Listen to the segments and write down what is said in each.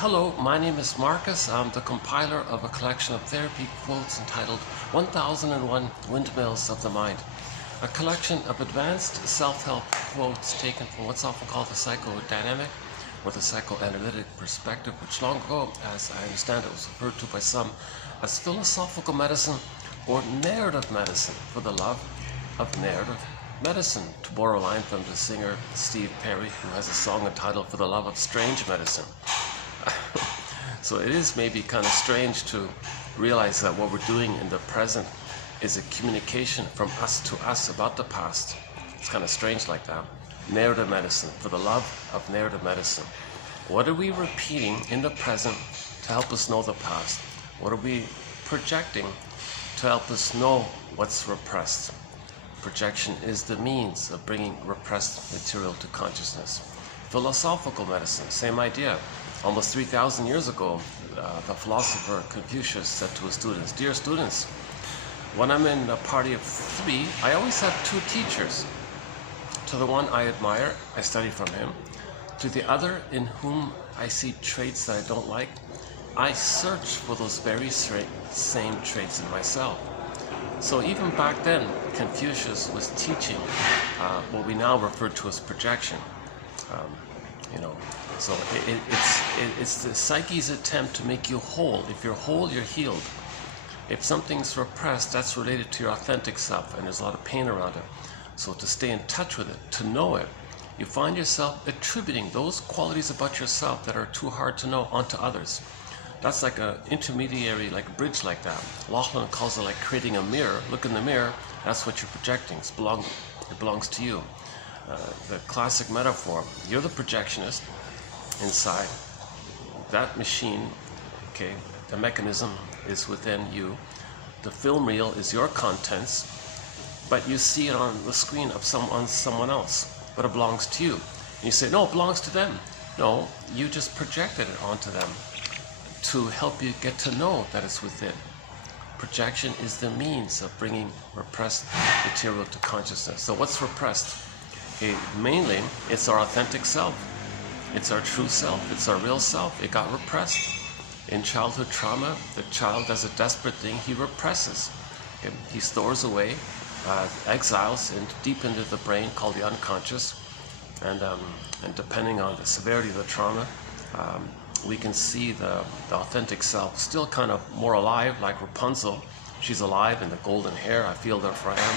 Hello, my name is Marcus. I'm the compiler of a collection of therapy quotes entitled 1001 Windmills of the Mind, a collection of advanced self-help quotes taken from what's often called the psychodynamic or the psychoanalytic perspective, which long ago, as I understand it, was referred to by some as philosophical medicine or narrative medicine for the love of narrative medicine, to borrow a line from the singer Steve Perry, who has a song entitled For the Love of Strange Medicine. So it is maybe kind of strange to realize that what we're doing in the present is a communication from us to us about the past. It's kind of strange like that. Narrative medicine, for the love of narrative medicine. What are we repeating in the present to help us know the past? What are we projecting to help us know what's repressed? Projection is the means of bringing repressed material to consciousness. Philosophical medicine, same idea. Almost 3,000 years ago, the philosopher Confucius said to his students, "Dear students, when I'm in a party of three, I always have two teachers. To the one I admire, I study from him. To the other, in whom I see traits that I don't like, I search for those very same traits in myself." So even back then, Confucius was teaching what we now refer to as projection. So it's the psyche's attempt to make you whole. If you're whole, you're healed. If something's repressed, that's related to your authentic self, and there's a lot of pain around it. So to stay in touch with it, to know it, you find yourself attributing those qualities about yourself that are too hard to know onto others. That's like an intermediary, like a bridge like that. Lachlan calls it like creating a mirror. Look in the mirror, that's what you're projecting. It belongs to you. The classic metaphor, you're the projectionist inside. That machine, okay, the mechanism is within you. The film reel is your contents, but you see it on the screen of someone else, but it belongs to you. And you say, no, it belongs to them. No, you just projected it onto them to help you get to know that it's within. Projection is the means of bringing repressed material to consciousness. So what's repressed? Mainly, it's our authentic self. It's our true self. It's our real self. It got repressed. In childhood trauma, the child does a desperate thing. He represses. He stores away, exiles deep into the brain, called the unconscious. And depending on the severity of the trauma, we can see the authentic self still kind of more alive, like Rapunzel. She's alive in the golden hair. I feel therefore I am.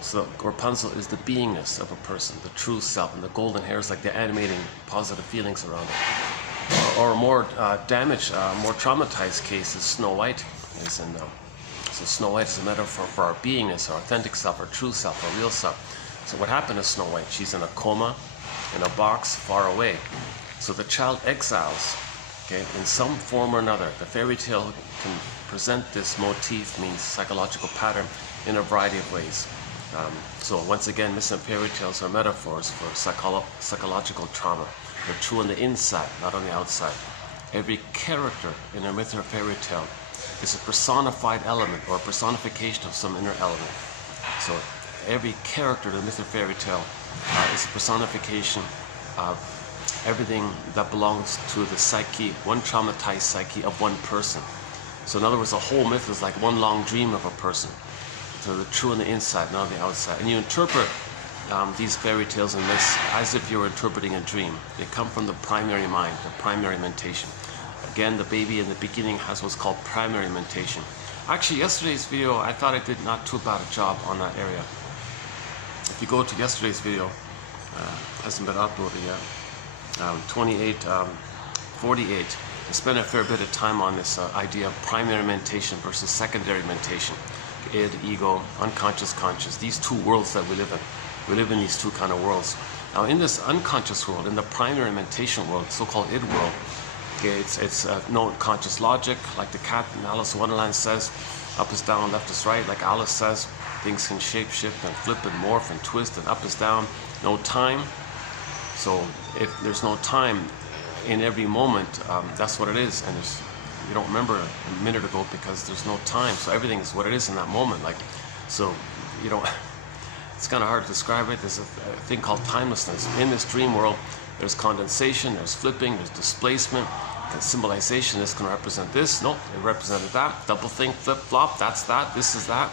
So Rapunzel is the beingness of a person, the true self, and the golden hair is like the animating positive feelings around it. Or a more damaged, more traumatized case is Snow White. So Snow White is a metaphor for our beingness, our authentic self, our true self, our real self. So what happened to Snow White? She's in a coma, in a box far away. So the child exiles, okay, in some form or another. The fairy tale can present this motif, means psychological pattern, in a variety of ways. So once again, myths and fairy tales are metaphors for psychological trauma. They're true on the inside, not on the outside. Every character in a myth or fairy tale is a personified element or a personification of some inner element. So every character in a myth or fairy tale is a personification of everything that belongs to the psyche, one traumatized psyche of one person. So in other words, the whole myth is like one long dream of a person. So the true on the inside, not on the outside. And you interpret these fairy tales and myths as if you're interpreting a dream. They come from the primary mind, the primary mentation. Again, the baby in the beginning has what's called primary mentation. Actually, yesterday's video, I thought I did not too bad a job on that area. If you go to yesterday's video, hasn't been uploaded yet, 48, I spent a fair bit of time on this idea of primary mentation versus secondary mentation. Id, ego, unconscious, conscious, these two worlds that we live in. We live in these two kind of worlds. Now in this unconscious world, in the primary mentation world, so-called id world, okay, it's no conscious logic, like the cat in Alice in Wonderland says, up is down, left is right, like Alice says, things can shape shift and flip and morph and twist and up is down, no time. So if there's no time in every moment, that's what it is, and you don't remember a minute ago because there's no time. So everything is what it is in that moment. So you don't. It's kind of hard to describe it. There's a thing called timelessness. In this dream world, There's condensation, there's flipping, there's displacement. Symbolization, this can represent this. Nope, it represented that. Double think, flip flop, that's that, this is that.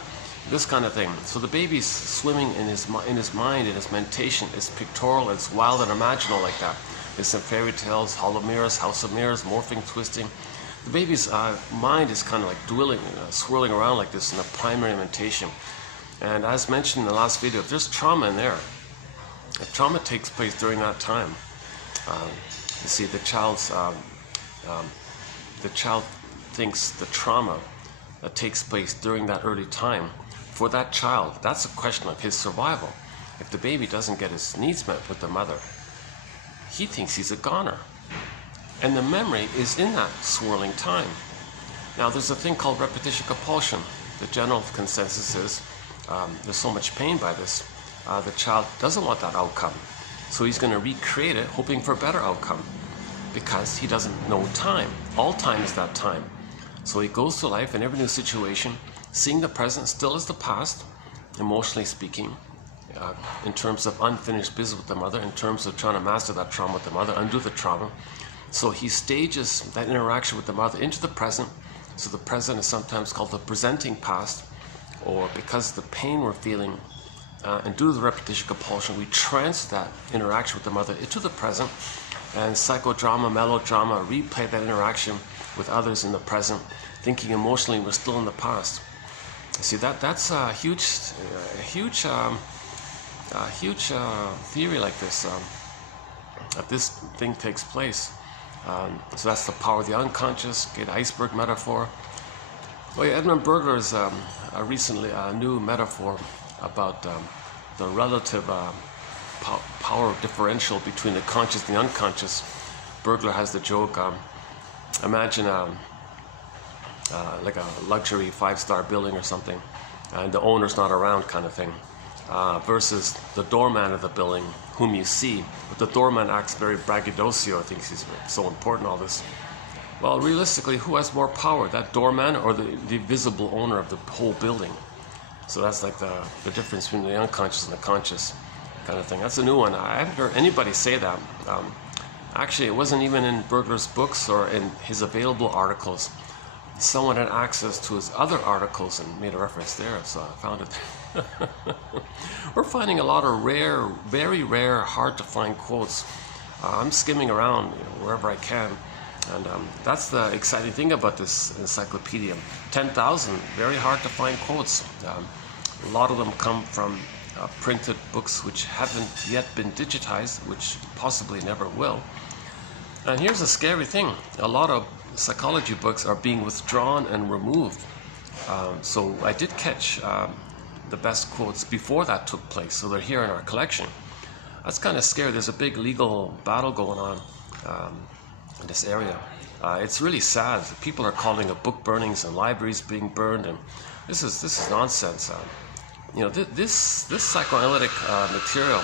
This kind of thing. So the baby's swimming in his mind, in his mentation. It's pictorial, it's wild and imaginal like that. It's in fairy tales, hollow mirrors, house of mirrors, morphing, twisting. The baby's mind is kind of like dwindling, swirling around like this in the primary mentation. And as mentioned in the last video, if there's trauma in there, if trauma takes place during that time, you see the child thinks the trauma that takes place during that early time, for that child, that's a question of his survival. If the baby doesn't get his needs met with the mother, he thinks he's a goner. And the memory is in that swirling time. Now there's a thing called repetition compulsion. The general consensus is there's so much pain by this. The child doesn't want that outcome. So he's going to recreate it, hoping for a better outcome, because he doesn't know time. All time is that time. So he goes through life in every new situation, seeing the present still as the past, emotionally speaking, in terms of unfinished business with the mother, in terms of trying to master that trauma with the mother, undo the trauma. So he stages that interaction with the mother into the present. So the present is sometimes called the presenting past, or because of the pain we're feeling, and due to the repetition compulsion, we transfer that interaction with the mother into the present, and psychodrama, melodrama, replay that interaction with others in the present, thinking emotionally we're still in the past. See, that's a huge theory like this, that this thing takes place. So that's the power of the unconscious, get iceberg metaphor. Well, yeah, Edmund Burglar's recently a new metaphor about the relative power differential between the conscious and the unconscious. Burglar has the joke, imagine like a luxury 5-star building or something, and the owner's not around kind of thing, versus the doorman of the building, whom you see, but the doorman acts very braggadocio, thinks he's so important, all this. Well, realistically, who has more power, that doorman or the visible owner of the whole building? So that's like the difference between the unconscious and the conscious kind of thing. That's a new one. I haven't heard anybody say that. Actually, it wasn't even in Burglar's books or in his available articles. Someone had access to his other articles and made a reference there, so I found it. We're finding a lot of rare, very rare, hard to find quotes. I'm skimming around wherever I can, and that's the exciting thing about this encyclopedia. 10,000 very hard to find quotes. A lot of them come from printed books which haven't yet been digitized, which possibly never will. And here's a scary thing. A lot of psychology books are being withdrawn and removed. So I did catch the best quotes before that took place, so they're here in our collection. That's kind of scary. There's a big legal battle going on in this area. It's really sad. People are calling it book burnings and libraries being burned, and this is nonsense. You know, this psychoanalytic material,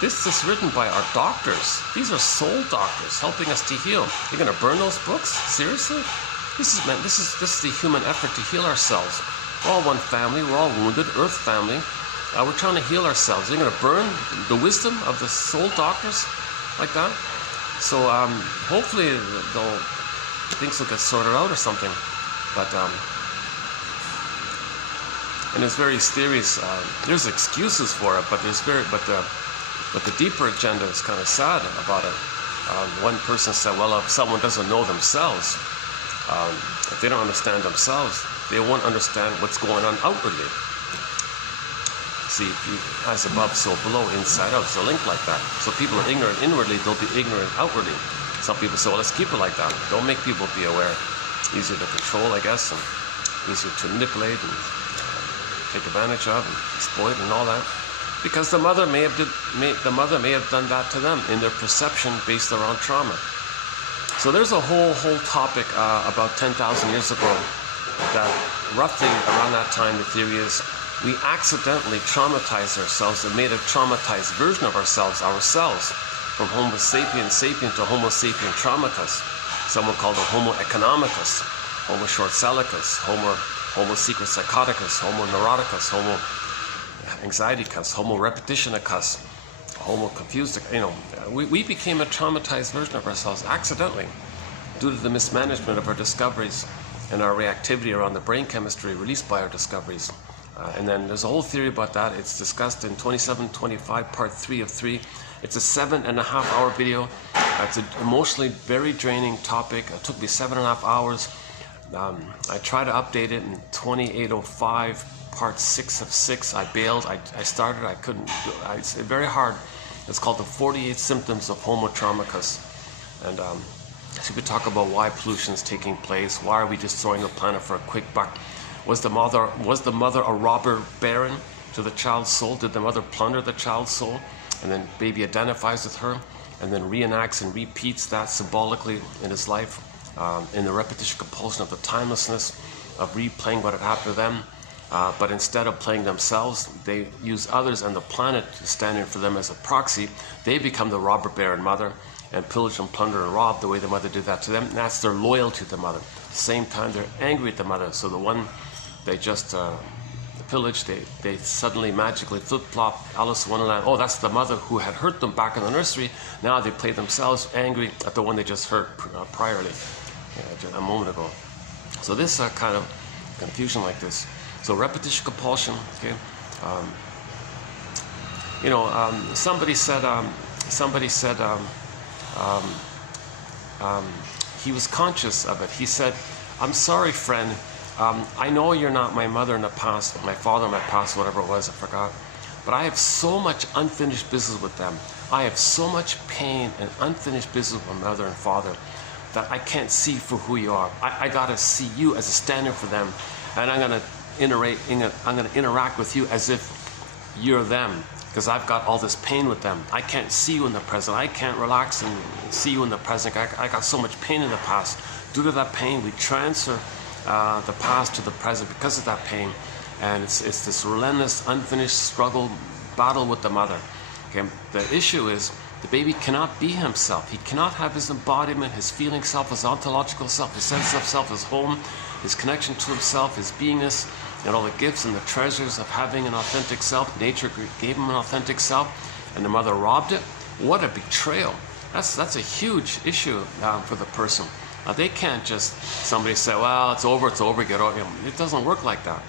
this is written by our doctors. These are soul doctors helping us to heal. You're going to burn those books? Seriously? This is the human effort to heal ourselves. We're all one family. We're all wounded. Earth family. We're trying to heal ourselves. You're going to burn the wisdom of the soul doctors like that? So hopefully things will get sorted out or something. But and there's various theories. There's excuses for it, but but the deeper agenda is kind of sad about it. One person said, well, if someone doesn't know themselves, if they don't understand themselves, they won't understand what's going on outwardly. See, as above, so below, inside out. It's a link like that. So people are ignorant inwardly, they'll be ignorant outwardly. Some people say, well, let's keep it like that. Don't make people be aware. Easier to control, I guess, and easier to manipulate and take advantage of and exploit and all that. Because the mother may have done that to them in their perception based around trauma. So there's a whole topic about 10,000 years ago that roughly around that time the theory is we accidentally traumatized ourselves and made a traumatized version of ourselves, from Homo sapien to Homo sapien traumatus. Someone called it Homo economicus, Homo short-sellicus, Homo secret psychoticus, Homo neuroticus, Homo anxieticus, Homo repetitionicus. confused. We became a traumatized version of ourselves accidentally due to the mismanagement of our discoveries and our reactivity around the brain chemistry released by our discoveries. And then there's a whole theory about that. It's discussed in 2725, part 3 of 3. It's a 7.5-hour video. It's an emotionally very draining topic. It took me 7.5 hours. I tried to update it in 2805, part 6 of 6. I bailed. I started. I couldn't do it. It's very hard. It's called the 48 Symptoms of Homo Traumicus. And so we talk about why pollution is taking place. Why are we destroying the planet for a quick buck? Was the mother a robber baron to the child's soul? Did the mother plunder the child's soul? And then baby identifies with her and then reenacts and repeats that symbolically in his life, in the repetition compulsion of the timelessness of replaying what had happened to them. But instead of playing themselves, they use others and the planet to stand in for them as a proxy. They become the robber baron mother and pillage and plunder and rob the way the mother did that to them. And that's their loyalty to the mother. At the same time, they're angry at the mother. So the one they just pillaged, they suddenly magically flip-flop Alice in Wonderland. Oh, that's the mother who had hurt them back in the nursery. Now they play themselves angry at the one they just hurt priorly, a moment ago. So this kind of confusion like this. So repetition compulsion, okay. Somebody said he was conscious of it. He said, "I'm sorry, friend. I know you're not my mother in the past, my father in my past, whatever it was, I forgot. But I have so much unfinished business with them. I have so much pain and unfinished business with my mother and father that I can't see for who you are. I gotta see you as a standard for them, and I'm gonna interact with you as if you're them, because I've got all this pain with them. I can't see you in the present. I can't relax and see you in the present. I got so much pain in the past. Due to that pain, we transfer the past to the present because of that pain, and it's this relentless, unfinished struggle, battle with the mother. Okay, the issue is the baby cannot be himself. He cannot have his embodiment, his feeling self, his ontological self, his sense of self, his home, his connection to himself, his beingness, and all the gifts and the treasures of having an authentic self. Nature gave him an authentic self, and the mother robbed it. What a betrayal! That's a huge issue for the person. They can't just somebody say, well, it's over, get over. It doesn't work like that.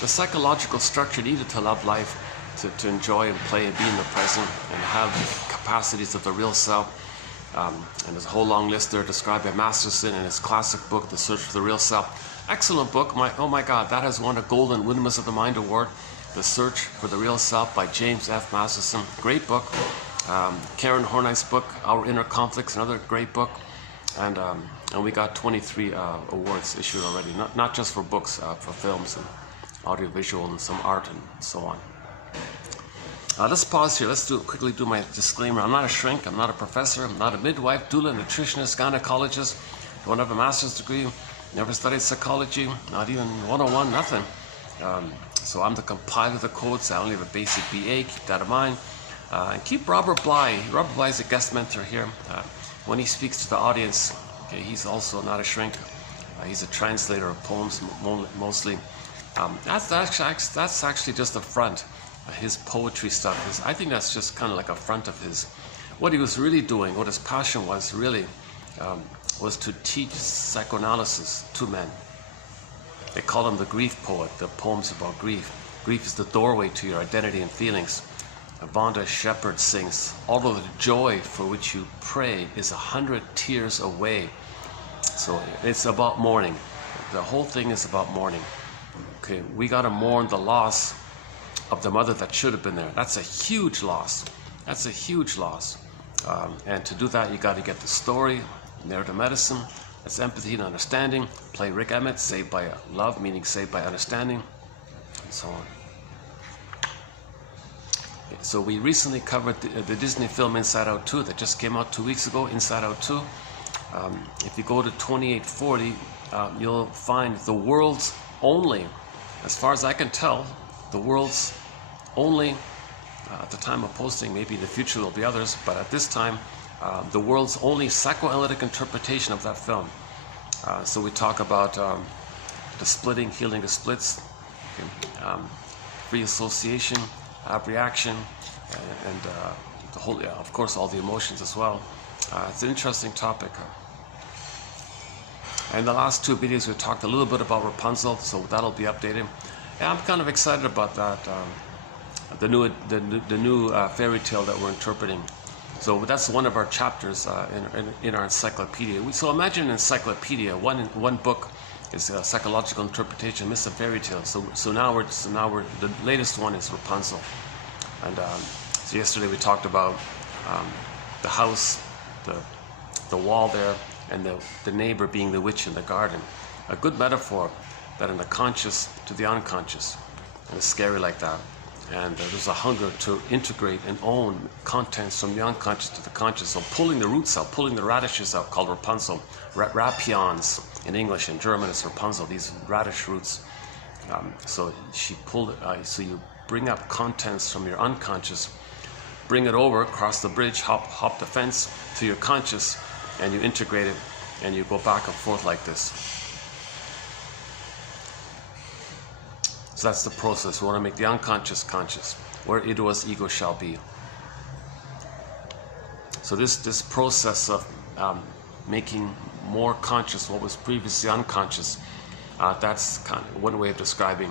The psychological structure needed to love life, to enjoy and play and be in the present and have the capacities of the real self. And there's a whole long list there described by Masterson in his classic book, The Search for the Real Self. Excellent book. Oh my God, that has won a Golden Windmills of the Mind Award. The Search for the Real Self by James F. Masterson. Great book. Karen Hornight's book, Our Inner Conflicts, another great book. And we got 23 awards issued already, not just for books, for films and audiovisual and some art and so on. Let's pause here. Let's quickly do my disclaimer. I'm not a shrink. I'm not a professor. I'm not a midwife, doula, nutritionist, gynecologist. Don't have a master's degree. Never studied psychology. Not even 101. Nothing. So I'm the compiler of the codes. I only have a basic BA. Keep that in mind. And keep Robert Bly. Robert Bly is a guest mentor here. When he speaks to the audience, okay, he's also not a shrink. He's a translator of poems mostly. That's actually just a front. His poetry stuff I think that's just kind of like a front of his. What he was really doing, what his passion was really, was to teach psychoanalysis to men. They call him the grief poet, the poems about grief. Grief is the doorway to your identity and feelings. Vonda Shepherd sings, although the joy for which you pray is 100 tears away. So it's about mourning. The whole thing is about mourning. Okay, we got to mourn the loss of the mother that should have been there. That's a huge loss. That's a huge loss. And to do that, you got to get the story, narrative medicine, that's empathy and understanding. Play Rick Emmett, Saved by Love, meaning saved by understanding, and so on. So we recently covered the Disney film Inside Out 2 that just came out 2 weeks ago, Inside Out 2. If you go to 2840, you'll find the world's only, as far as I can tell, the world's only, at the time of posting, maybe in the future there'll be others, but at this time, the world's only psychoanalytic interpretation of that film. So we talk about the splitting, healing the splits, free association, abreaction, and the whole, yeah, of course, all the emotions as well. It's an interesting topic. In the last 2 videos, we talked a little bit about Rapunzel, so that'll be updated. And I'm kind of excited about that, the new fairy tale that we're interpreting. So that's one of our chapters in our encyclopedia. So imagine an encyclopedia. One book is a psychological interpretation. This is a fairy tale. So now the latest one is Rapunzel. And so yesterday we talked about the house, the wall there, and the neighbor being the witch in the garden. A good metaphor that in the conscious to the unconscious. And it's scary like that. And there's a hunger to integrate and own contents from the unconscious to the conscious. So pulling the roots out, pulling the radishes out, called Rapunzel. Rapions in English, in German it's Rapunzel, these radish roots. So she pulled it, so you bring up contents from your unconscious, bring it over, cross the bridge, hop the fence to your conscious, and you integrate it, and you go back and forth like this. So that's the process. We want to make the unconscious conscious. Where it was, ego shall be. So this process of making more conscious what was previously unconscious, that's kind of one way of describing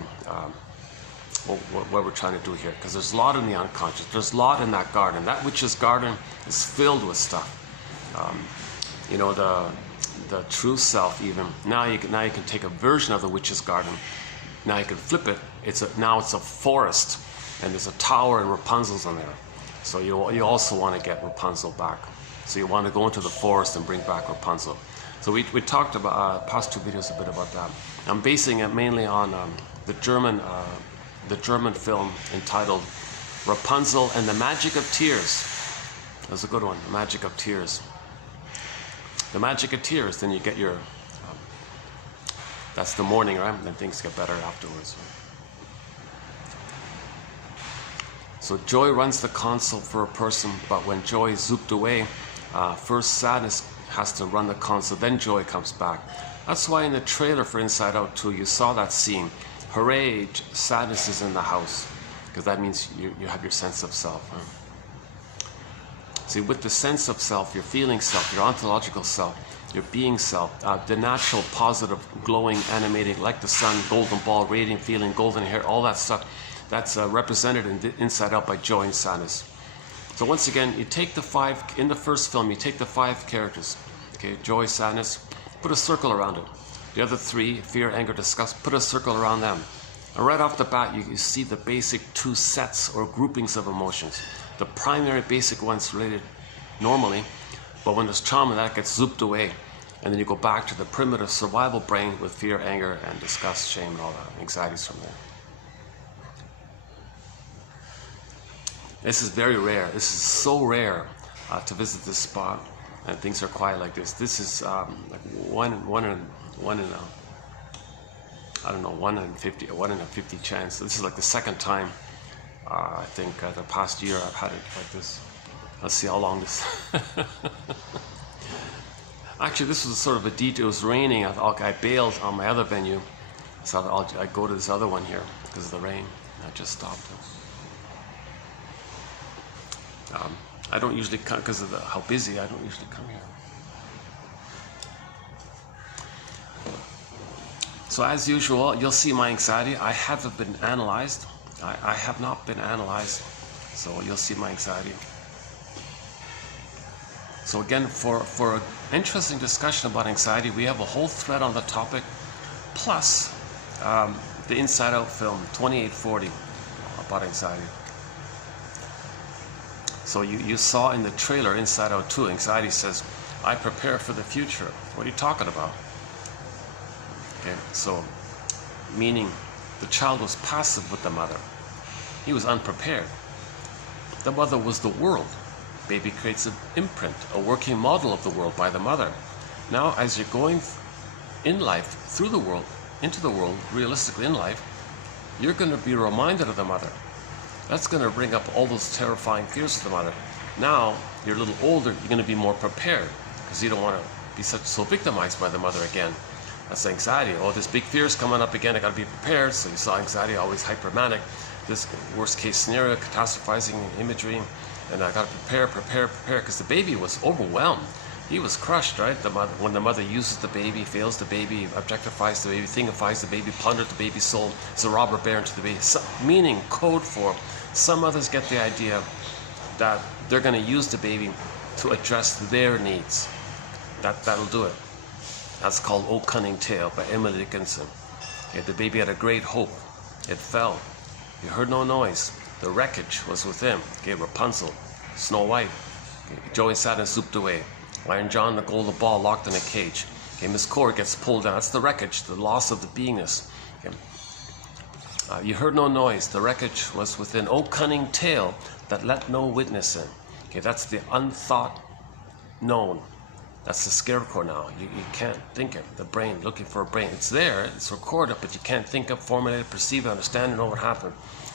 what we're trying to do here. Because there's a lot in the unconscious. There's a lot in that garden. That witch's garden is filled with stuff. You know, the true self even. Now you can take a version of the witch's garden. Now you can flip it. Now it's a forest, and there's a tower and Rapunzel's on there. So you also want to get Rapunzel back. So you want to go into the forest and bring back Rapunzel. So we talked about past 2 videos a bit about that. I'm basing it mainly on the German film entitled Rapunzel and the Magic of Tears. That's a good one. The Magic of Tears. The Magic of Tears. Then you get your. That's the morning, right? Then things get better afterwards. So joy runs the console for a person, but when joy is zooped away, first sadness has to run the console, then joy comes back. That's why in the trailer for Inside Out 2, you saw that scene. Hooray, sadness is in the house. Because that means you have your sense of self. Huh? See, with the sense of self, your feeling self, your ontological self, your being self, the natural, positive, glowing, animating, like the sun, golden ball, radiant feeling, golden hair, all that stuff, that's represented in Inside Out by joy and sadness. So once again, you take the 5, in the first film, you take the 5 characters, okay, joy, sadness, put a circle around it. The other 3, fear, anger, disgust, put a circle around them. And right off the bat, you see the basic 2 sets or groupings of emotions. The primary basic ones related normally, but when there's trauma, that gets zooped away. And then you go back to the primitive survival brain with fear, anger, and disgust, shame, and all that, anxieties from there. This is very rare. This is so rare to visit this spot, and things are quiet like this. This is like one in a 50 chance. This is like the second time. I think the past year I've had it like this. Let's see how long this. Actually, this was sort of a detour. It was raining. I bailed on my other venue, so I go to this other one here because of the rain. I just stopped. I don't usually come because of how busy. I don't usually come here. So as usual, you'll see my anxiety. I haven't been analyzed. I have not been analyzed. So you'll see my anxiety. So again, for an interesting discussion about anxiety, we have a whole thread on the topic, plus the Inside Out film, 2840, about anxiety. So you saw in the trailer, Inside Out 2, anxiety says, I prepare for the future. What are you talking about? Okay, so, meaning the child was passive with the mother. He was unprepared. The mother was the world. Baby creates an imprint, a working model of the world by the mother. Now, as you're going in life, through the world, into the world, realistically in life, you're going to be reminded of the mother. That's going to bring up all those terrifying fears of the mother. Now, you're a little older, you're going to be more prepared because you don't want to be so victimized by the mother again. That's anxiety. Oh, this big fear is coming up again, I got to be prepared. So you saw anxiety, always hypermanic. This worst case scenario, catastrophizing imagery. and I got to prepare, because the baby was overwhelmed. He was crushed, right? When the mother uses the baby, fails the baby, objectifies the baby, thingifies the baby, plunders the baby's soul, is a robber baron to the baby. Meaning, code for, some mothers get the idea that they're going to use the baby to address their needs. That'll do it. That's called O Cunning Tale by Emily Dickinson. Okay, the baby had a great hope. It fell. He heard no noise. The wreckage was within. Okay, Rapunzel, Snow White. Okay, Joey sat and souped away. Iron John, the golden ball locked in a cage. Okay, Miss Core gets pulled down. That's the wreckage, the loss of the beingness. Okay. You heard no noise. The wreckage was within. O cunning tale that let no witness in. Okay, that's the unthought known. That's the scarecrow now. You can't think it. The brain, looking for a brain. It's there, it's recorded, but you can't think of, formulate it, perceive it, understand it, know what happened.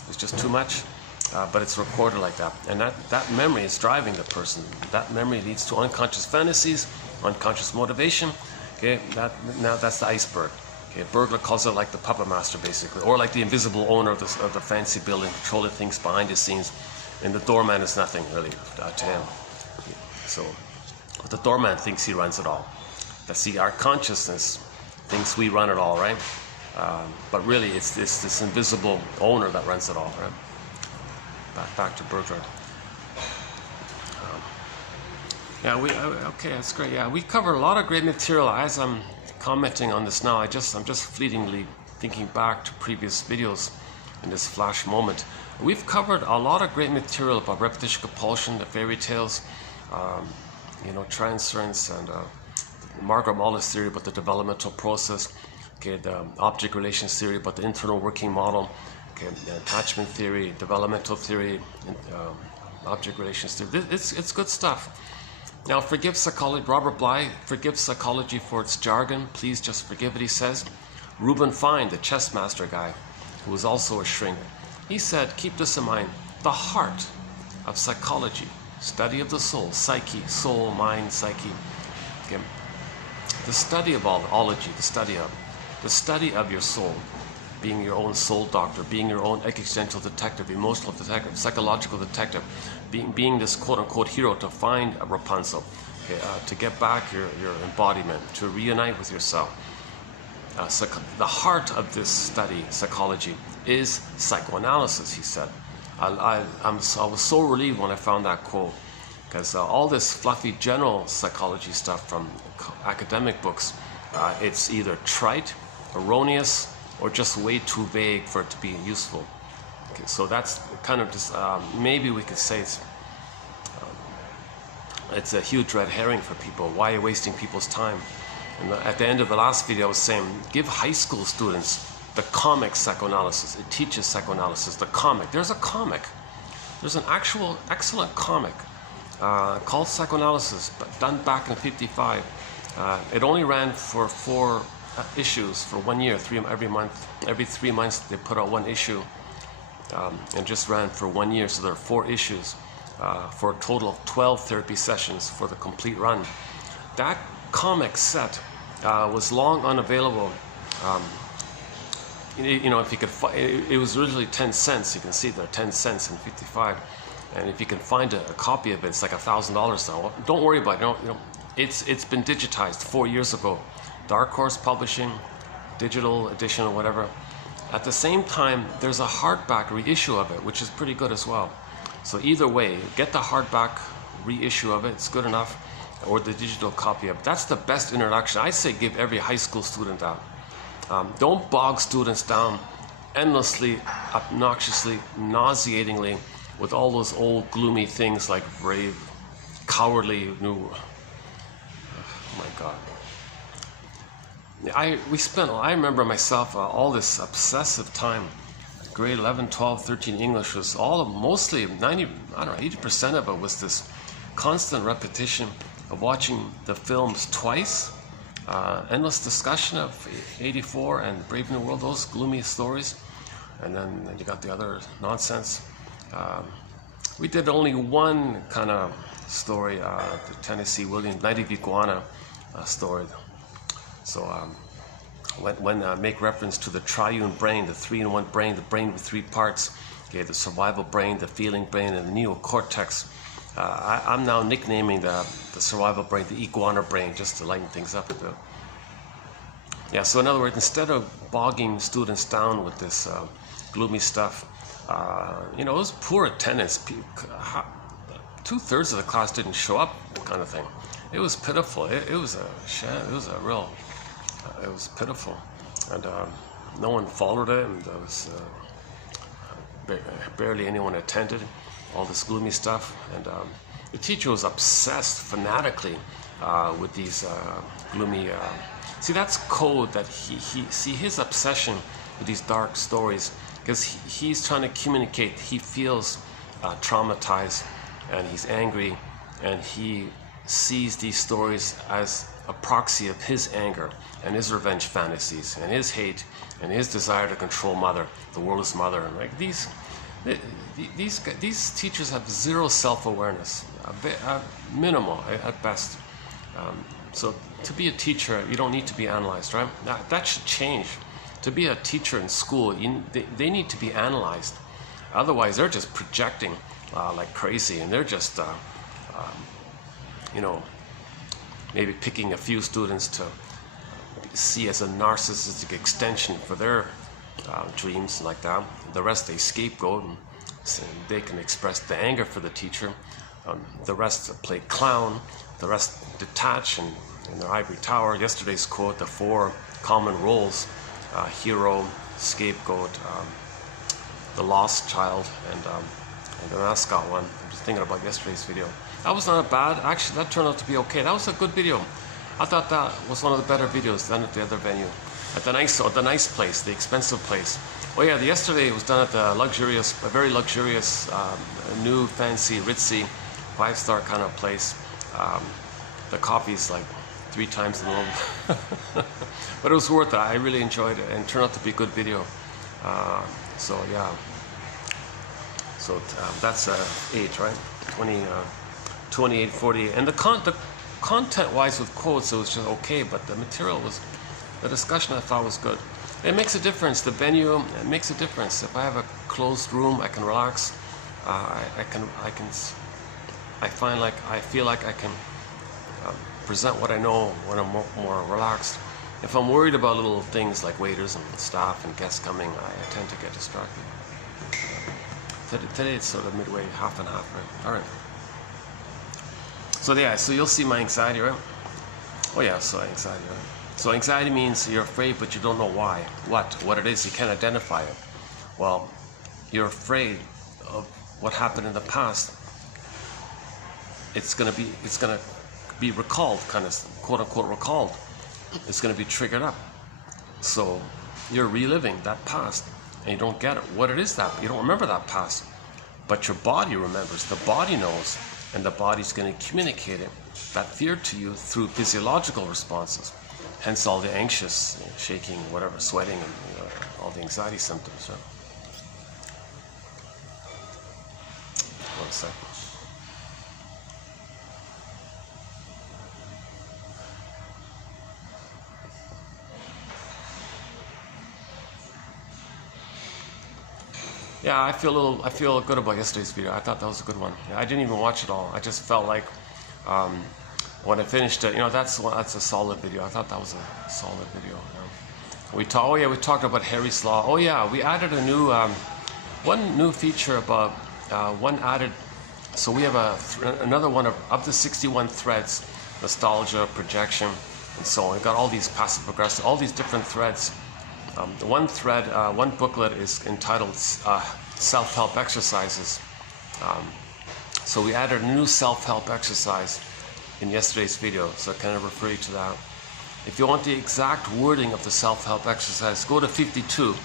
It's just too much. But it's recorded like that. And that memory is driving the person. That memory leads to unconscious fantasies, unconscious motivation. Okay, now that's the iceberg. Okay, burglar calls it like the puppet master, basically, or like the invisible owner of the fancy building, controlling things behind the scenes, and the doorman is nothing really to him. So, but the doorman thinks he runs it all. See, our consciousness thinks we run it all, right? But really, it's this invisible owner that runs it all, right? Back to burglar. Okay, that's great. Yeah, we covered a lot of great material. As I'm commenting on this now, I'm just fleetingly thinking back to previous videos in this flash moment. We've covered a lot of great material about repetition compulsion, the fairy tales, transference, and Margaret Muller's theory about the developmental process. Okay, the object relations theory about the internal working model. Okay, the attachment theory, developmental theory, object relations theory. It's good stuff. Now, forgive psychology. Robert Bly forgives psychology for its jargon. Please just forgive it, he says. Reuben Fine, the chess master guy, who was also a shrink, he said, keep this in mind, the heart of psychology, study of the soul, psyche, soul, mind, psyche. Okay. The study of ology, the study of your soul, being your own soul doctor, being your own existential detective, emotional detective, psychological detective, being this quote-unquote hero to find a Rapunzel, okay, to get back your embodiment, to reunite with yourself. The heart of this study, psychology, is psychoanalysis, he said. I was so relieved when I found that quote, because all this fluffy general psychology stuff from academic books, it's either trite, erroneous, or just way too vague for it to be useful. Okay, so that's kind of just, maybe we could say it's a huge red herring for people. Why are you wasting people's time? And at the end of the last video, I was saying, give high school students the comic psychoanalysis. It teaches psychoanalysis, the comic. There's a comic. There's an actual excellent comic called Psychoanalysis, but done back in '55. It only ran for 4 issues for 1 year, every 3 months they put out 1 issue, and just ran for 1 year. So there are 4 issues for a total of 12 therapy sessions for the complete run. That comic set was long unavailable. If you could, it was originally 10 cents. You can see there, 10 cents in '55, and if you can find a copy of it, it's like $1,000 now. Well, don't worry about it. It's been digitized 4 years ago. Dark Horse Publishing, digital edition or whatever. At the same time, there's a hardback reissue of it, which is pretty good as well. So either way, get the hardback reissue of it, it's good enough, or the digital copy of it. That's the best introduction. I say give every high school student that. Don't bog students down endlessly, obnoxiously, nauseatingly with all those old gloomy things like brave, cowardly, new. Oh my God. I remember myself all this obsessive time. Grade 11, 12, 13 English was mostly 80% of it was this constant repetition of watching the films twice, endless discussion of 84 and Brave New World, those gloomy stories, and then you got the other nonsense. We did only one kind of story, the Tennessee Williams, Night of Iguana story. So when make reference to the triune brain, the 3-in-1 brain, the brain with 3 parts, okay, the survival brain, the feeling brain, and the neocortex, I'm now nicknaming the survival brain the iguana brain, just to lighten things up a bit. Yeah, so in other words, instead of bogging students down with this gloomy stuff, you know, it was poor attendance. 2/3 of the class didn't show up, kind of thing. It was pitiful. It was pitiful, and no one followed it, and there was barely anyone attended. All this gloomy stuff, and the teacher was obsessed fanatically with these gloomy. See, that's code that see his obsession with these dark stories, because he's trying to communicate. He feels traumatized, and he's angry, and he sees these stories as a proxy of his anger and his revenge fantasies and his hate and his desire to control mother, the world's mother. And like these teachers have zero self-awareness, minimal at best. So to be a teacher, you don't need to be analyzed, right? That should change. To be a teacher in school, they need to be analyzed. Otherwise, they're just projecting like crazy, and they're just, you know, maybe picking a few students to see as a narcissistic extension for their dreams like that. The rest they scapegoat, and they can express the anger for the teacher. The rest play clown. The rest detach in their ivory tower. Yesterday's quote, the 4 common roles: hero, scapegoat, the lost child, and the mascot one. I'm just thinking about yesterday's video. That was not bad. Actually, that turned out to be okay. That was a good video. I thought that was one of the better videos than at the other venue. At the nice place, the expensive place. Oh yeah, yesterday it was done at the luxurious, a very luxurious, new, fancy, ritzy, 5-star kind of place. The coffee's like 3 times the normal. But it was worth it. I really enjoyed it, and it turned out to be a good video. So yeah. So that's 8, right? 28, 40. And the content-wise with quotes, it was just okay, but the material was, the discussion I thought was good. It makes a difference. The venue, it makes a difference. If I have a closed room, I can relax. I feel like I can present what I know when I'm more relaxed. If I'm worried about little things like waiters and staff and guests coming, I tend to get distracted. Today it's sort of midway, half and half, right? All right. So yeah, so you'll see my anxiety, right? Oh yeah, so anxiety, right? So anxiety means you're afraid, but you don't know why. What it is, you can't identify it. Well, you're afraid of what happened in the past. It's gonna be recalled, kind of quote unquote recalled. It's gonna be triggered up. So you're reliving that past, and you don't get it. What it is that you don't remember that past, but your body remembers. The body knows, and the body's going to communicate it, that fear, to you through physiological responses. Hence all the anxious, shaking, whatever, sweating, and all the anxiety symptoms. Right? One second. Yeah, I feel good about yesterday's video. I thought that was a good one. I didn't even watch it all. I just felt like when I finished it, that's a solid video. I thought that was a solid video. We talked about Harry's Law. Oh yeah, we added a new one new feature about one added. So we have another one of the 61 threads: nostalgia, projection, and so on. We've got all these passive aggressive, all these different threads. The one thread, one booklet is entitled Self-Help Exercises. So we added a new self-help exercise in yesterday's video, so I kind of refer you to that. If you want the exact wording of the self-help exercise, go to 52,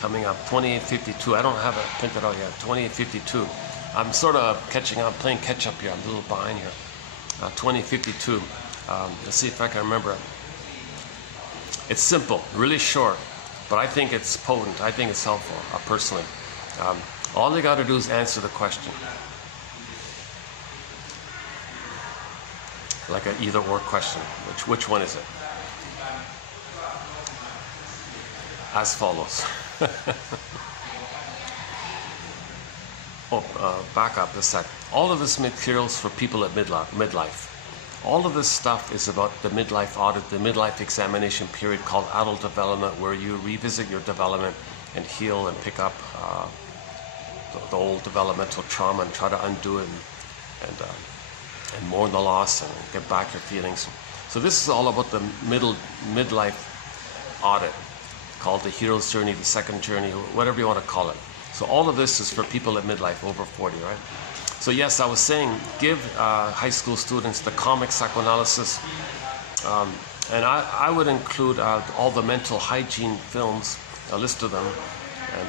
coming up, 2852. I don't have it printed out yet, 2852. I'm sort of catching up, playing catch up here. I'm a little behind here. 2052. Let's see if I can remember it. It's simple, really short, but I think it's potent. I think it's helpful, personally. All they got to do is answer the question. Like an either-or question. Which one is it? As follows. back up a sec. All of this materials for people at midlife. All of this stuff is about the midlife audit, the midlife examination period called adult development, where you revisit your development and heal and pick up the old developmental trauma and try to undo it and mourn the loss and get back your feelings. So this is all about the midlife audit, called the hero's journey, the second journey, whatever you want to call it. So all of this is for people at midlife, over 40, right? So yes, I was saying, give high school students the comic psychoanalysis, and I would include all the mental hygiene films, a list of them, and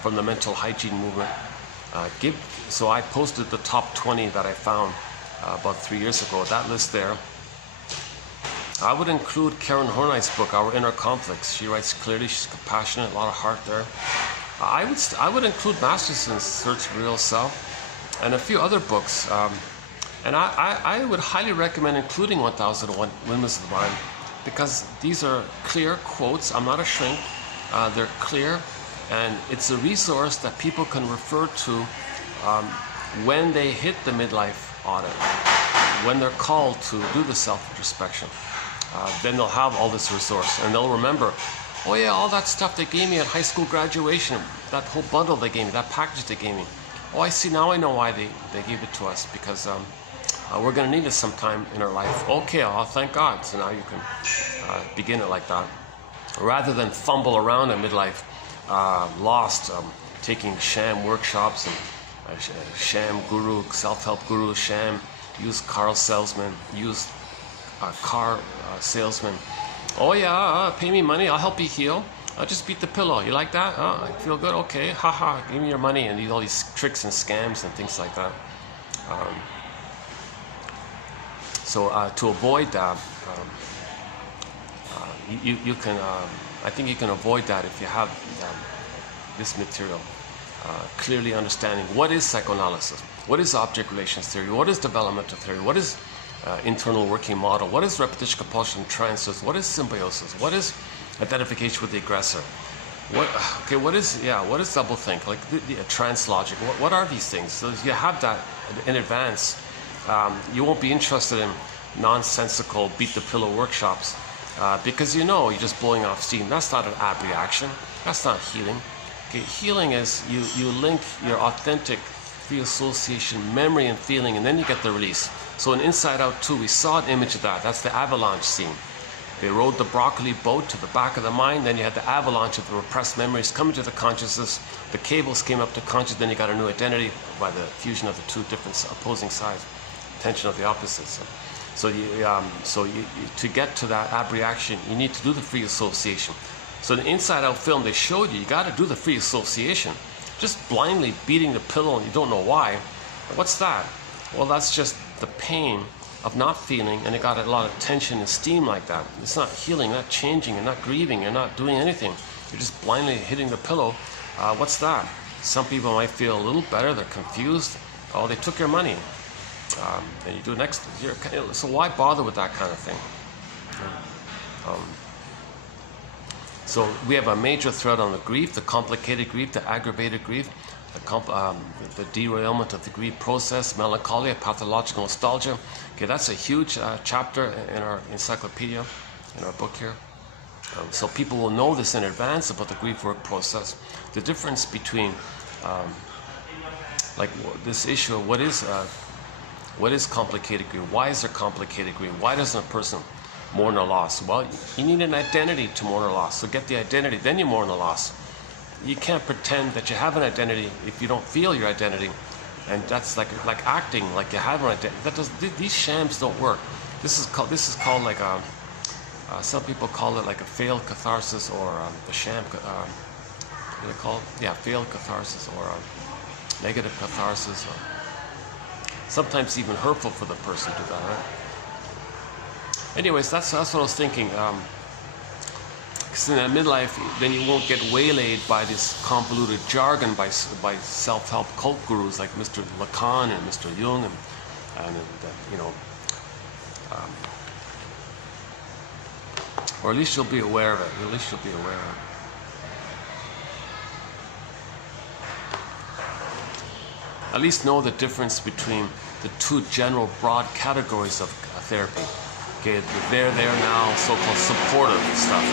from the mental hygiene movement. So I posted the top 20 that I found about 3 years ago, that list there. I would include Karen Hornight's book, Our Inner Conflicts. She writes clearly, she's compassionate, a lot of heart there. I would include Masterson's Search for Real Self and a few other books. And I would highly recommend including 1001 Windmills of the Mind, because these are clear quotes. I'm not a shrink. They're clear, and it's a resource that people can refer to when they hit the midlife audit, when they're called to do the self-introspection. Then they'll have all this resource, and they'll remember, oh yeah, all that stuff they gave me at high school graduation, that whole bundle they gave me, that package they gave me. Oh, I see, now I know why they gave it to us, because we're going to need it sometime in our life. Okay, oh, thank God. So now you can begin it like that, rather than fumble around in midlife, lost, taking sham workshops and sham guru, self-help guru, sham used car salesman, used car salesman. Oh yeah, pay me money, I'll help you heal. I'll just beat the pillow. You like that? Oh, I feel good? Okay, haha, give me your money, and all these tricks and scams and things like that. So to avoid that, you can, I think you can avoid that if you have this material. Clearly understanding what is psychoanalysis, what is object relations theory, what is developmental theory, what is internal working model, what is repetition, compulsion, trances, what is symbiosis, what is identification with the aggressor, what is doublethink, like the trans logic, what are these things? So if you have that in advance, you won't be interested in nonsensical beat the pillow workshops, because you're just blowing off steam. That's not an ab reaction, that's not healing. Okay, healing is you link your authentic free association, memory and feeling, and then you get the release. So in Inside Out 2, we saw an image of that. That's the avalanche scene. They rode the broccoli boat to the back of the mind, then you had the avalanche of the repressed memories coming to the consciousness. The cables came up to consciousness, then you got a new identity by the fusion of the two different opposing sides, tension of the opposites. So to get to that ab reaction, you need to do the free association. So in the Inside Out film, they showed you got to do the free association. Just blindly beating the pillow and you don't know why. What's that? Well, that's just the pain of not feeling, and it got a lot of tension and steam like that. It's not healing, not changing, you're not grieving, you're not doing anything. You're just blindly hitting the pillow. What's that? Some people might feel a little better, they're confused. Oh, they took your money. And you do next. So why bother with that kind of thing? So we have a major thread on the grief, the complicated grief, the aggravated grief, the derailment of the grief process, melancholia, pathological nostalgia. Okay, that's a huge chapter in our encyclopedia, in our book here. So people will know this in advance about the grief work process. The difference between like this issue of what is complicated grief? Why is there complicated grief? Why doesn't a person mourn a loss? Well, you need an identity to mourn a loss. So get the identity, then you mourn the loss. You can't pretend that you have an identity if you don't feel your identity, and that's like acting like you have an identity. These shams don't work. This is called like a some people call it like a failed catharsis, or a sham. What do they call it? Yeah, failed catharsis, or negative catharsis. Or sometimes even hurtful for the person to do that, right? Anyways, that's what I was thinking. Because in that midlife, then you won't get waylaid by this convoluted jargon by self-help cult gurus like Mr. Lacan and Mr. Jung, and or at least you'll be aware of it. At least you'll be aware of it. at least know the difference between the two general broad categories of therapy. Okay, the there now, so-called supportive stuff.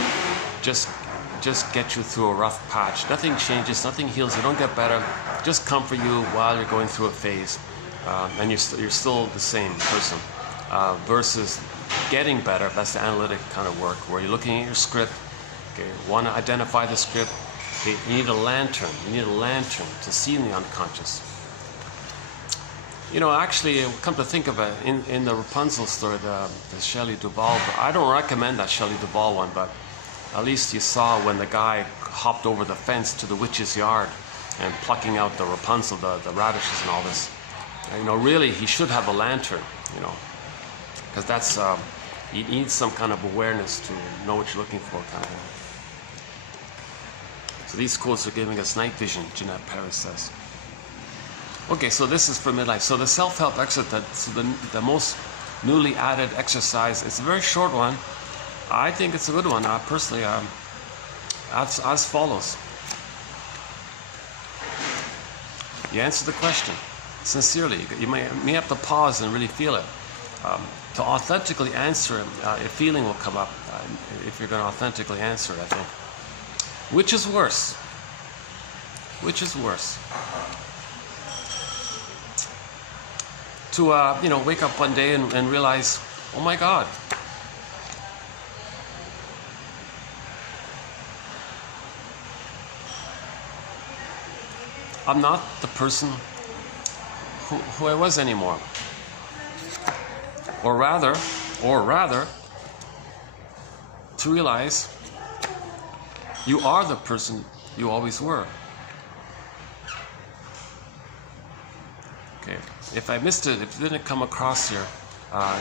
Just get you through a rough patch. Nothing changes, nothing heals, you don't get better. Just comfort you while you're going through a phase, and you're still the same person. Versus getting better, that's the analytic kind of work, where you're looking at your script. Okay, want to identify the script. Okay, you need a lantern. You need a lantern to see in the unconscious. You know, actually, come to think of it, in the Rapunzel story, the Shelley Duvall, I don't recommend that Shelley Duvall one, but at least you saw when the guy hopped over the fence to the witch's yard and plucking out the Rapunzel, the radishes and all this. You know, really, he should have a lantern, you know, because that's, you need some kind of awareness to know what you're looking for, kind of thing. So these quotes are giving us night vision, Jeanette Paris says. Okay, so this is for midlife. So the self-help exercise, so the most newly added exercise, it's a very short one. I think it's a good one, personally, as follows. You answer the question sincerely. You may have to pause and really feel it. To authentically answer it, a feeling will come up if you're going to authentically answer it, I think. Which is worse? Which is worse? To you know, wake up one day and realize, oh my God, I'm not the person who I was anymore. Or rather, to realize you are the person you always were. Okay, if I missed it, if it didn't come across here,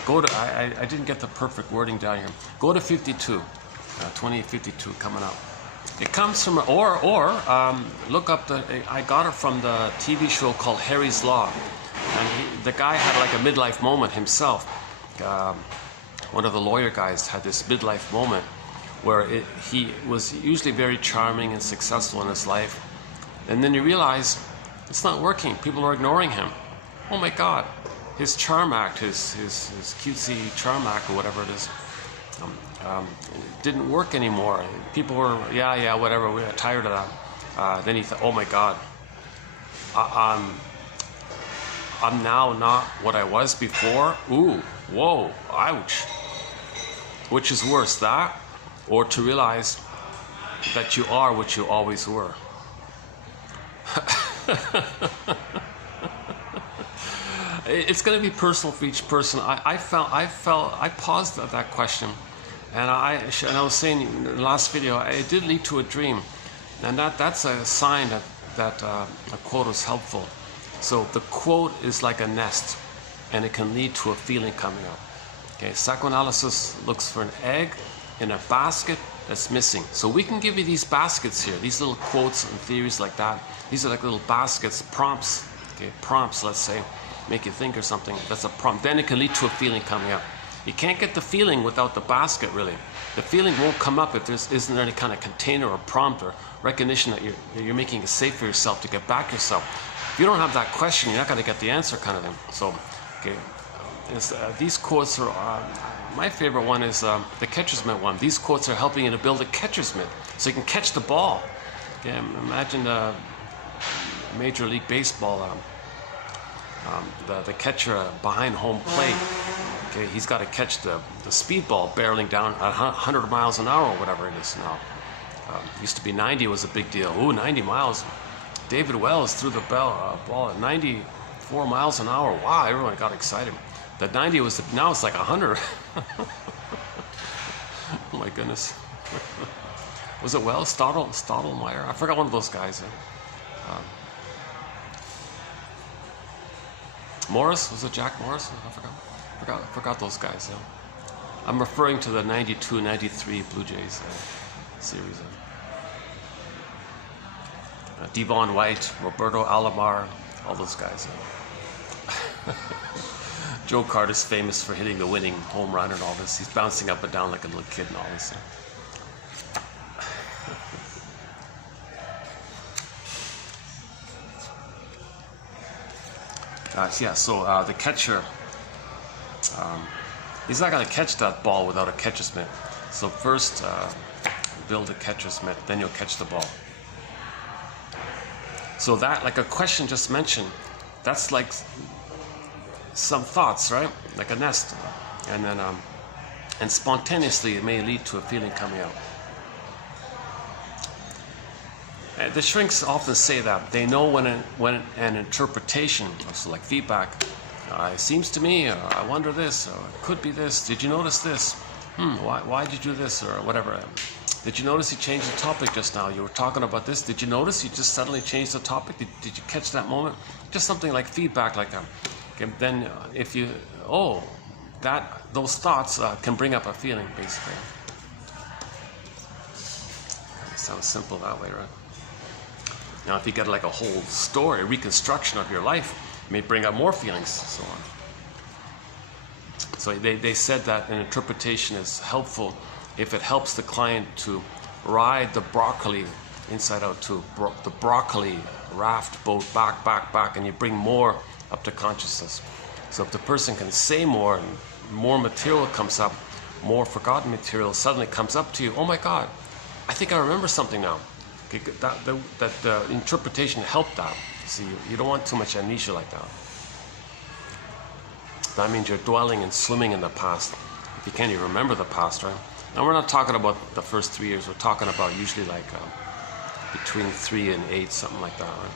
go to, I didn't get the perfect wording down here. Go to 52, 2052 coming up. It comes from, look up I got it from the TV show called Harry's Law. And the guy had like a midlife moment himself. One of the lawyer guys had this midlife moment where he was usually very charming and successful in his life. And then you realize it's not working. People are ignoring him. Oh my God, his charm act, his cutesy charm act or whatever it is, didn't work anymore. People were, yeah, whatever, we got tired of that. Then he thought, oh my God, I'm now not what I was before. Ooh, whoa, ouch. Which is worse, that or to realize that you are what you always were? It's going to be personal for each person. I paused at that question, and I was saying in the last video, it did lead to a dream, and that's a sign that a quote is helpful. So the quote is like a nest, and it can lead to a feeling coming up. Okay, psychoanalysis looks for an egg in a basket that's missing. So we can give you these baskets here, these little quotes and theories like that. These are like little baskets, prompts. Okay, prompts, let's say, make you think or something. That's a prompt. Then it can lead to a feeling coming up. You can't get the feeling without the basket, really. The feeling won't come up if there isn't any kind of container or prompt or recognition that you're making it safe for yourself to get back yourself. If you don't have that question, you're not going to get the answer, kind of thing. So, okay, these quotes are, my favorite one is the catcher's mitt one. These quotes are helping you to build a catcher's mitt so you can catch the ball. Okay, imagine Major League Baseball, the catcher behind home plate. Okay, he's got to catch the speed ball barreling down at 100 miles an hour or whatever it is now. Used to be 90 was a big deal. Ooh, 90 miles. David Wells threw the ball at 94 miles an hour. Wow, everyone got excited. That 90 was, now it's like 100. Oh my goodness. Was it Wells? Stottlemyre? I forgot one of those guys. Morris? Was it Jack Morris? I forgot those guys. I'm referring to the 92-93 Blue Jays series. Devon White, Roberto Alomar, all those guys. Joe Carter's famous for hitting the winning home run and all this. He's bouncing up and down like a little kid and all this. The catcher, he's not going to catch that ball without a catcher's mitt. So first, build a catcher's mitt, then you'll catch the ball. So that, like a question just mentioned, that's like some thoughts, right? Like a nest. And then, and spontaneously it may lead to a feeling coming out. The shrinks often say that. They know when an interpretation, so like feedback, it seems to me, or I wonder this, or it could be this, did you notice this? Why did you do this, or whatever. Did you notice you changed the topic just now? You were talking about this. Did you notice you just suddenly changed the topic? Did you catch that moment? Just something like feedback like that. Okay, then if you, those thoughts can bring up a feeling, basically. It sounds simple that way, right? Now, if you get like a whole story, a reconstruction of your life, it may bring up more feelings, so on. So they said that an interpretation is helpful if it helps the client to ride the broccoli inside out to the broccoli raft boat back, and you bring more up to consciousness. So if the person can say more and more material comes up, more forgotten material suddenly comes up to you, oh my God, I think I remember something now. Okay, that the interpretation helped that. See, you don't want too much amnesia like that. That means you're dwelling and swimming in the past. If you can't even remember the past, right? And we're not talking about the first 3 years. We're talking about usually like between 3 and 8, something like that, right?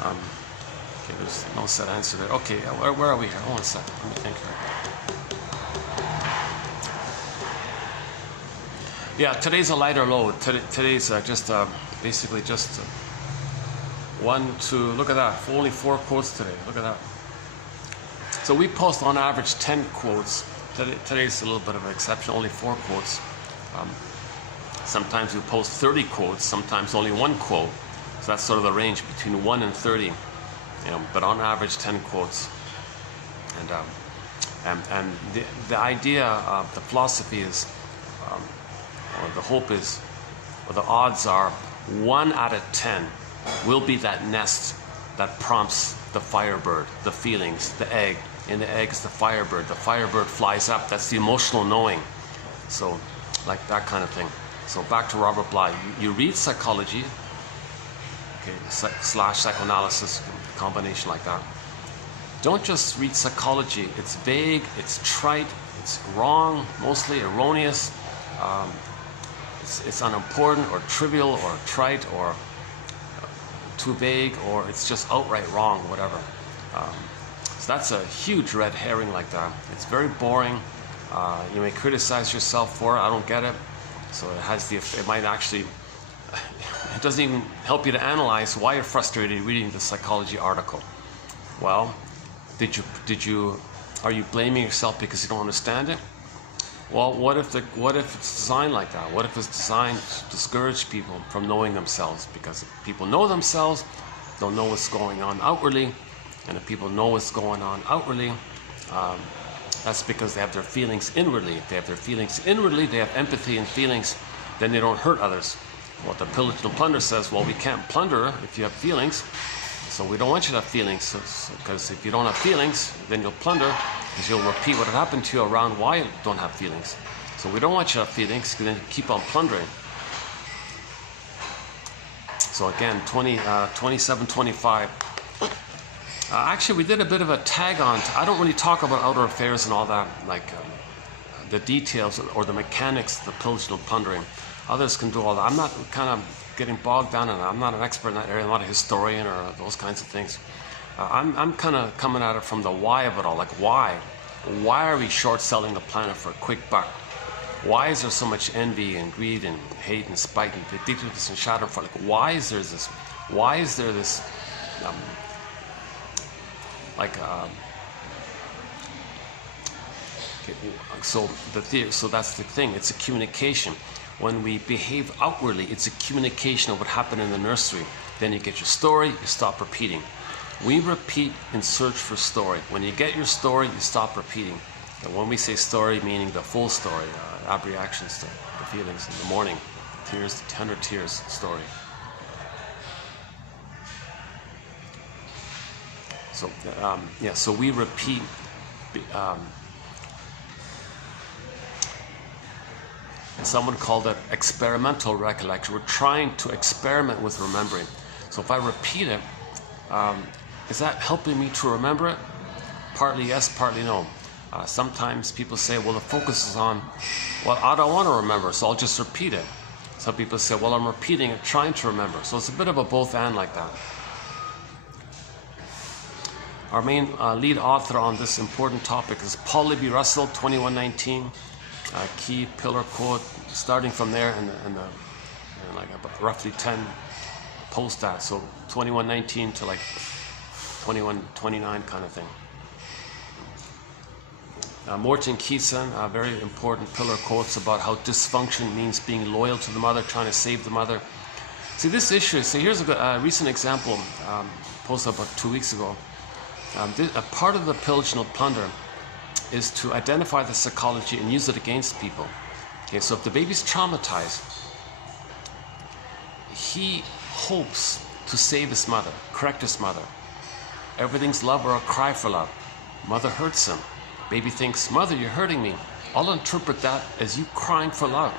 Okay, there's no set answer there. Okay, where are we here? Hold on a second. Let me think here. Yeah, today's a lighter load. Today's basically just 1, 2, look at that, only 4 quotes today, look at that. So we post on average 10 quotes. Today's a little bit of an exception, only 4 quotes. Sometimes we post 30 quotes, sometimes only 1 quote. So that's sort of the range between 1 and 30, but on average 10 quotes. And the idea, the philosophy is, or the hope is, or the odds are 1 out of 10 will be that nest that prompts the firebird, the feelings, the egg. In the egg is the firebird. The firebird flies up. That's the emotional knowing. So, like that kind of thing. So back to Robert Bly. You read psychology, okay, / psychoanalysis, combination like that. Don't just read psychology. It's vague, it's trite, it's wrong, mostly erroneous. It's unimportant or trivial or trite or too vague, or it's just outright wrong, whatever. So that's a huge red herring like that. It's very boring. You may criticize yourself for it. I don't get it. So it might actually, it doesn't even help you to analyze why you're frustrated reading the psychology article. Well, are you blaming yourself because you don't understand it? Well, what if it's designed like that? What if it's designed to discourage people from knowing themselves? Because if people know themselves, they'll know what's going on outwardly. And if people know what's going on outwardly, that's because they have their feelings inwardly. If they have their feelings inwardly, they have empathy and feelings, then they don't hurt others. What the pillage and plunder says, well, we can't plunder if you have feelings. So we don't want you to have feelings, because if you don't have feelings, then you'll plunder, because you'll repeat what happened to you around why you don't have feelings. So we don't want you to have feelings, because then you keep on plundering. So again, 27, 25. Actually, we did a bit of a tag on. I don't really talk about outer affairs and all that, like the details or the mechanics of the pillage and plundering. Others can do all that. I'm not kind of getting bogged down in it. I'm not an expert in that area. I'm not a historian or those kinds of things. I'm kind of coming at it from the why of it all. Like why? Why are we short selling the planet for a quick buck? Why is there so much envy and greed and hate and spite and vindictiveness and shadow for? Like why is there this? Why is there this? So that's the thing. It's a communication. When we behave outwardly, it's a communication of what happened in the nursery. Then you get your story, you stop repeating. We repeat in search for story. When you get your story, you stop repeating. And when we say story, meaning the full story, aberrations to the feelings in the morning, Tears, 100 Tears story. So, yeah, so we repeat. Someone called it experimental recollection. We're trying to experiment with remembering. So if I repeat it, is that helping me to remember it? Partly yes, partly no. Sometimes people say, well, the focus is on, well, I don't want to remember, so I'll just repeat it. Some people say, well, I'm repeating it, trying to remember. So it's a bit of a both and like that. Our main lead author on this important topic is Paul Libby Russell, 2119. Key pillar quote, starting from there and like about roughly 10 post that, so 2119 to like 2129 kind of thing. Morton Keeson, very important pillar quotes about how dysfunction means being loyal to the mother, trying to save the mother. See, this issue, so here's a recent example posted about 2 weeks ago. A part of the pillage and plunder is to identify the psychology and use it against people. Okay, so if the baby's traumatized, he hopes to save his mother, correct his mother. Everything's love or a cry for love. Mother hurts him. Baby thinks, mother, you're hurting me. I'll interpret that as you crying for love.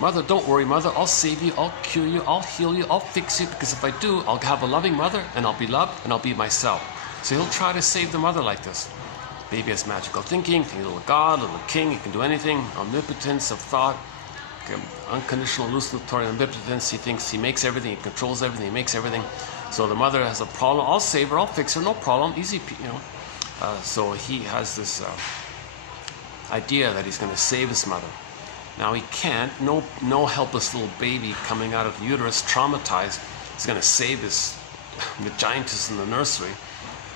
Mother, don't worry, mother, I'll save you, I'll cure you, I'll heal you, I'll fix you, because if I do, I'll have a loving mother, and I'll be loved, and I'll be myself. So he'll try to save the mother like this. Baby has magical thinking, little God, little king, he can do anything, omnipotence of thought, unconditional hallucinatory omnipotence, he thinks he makes everything, he controls everything, he makes everything. So the mother has a problem, I'll save her, I'll fix her, no problem, easy, you know. So he has this idea that he's going to save his mother. Now he can't, no helpless little baby coming out of the uterus, traumatized, is going to save the giantess in the nursery,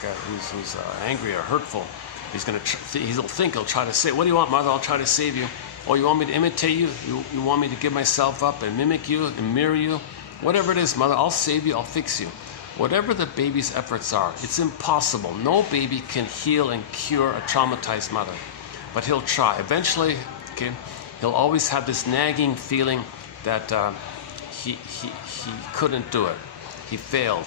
who's angry or hurtful. He'll try to say, what do you want, mother? I'll try to save you. Oh, you want me to imitate you? You want me to give myself up and mimic you and mirror you? Whatever it is, mother, I'll save you, I'll fix you. Whatever the baby's efforts are, it's impossible. No baby can heal and cure a traumatized mother. But he'll try. Eventually, okay, he'll always have this nagging feeling that he couldn't do it. He failed.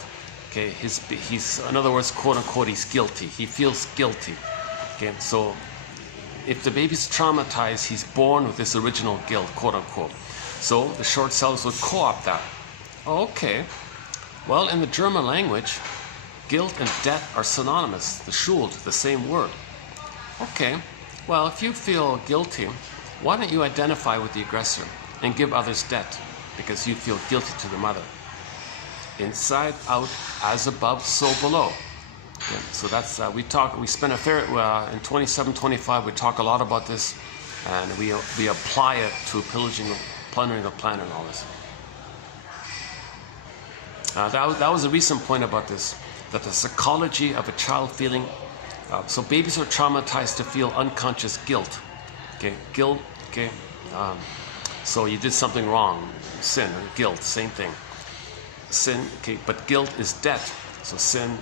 Okay, he's in other words, quote unquote, he's guilty. He feels guilty. Okay, so if the baby's traumatized, he's born with this original guilt, quote unquote. So the short sellers would co-opt that. Oh, okay. Well, in the German language, guilt and debt are synonymous. The Schuld, the same word. Okay. Well, if you feel guilty, why don't you identify with the aggressor and give others debt because you feel guilty to the mother? Inside, out, as above, so below. Okay, so that's we spent a fair in 27-25. We talk a lot about this, and we apply it to pillaging, plundering the planet, and all this. That was a recent point about this, that the psychology of a child feeling. So babies are traumatized to feel unconscious guilt. Okay, guilt. Okay, so you did something wrong, sin, or guilt, same thing. Sin. Okay, but guilt is debt. So sin.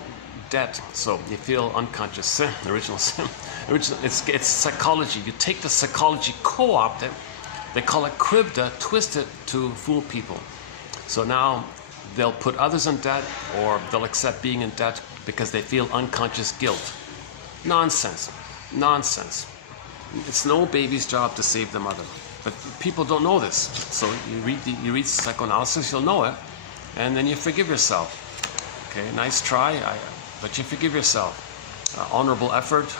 Debt, so you feel unconscious sin, original sin. It's psychology. You take the psychology, co-opt it, they call it krivda, twist it to fool people. So now they'll put others in debt, or they'll accept being in debt because they feel unconscious guilt. Nonsense. Nonsense. It's no baby's job to save the mother. But people don't know this. So you read psychoanalysis, you'll know it, and then you forgive yourself. Okay, nice try. But you forgive yourself. Honorable effort,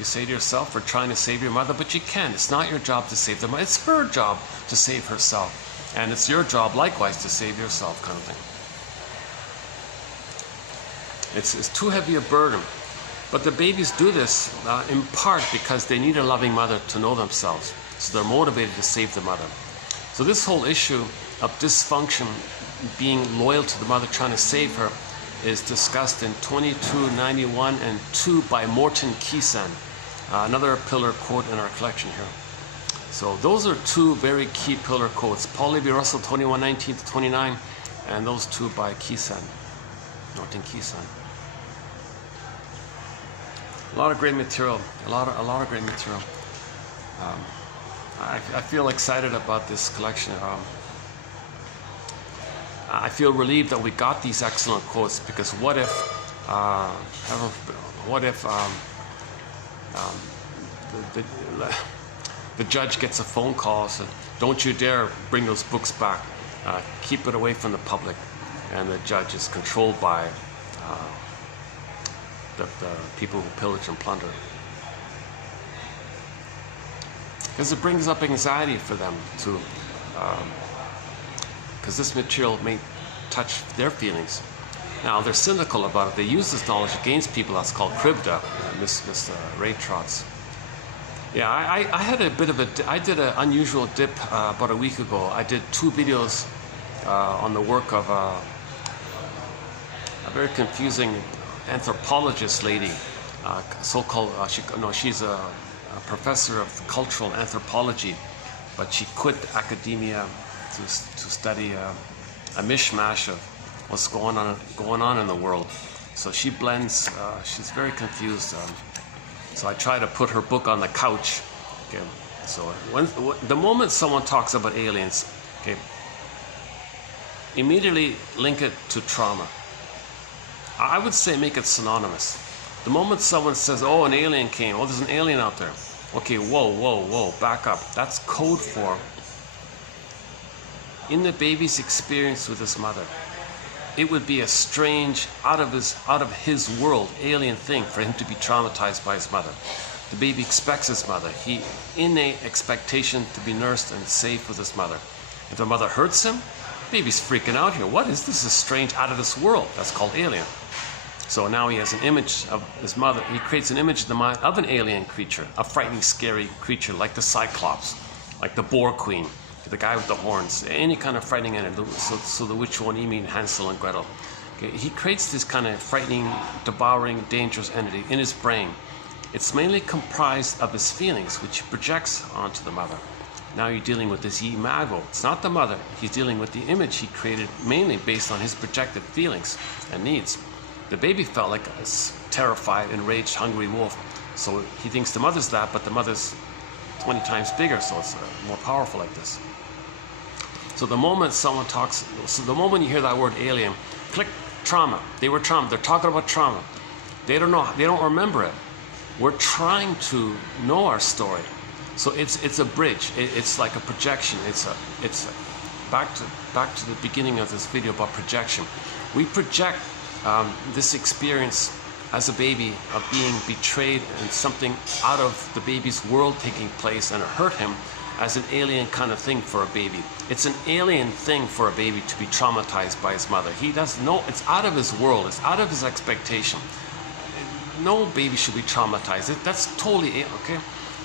you say to yourself, for trying to save your mother, but you can't. It's not your job to save the mother. It's her job to save herself. And it's your job, likewise, to save yourself, kind of thing. It's too heavy a burden. But the babies do this in part because they need a loving mother to know themselves. So they're motivated to save the mother. So this whole issue of dysfunction, being loyal to the mother, trying to save her, is discussed in 2291 and 2 by Morton Keeson. Another pillar quote in our collection here. So those are two very key pillar quotes. Paul Libby Russell, 2119-29, and those two by Keeson, Morton Keeson. A lot of great material. A lot of great material. I feel excited about this collection. I feel relieved that we got these excellent quotes, because what if the judge gets a phone call and says, "Don't you dare bring those books back. Keep it away from the public." And the judge is controlled by the people who pillage and plunder. Because it brings up anxiety for them to, because this material may touch their feelings. Now they're cynical about it. They use this knowledge against people. That's called krivda, Miss Ray Trotz. Yeah, I had a bit of I did an unusual dip about a week ago. I did 2 videos on the work of a very confusing anthropologist lady, so-called, she's a professor of cultural anthropology, but she quit academia to study a mishmash of what's going on in the world. So she blends, she's very confused. So I try to put her book on the couch. Okay, so the moment someone talks about aliens, okay, immediately link it to trauma. I would say make it synonymous. The moment someone says, "Oh, an alien came," "Oh, there's an alien out there." Okay, whoa, back up. That's code for, in the baby's experience with his mother, it would be a strange, out of his world, alien thing for him to be traumatized by his mother. The baby expects his mother. He innate expectation to be nursed and safe with his mother. If the mother hurts him, baby's freaking out here. What is this? This is strange, out of this world. That's called alien. So now he has an image of his mother. He creates an image in the mind of an alien creature, a frightening, scary creature like the Cyclops, like the Boar Queen, the guy with the horns, any kind of frightening entity. So the witch won't mean Hansel and Gretel. Okay, he creates this kind of frightening, devouring, dangerous entity in his brain. It's mainly comprised of his feelings, which he projects onto the mother. Now you're dealing with this imago. It's not the mother. He's dealing with the image he created mainly based on his projected feelings and needs. The baby felt like a terrified, enraged, hungry wolf. So he thinks the mother's that, but the mother's 20 times bigger, so it's more powerful like this. So the moment someone talks, so the moment you hear that word alien, click trauma. They were trauma. They're talking about trauma. They don't know. They don't remember it. We're trying to know our story. So it's a bridge. It's like a projection. It's back to the beginning of this video about projection. We project this experience as a baby of being betrayed and something out of the baby's world taking place, and it hurt him, as an alien kind of thing for a baby. It's an alien thing for a baby to be traumatized by his mother. He doesn't know. It's out of his world. It's out of his expectation. No baby should be traumatized. That's totally okay.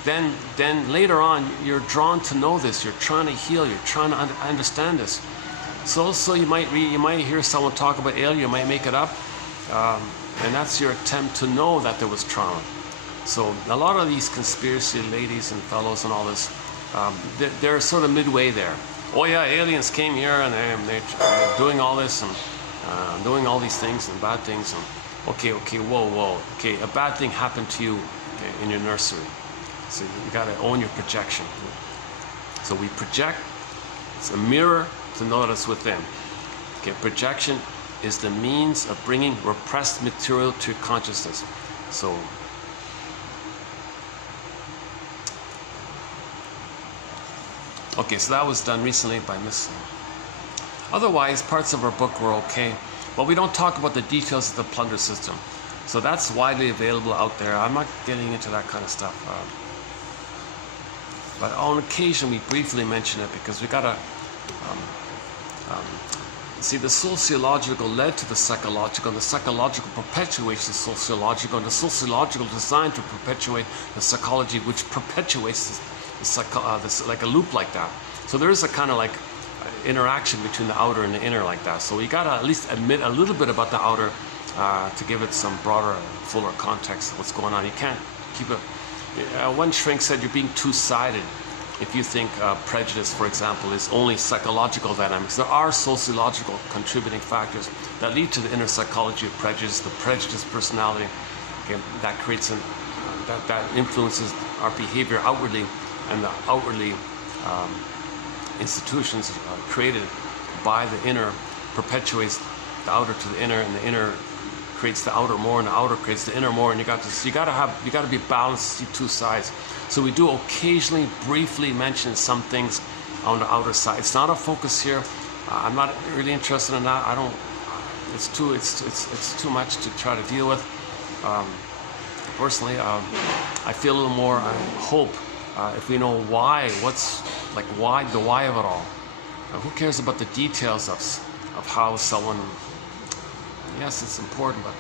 Then later on, you're drawn to know this. You're trying to heal. You're trying to understand this. So you might hear someone talk about alien. You might make it up, and that's your attempt to know that there was trauma. So a lot of these conspiracy ladies and fellows and all this, they're sort of midway there. Oh yeah, aliens came here and they're doing all this and doing all these things and bad things. And okay, whoa. Okay, a bad thing happened to you, okay, in your nursery. So you got to own your projection. So we project. It's a mirror to notice within. Okay, projection is the means of bringing repressed material to consciousness. So okay, so that was done recently by Miss. Otherwise, parts of our book were okay, but we don't talk about the details of the plunder system. So that's widely available out there. I'm not getting into that kind of stuff. But on occasion, we briefly mention it because we gotta see the sociological led to the psychological, and the psychological perpetuates the sociological, and the sociological designed to perpetuate the psychology, which perpetuates this like a loop like that. So there is a kind of like interaction between the outer and the inner like that. So we gotta at least admit a little bit about the outer to give it some broader, fuller context of what's going on. You can't keep it. One shrink said you're being two-sided if you think prejudice, for example, is only psychological dynamics. There are sociological contributing factors that lead to the inner psychology of prejudice, the prejudiced personality, okay, that creates that influences our behavior outwardly, and the outwardly institutions created by the inner perpetuates the outer to the inner, and the inner creates the outer more, and the outer creates the inner more, and you got to be balanced, see two sides. So we do occasionally briefly mention some things on the outer side. It's not a focus here. I'm not really interested in that. It's too much to try to deal with. Personally, I feel a little more hope if we know why. Why the why of it all. Who cares about the details of how someone? Yes, it's important, but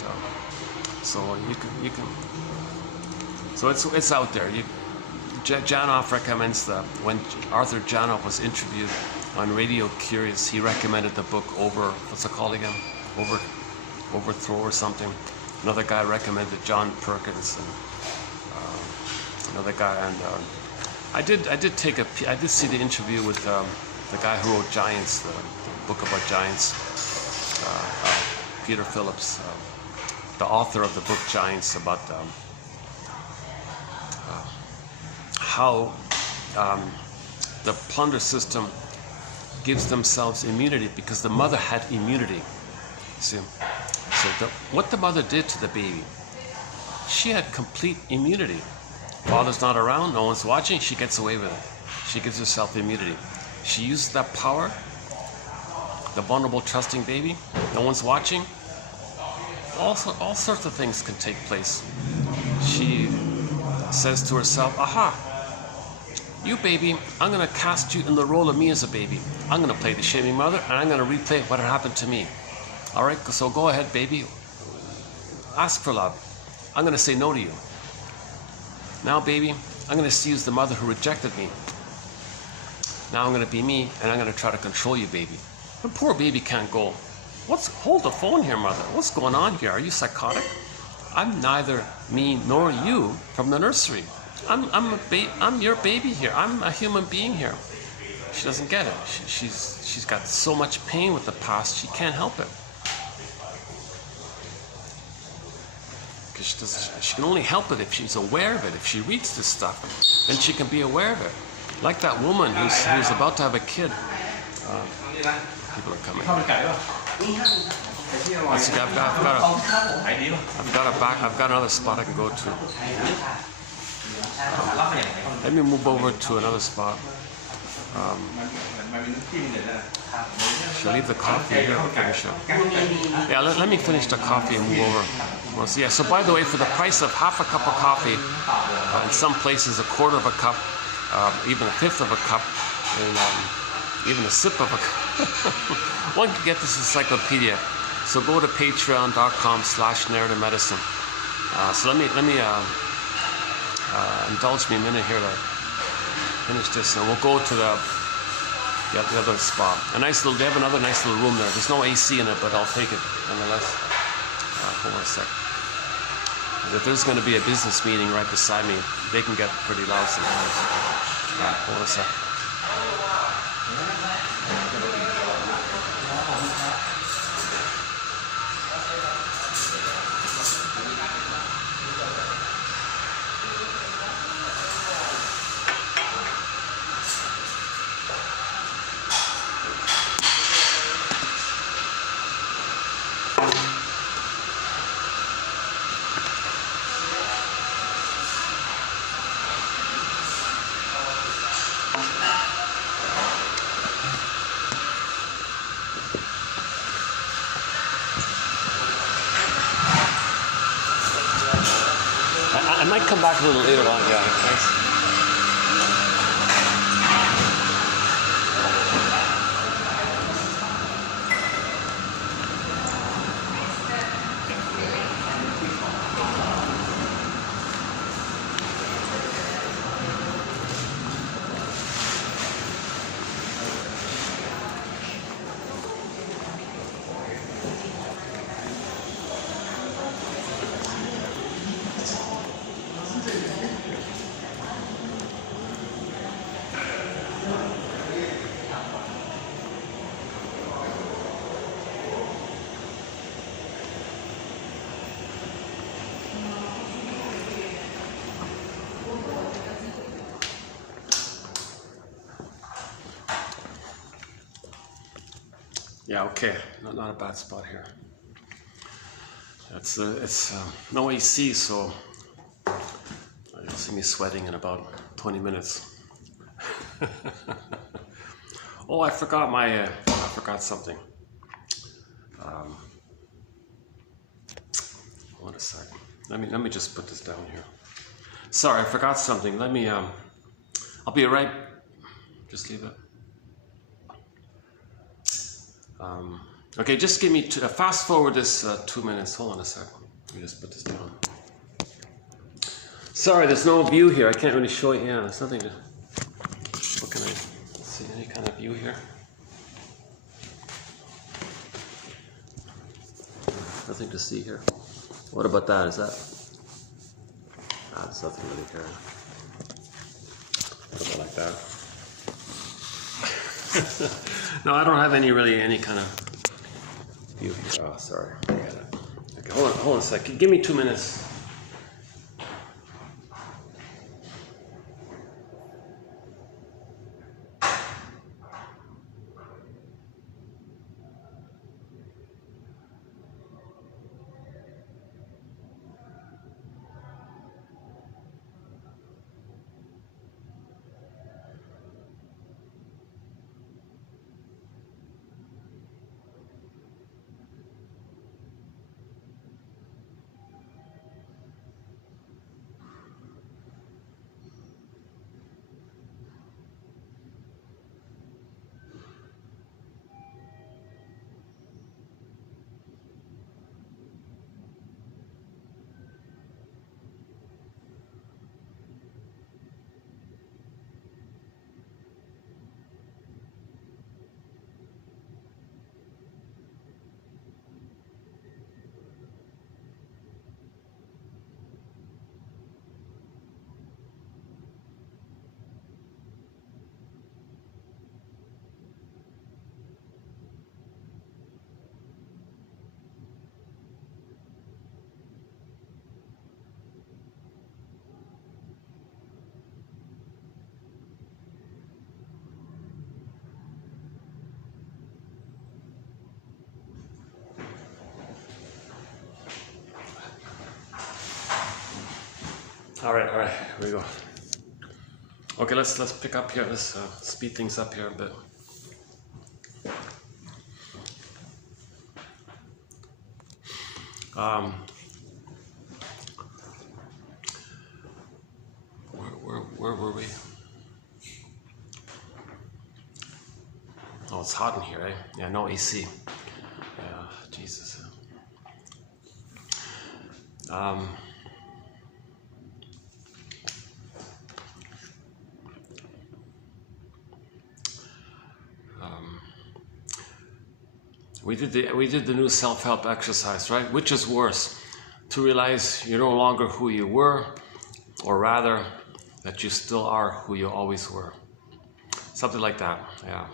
so you can. So it's out there. Janoff recommends when Arthur Janoff was interviewed on Radio Curious, he recommended the book what's it called again? Overthrow or something. Another guy recommended John Perkins, and another guy, and I did see the interview with the guy who wrote Giants, the book about giants, Peter Phillips, the author of the book Giants, about how the plunder system gives themselves immunity because the mother had immunity. See, so what the mother did to the baby, she had complete immunity. Father's not around, no one's watching, she gets away with it. She gives herself immunity. She uses that power, the vulnerable, trusting baby, no one's watching. All sorts of things can take place. She says to herself, aha, you baby, I'm going to cast you in the role of me as a baby. I'm going to play the shaming mother, and I'm going to replay what had happened to me. All right, so go ahead, baby. Ask for love. I'm going to say no to you. Now, baby, I'm going to see you as the mother who rejected me. Now I'm going to be me, and I'm going to try to control you, baby. The poor baby can't go, hold the phone here, mother. What's going on here? Are you psychotic? I'm neither me nor you from the nursery. I'm your baby here. I'm a human being here. She doesn't get it. She's got so much pain with the past, she can't help it. She can only help it if she's aware of it. If she reads this stuff, then she can be aware of it. Like that woman who's about to have a kid. People are coming. I've got another spot I can go to. Let me move over to another spot. Should I leave the coffee here or finish it? Yeah, let me finish the coffee and move over. Well, so, yeah, so by the way, for the price of half a cup of coffee, in some places a quarter of a cup, even a fifth of a cup, and even a sip of a cup, one can get this encyclopedia. So go to patreon.com/narrative medicine. So let me indulge me a minute here to finish this, and we'll go to the other spot. They have another nice little room there. There's no AC in it, but I'll take it nonetheless. Hold on a sec. If there's going to be a business meeting right beside me, they can get pretty loud sometimes. Hold on a sec. I might come back a little later on, yeah. Thanks. Yeah, okay, not a bad spot here. It's no AC, so you'll see me sweating in about 20 minutes. Oh, I forgot something. Hold a second. Let me just put this down here. Sorry, I forgot something. Let me. I'll be right. Just leave it. Okay, just give me fast forward this 2 minutes. Hold on a second. Let me just put this down. Sorry, there's no view here. I can't really show it. Yeah, there's nothing to. What can I see? Any kind of view here? Nothing to see here. What about that? Is that? There's nothing really here. What about like that? No, I don't have any kind of view here. Oh, sorry. I got it. Okay, hold on a second. Give me 2 minutes. All right, here we go. Okay, let's pick up here. Let's speed things up here a bit. Where were we? Oh, it's hot in here, eh? Yeah, no AC. Yeah, Jesus. We did the new self-help exercise, right? Which is worse? To realize you're no longer who you were, or rather that you still are who you always were. Something like that, yeah.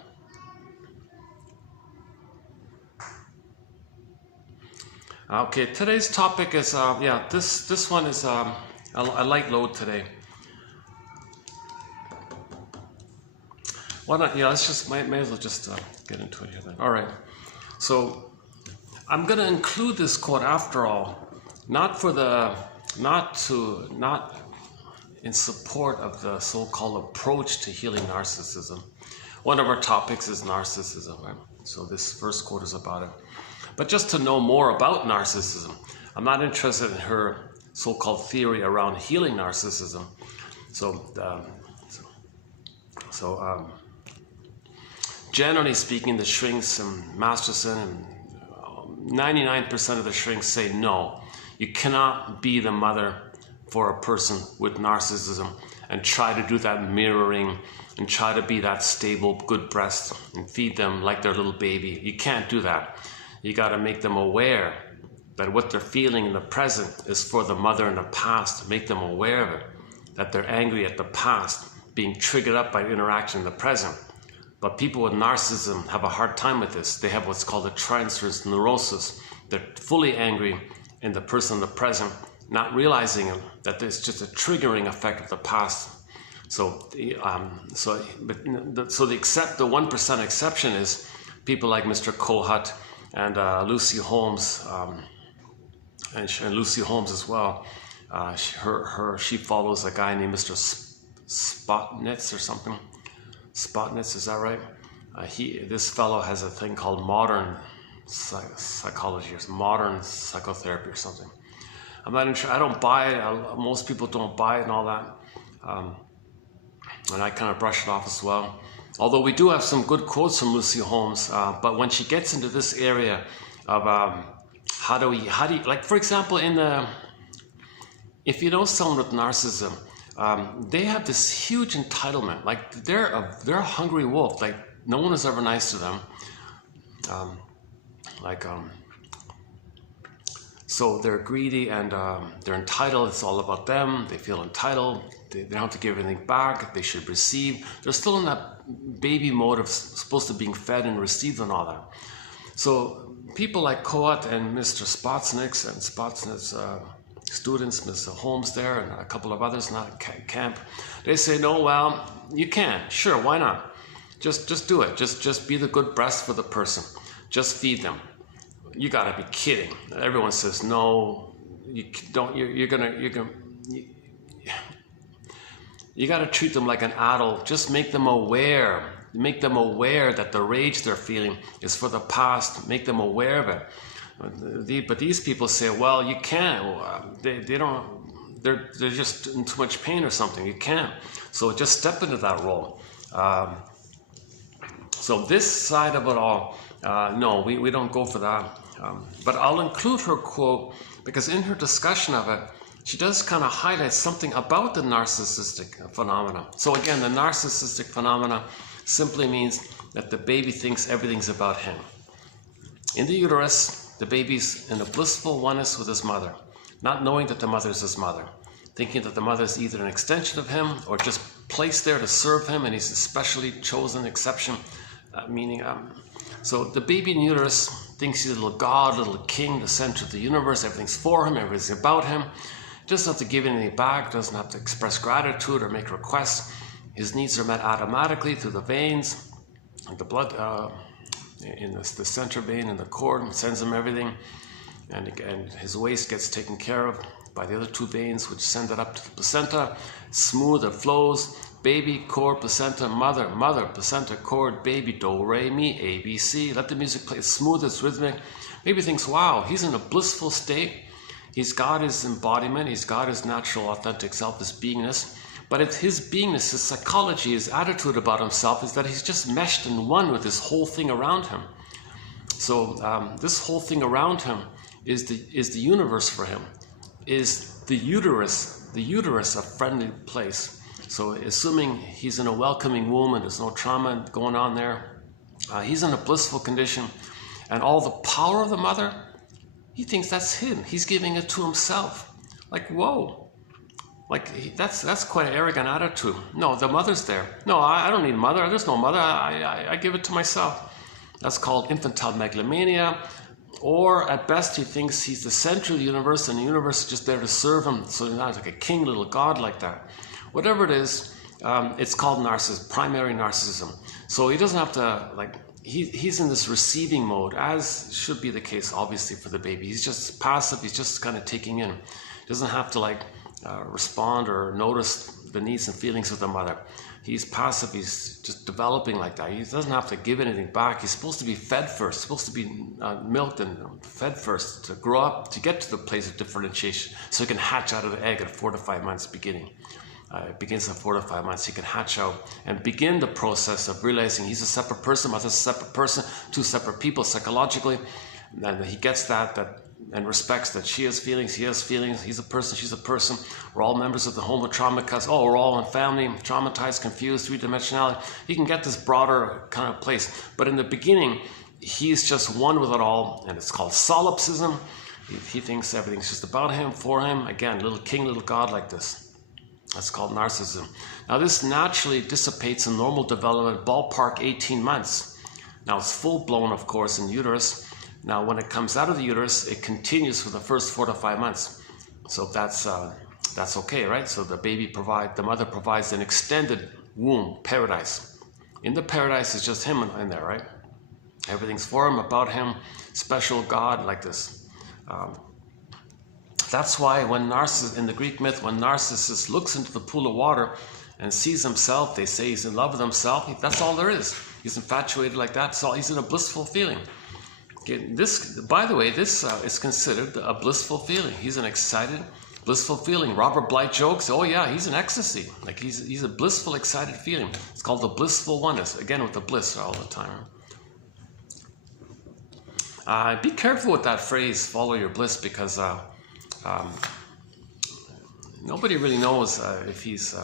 Okay, today's topic is, this one is a light load today. Why not? Yeah, let's just, may as well just get into it here then. All right. So I'm going to include this quote after all, not in support of the so-called approach to healing narcissism. One of our topics is narcissism, right? So this first quote is about it. But just to know more about narcissism. I'm not interested in her so-called theory around healing narcissism. Generally speaking, the shrinks and Masterson and 99% of the shrinks say no. You cannot be the mother for a person with narcissism and try to do that mirroring and try to be that stable, good breast and feed them like their little baby. You can't do that. You got to make them aware that what they're feeling in the present is for the mother in the past. Make them aware of it, that they're angry at the past, being triggered up by interaction in the present. But people with narcissism have a hard time with this. They have what's called a transference neurosis. They're fully angry in the person in the present, not realizing that it's just a triggering effect of the past. So the 1% exception is people like Mr. Kohut and Lucy Holmes, and Lucy Holmes as well. She follows a guy named Mr. Spotnitz or something. Spotnitz, is that right? This fellow has a thing called modern psychology or modern psychotherapy or something. I'm not sure. I don't buy it. Most people don't buy it and all that. And I kind of brush it off as well. Although we do have some good quotes from Lucy Holmes, but when she gets into this area of how do you, like for example, if you know someone with narcissism, they have this huge entitlement. Like they're a hungry wolf. Like no one is ever nice to them. So they're greedy and they're entitled. It's all about them. They feel entitled. They don't have to give anything back. They should receive. They're still in that baby mode of supposed to being fed and received and all that. So people like Kohut and Mr. Spotnitz and Spotnitz's students, Ms. Holmes there and a couple of others, not camp, they say, no, well, you can. Sure, why not? Just do it. Just be the good breast for the person. Just feed them. You gotta be kidding. Everyone says, no, you don't, you gotta treat them like an adult. Just make them aware. Make them aware that the rage they're feeling is for the past. Make them aware of it. But these people say, well, you can't. They're just in too much pain or something. You can't. So just step into that role. So this side of it all, no, we don't go for that. But I'll include her quote because in her discussion of it, she does kind of highlight something about the narcissistic phenomena. So again, the narcissistic phenomena simply means that the baby thinks everything's about him. In the uterus, the baby's in a blissful oneness with his mother, not knowing that the mother is his mother, thinking that the mother is either an extension of him or just placed there to serve him and he's a specially chosen exception, so the baby in uterus thinks he's a little god, a little king, the center of the universe, everything's for him, everything's about him. Doesn't have to give anything back, doesn't have to express gratitude or make requests. His needs are met automatically through the veins, the blood in the center vein and the cord sends him everything, and his waste gets taken care of by the other two veins which send it up to the placenta. It's smooth, it flows. Baby, cord, placenta, mother, placenta, cord, baby, do, re, mi, A, B, C. Let the music play. It's smooth, it's rhythmic. Baby thinks, wow, he's in a blissful state. He's got his embodiment. He's got his natural, authentic self, his beingness. But it's his beingness, his psychology, his attitude about himself is that he's just meshed in one with this whole thing around him. So this whole thing around him is the universe for him, is the uterus a friendly place. So assuming he's in a welcoming womb and there's no trauma going on there, he's in a blissful condition, and all the power of the mother, he thinks that's him. He's giving it to himself. Like, whoa. Like, that's quite an arrogant attitude. No, the mother's there. No, I don't need a mother. There's no mother. I give it to myself. That's called infantile megalomania. Or at best, he thinks he's the center of the universe and the universe is just there to serve him. So he's not like a king, little god like that. Whatever it is, it's called narcissism, primary narcissism. So he doesn't have to, like, he's in this receiving mode, as should be the case, obviously, for the baby. He's just passive. He's just kind of taking in. He doesn't have to, like, respond or notice the needs and feelings of the mother. He's passive. He's just developing like that. He doesn't have to give anything back. He's supposed to be fed first, supposed to be milked and fed first to grow up, to get to the place of differentiation, so he can hatch out of the egg at 4 to 5 months beginning. It begins at 4 to 5 months. He can hatch out and begin the process of realizing he's a separate person, mother's a separate person, two separate people psychologically. And he gets that and respects that she has feelings, he has feelings, he's a person, she's a person. We're all members of the home of trauma because, we're all in family, traumatized, confused, three-dimensionality. He can get this broader kind of place. But in the beginning, he's just one with it all, and it's called solipsism. He thinks everything's just about him, for him. Again, little king, little god like this. That's called narcissism. Now this naturally dissipates in normal development, ballpark 18 months. Now it's full-blown, of course, in uterus. Now when it comes out of the uterus, it continues for the first 4 to 5 months. So that's okay, right? So the mother provides an extended womb, paradise. In the paradise, it's just him in there, right? Everything's for him, about him, special God, like this. That's why when in the Greek myth, when Narcissus looks into the pool of water and sees himself, they say he's in love with himself. That's all there is. He's infatuated like that. So he's in a blissful feeling. Okay, this, by the way, this is considered a blissful feeling. He's an excited, blissful feeling. Robert Bly jokes, oh yeah, he's in ecstasy. Like he's a blissful, excited feeling. It's called the blissful oneness. Again, with the bliss all the time. Be careful with that phrase, follow your bliss, because nobody really knows if he's...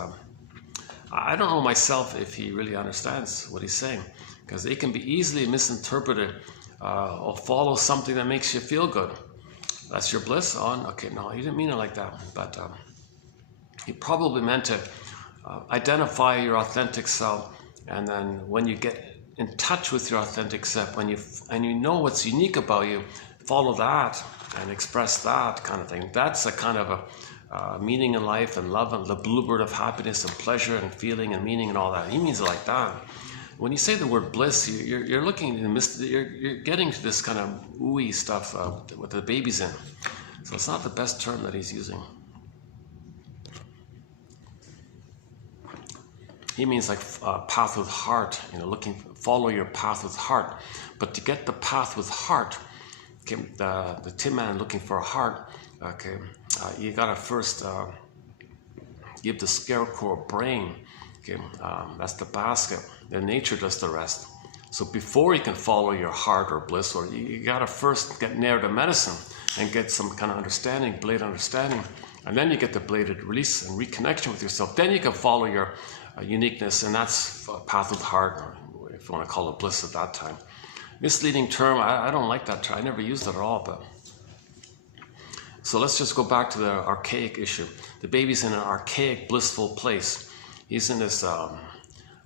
I don't know myself if he really understands what he's saying, because they can be easily misinterpreted or follow something that makes you feel good. That's your bliss? Oh, okay, no, he didn't mean it like that. But he probably meant to identify your authentic self, and then when you get in touch with your authentic self, and you know what's unique about you, follow that and express that kind of thing. That's a kind of a meaning in life and love and the bluebird of happiness and pleasure and feeling and meaning and all that. He means it like that. When you say the word bliss, you're looking in you're getting to this kind of ooey stuff with the babies in. So it's not the best term that he's using. He means like path with heart, follow your path with heart. But to get the path with heart, okay, the Tin Man looking for a heart, okay, you gotta first give the scarecrow a brain. Okay, that's the basket. Then nature does the rest. So before you can follow your heart or bliss, or you gotta first get near the medicine and get some kind of understanding, blade understanding, and then you get the bladed release and reconnection with yourself. Then you can follow your uniqueness, and that's path with heart, or if you want to call it bliss at that time. Misleading term, I don't like that term. I never used it at all. But so let's just go back to the archaic issue. The baby's in an archaic, blissful place. He's in this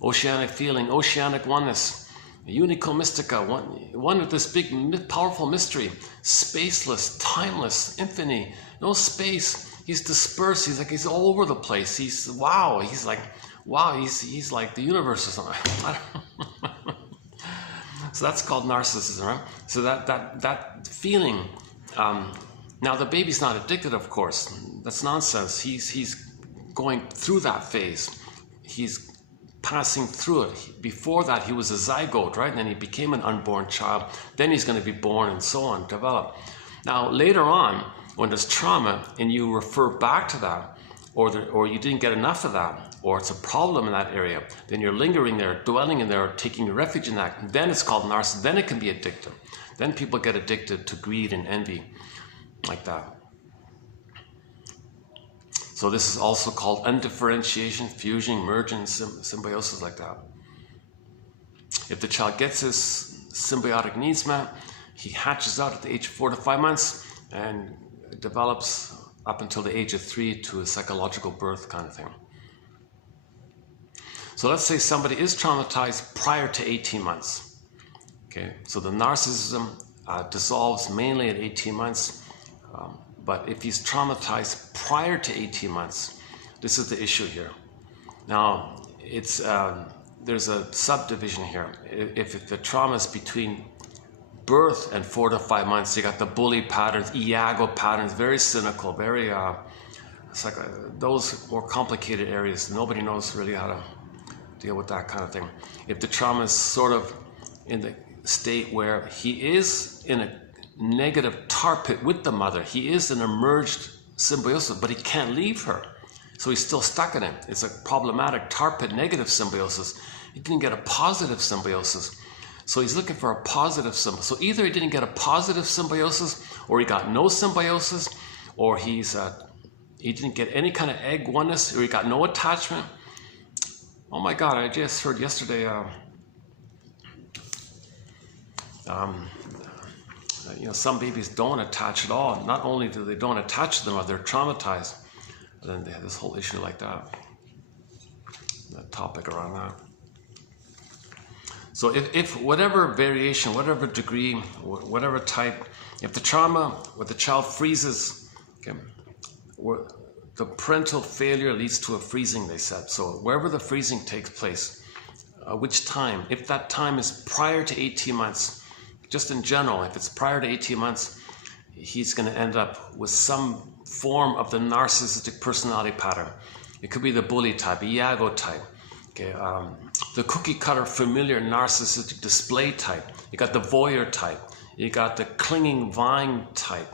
oceanic feeling, oceanic oneness, unico mystica, one with this big, powerful mystery, spaceless, timeless, infinite, no space. He's dispersed. He's all over the place. He's like the universe or something. So that's called narcissism, right? So that feeling. Now the baby's not addicted, of course. That's nonsense. He's going through that phase. He's passing through it. Before that, he was a zygote, right? And then he became an unborn child. Then he's going to be born and so on, develop. Now later on, when there's trauma and you refer back to that, or you didn't get enough of that, or it's a problem in that area, then you're lingering there, dwelling in there, or taking refuge in that, then it's called narcissism. Then it can be addictive. Then people get addicted to greed and envy, like that. So this is also called undifferentiation, fusion, emergence, symbiosis, like that. If the child gets his symbiotic needs met, he hatches out at the age of 4 to 5 months and develops up until the age of 3 to a psychological birth kind of thing. So let's say somebody is traumatized prior to 18 months. Okay, so the narcissism dissolves mainly at 18 months. But if he's traumatized prior to 18 months, this is the issue here. Now, there's a subdivision here. If the trauma is between birth and 4 to 5 months, you got the bully patterns, Iago patterns, very cynical, very, it's like those more complicated areas. Nobody knows really how to deal with that kind of thing. If the trauma is sort of in the state where he is in a negative tar pit with the mother, he is an emerged symbiosis, but he can't leave her. So he's still stuck in it. It's a problematic tar pit negative symbiosis. He didn't get a positive symbiosis. So he's looking for a positive symbiosis. So either he didn't get a positive symbiosis, or he got no symbiosis, or he didn't get any kind of egg oneness, or he got no attachment. Oh my God, I just heard yesterday, some babies don't attach at all. Not only do they don't attach to them, they're traumatized. And then they have this whole issue like that. That topic around that. So if whatever variation, whatever degree, whatever type, if the trauma where the child freezes, okay, the parental failure leads to a freezing, they said. So wherever the freezing takes place, which time, if that time is prior to 18 months, just in general, if it's prior to 18 months, he's going to end up with some form of the narcissistic personality pattern. It could be the bully type, Iago type, okay, the cookie cutter familiar narcissistic display type. You got the voyeur type. You got the clinging vine type.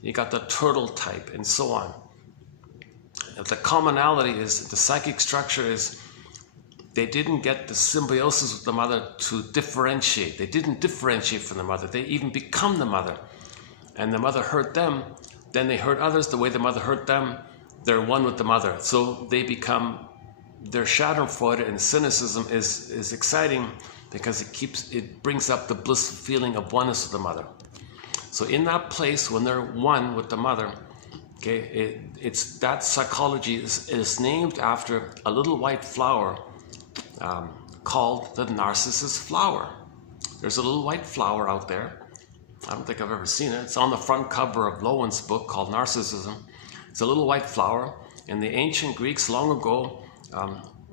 You got the turtle type, and so on. The commonality is, the psychic structure is, they didn't get the symbiosis with the mother to differentiate. They didn't differentiate from the mother. They even become the mother. And the mother hurt them, then they hurt others the way the mother hurt them. They're one with the mother. So they become, their schadenfreude and cynicism is exciting because it brings up the blissful feeling of oneness with the mother. So in that place, when they're one with the mother, okay, it's that psychology is named after a little white flower called the narcissus flower. There's a little white flower out there. I don't think I've ever seen it. It's on the front cover of Lowen's book called Narcissism. It's a little white flower. And the ancient Greeks long ago,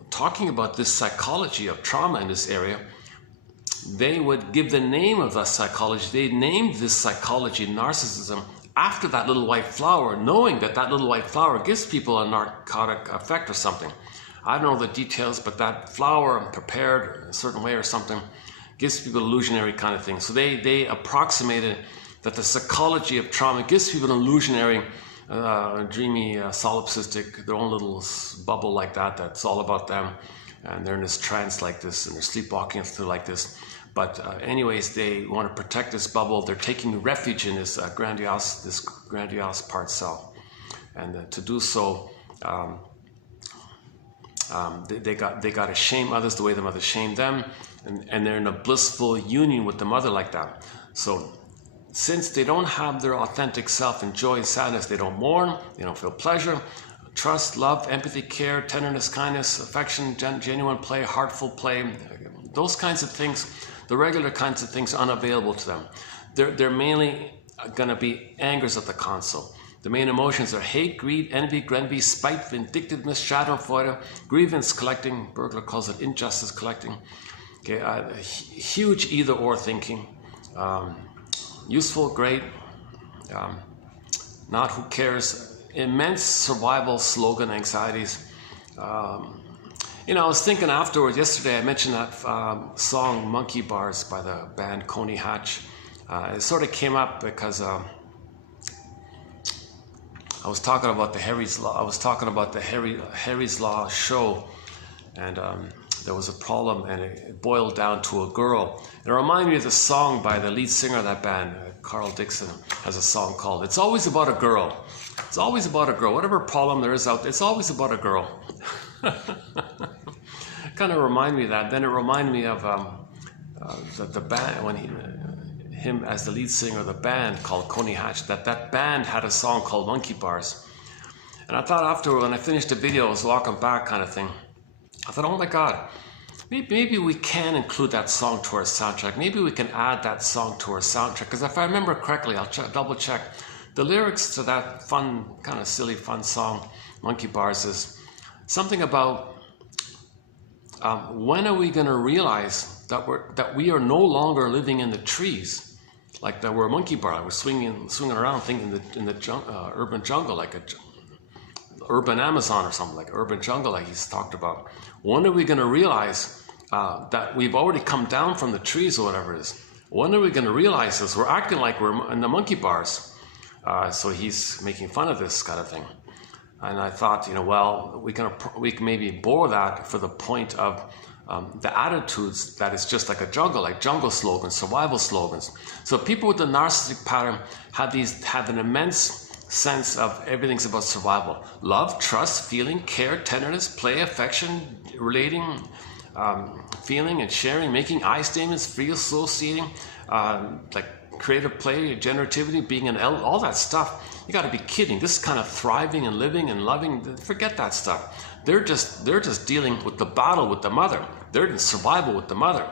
talking about this psychology of trauma in this area, they would give the name of the psychology. They named this psychology narcissism after that little white flower, knowing that that little white flower gives people a narcotic effect or something. I don't know the details, but that flower prepared a certain way or something gives people illusionary kind of thing. So they approximated that the psychology of trauma gives people an illusionary, dreamy, solipsistic, their own little bubble like that, that's all about them. And they're in this trance like this, and they're sleepwalking through like this. But anyways, they want to protect this bubble. They're taking refuge in this grandiose part self. And to do so, they got to shame others the way the mother shamed them, and they're in a blissful union with the mother like that. So since they don't have their authentic self in joy and sadness, they don't mourn, they don't feel pleasure, trust, love, empathy, care, tenderness, kindness, affection, genuine play, heartful play, those kinds of things, the regular kinds of things, are unavailable to them. They're mainly going to be angers at the console. The main emotions are hate, greed, envy, grenvy, spite, vindictiveness, schadenfreude, grievance collecting, Bergler calls it injustice collecting, okay, huge either-or thinking, useful, great, not who cares, immense survival slogan anxieties. You know, I was thinking afterwards, yesterday I mentioned that song Monkey Bars by the band Coney Hatch. It sort of came up because I was talking about the Harry's Law. I was talking about the Harry's Law show, and there was a problem, and it boiled down to a girl. It reminded me of the song by the lead singer of that band, Carl Dixon, has a song called "It's Always About a Girl." It's always about a girl. Whatever problem there is out there, it's always about a girl. Kind of remind me of that. Then it reminded me of the band, when him as the lead singer of the band called Coney Hatch, that band had a song called Monkey Bars. And I thought after, when I finished the video, I was walking back kind of thing. I thought, oh my God, maybe we can include that song to our soundtrack. Maybe we can add that song to our soundtrack. Because if I remember correctly, I'll double check. The lyrics to that fun, kind of silly, fun song, Monkey Bars, is something about when are we going to realize that we are no longer living in the trees, like that we're a monkey bar, we're swinging around, thinking in the urban jungle, like a urban Amazon or something, like urban jungle, like he's talked about. When are we going to realize that we've already come down from the trees or whatever it is? When are we going to realize this? We're acting like we're in the monkey bars. So he's making fun of this kind of thing. And I thought, you know, well, we can maybe bore that for the point of the attitudes that it's just like a jungle, like jungle slogans, survival slogans. So people with the narcissistic pattern have an immense sense of everything's about survival. Love, trust, feeling, care, tenderness, play, affection, relating, feeling and sharing, making I statements, free associating, like creative play, generativity, being an all that stuff. You got to be kidding. This is kind of thriving and living and loving. Forget that stuff. They're just dealing with the battle with the mother. They're in survival with the mother.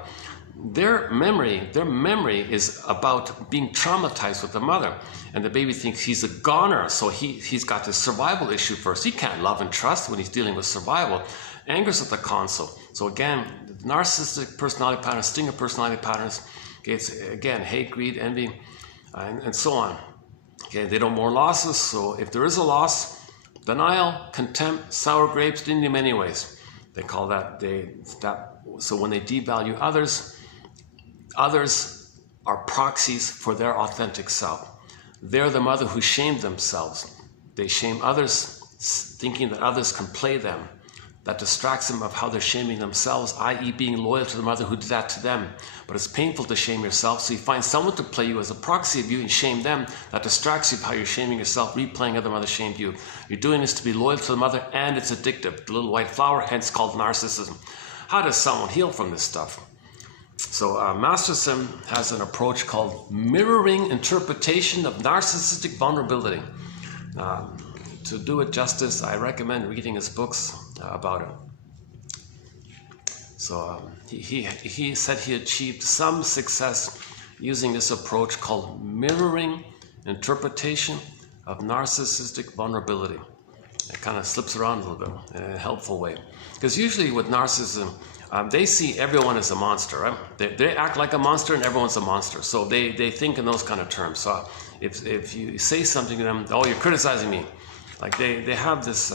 Their memory is about being traumatized with the mother. And the baby thinks he's a goner, so he's got this survival issue first. He can't love and trust when he's dealing with survival. Anger's at the console. So again, narcissistic personality patterns, stinger personality patterns, Okay, it's again hate, greed, envy, and so on. Okay, they don't mourn losses, so if there is a loss, denial, contempt, sour grapes, in many ways. They call that, so when they devalue others, others are proxies for their authentic self. They're the mother who shamed themselves. They shame others, thinking that others can play them. That distracts them of how they're shaming themselves, i.e. being loyal to the mother who did that to them. But it's painful to shame yourself, so you find someone to play you as a proxy of you and shame them. That distracts you of how you're shaming yourself, replaying how the mother shamed you. You're doing this to be loyal to the mother, and it's addictive. The little white flower, hence called narcissism. How does someone heal from this stuff? So Masterson has an approach called mirroring interpretation of narcissistic vulnerability. To do it justice, I recommend reading his books about it. So he said he achieved some success using this approach called mirroring interpretation of narcissistic vulnerability. It kind of slips around a little bit in a helpful way. Because usually with narcissism, they see everyone as a monster, right? They act like a monster and everyone's a monster. So they think in those kind of terms. So if you say something to them, oh, you're criticizing me. Like they have this,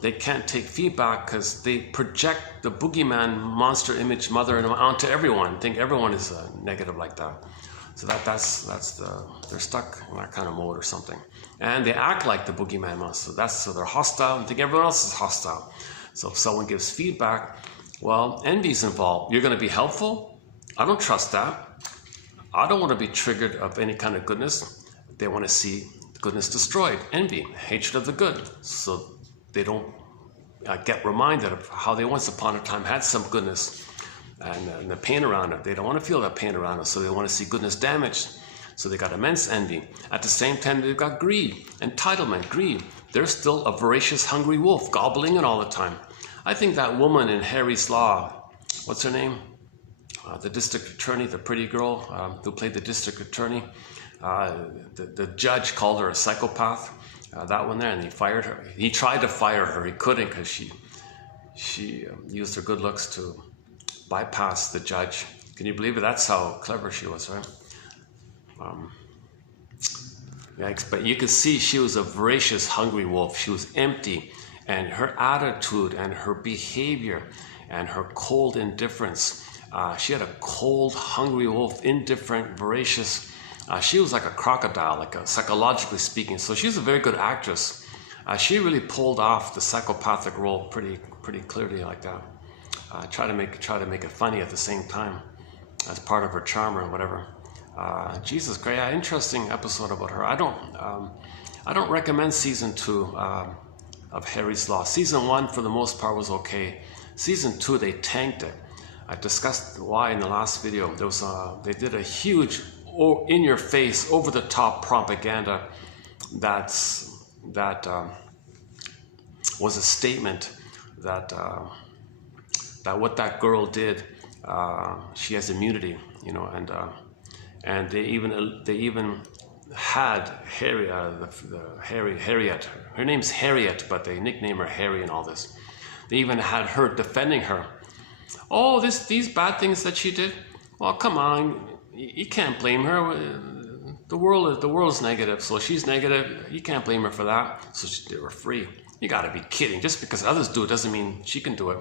they can't take feedback because they project the boogeyman monster image mother onto everyone, think everyone is negative like that. So they're stuck in that kind of mode or something. And they act like the boogeyman monster. So they're hostile and think everyone else is hostile. So if someone gives feedback, well, envy's involved. You're going to be helpful? I don't trust that. I don't want to be triggered of any kind of goodness. They want to see goodness destroyed. Envy, hatred of the good. So they don't get reminded of how they once upon a time had some goodness and the pain around it. They don't want to feel that pain around it, so they want to see goodness damaged. So they got immense envy. At the same time, they've got greed, entitlement, greed. They're still a voracious, hungry wolf, gobbling it all the time. I think that woman in Harry's Law, what's her name? The district attorney, the pretty girl who played the district attorney. The judge called her a psychopath, that one there, and he fired her. He tried to fire her. He couldn't because she used her good looks to bypass the judge. Can you believe it? That's how clever she was, right? But you could see she was a voracious, hungry wolf. She was empty, and her attitude and her behavior and her cold indifference. She had a cold, hungry wolf, indifferent, voracious. She was like a crocodile, psychologically speaking. So she's a very good actress. She really pulled off the psychopathic role pretty clearly like that. Try to make it funny at the same time, as part of her charm or whatever. Jesus Christ, yeah, interesting episode about her. I don't recommend season 2 of Harry's Law. Season 1 for the most part was okay. Season 2 they tanked it. I discussed why in the last video. There was they did a huge in-your-face, over-the-top propaganda that was a statement that what that girl did, she has immunity, and they even had Harry, Harriet. Her name's Harriet, but they nickname her Harry and all this. They even had her defending her. Oh, these bad things that she did. Well, come on. You can't blame her. The world is negative, so she's negative. You can't blame her for that. So they were free. You got to be kidding. Just because others do it doesn't mean she can do it.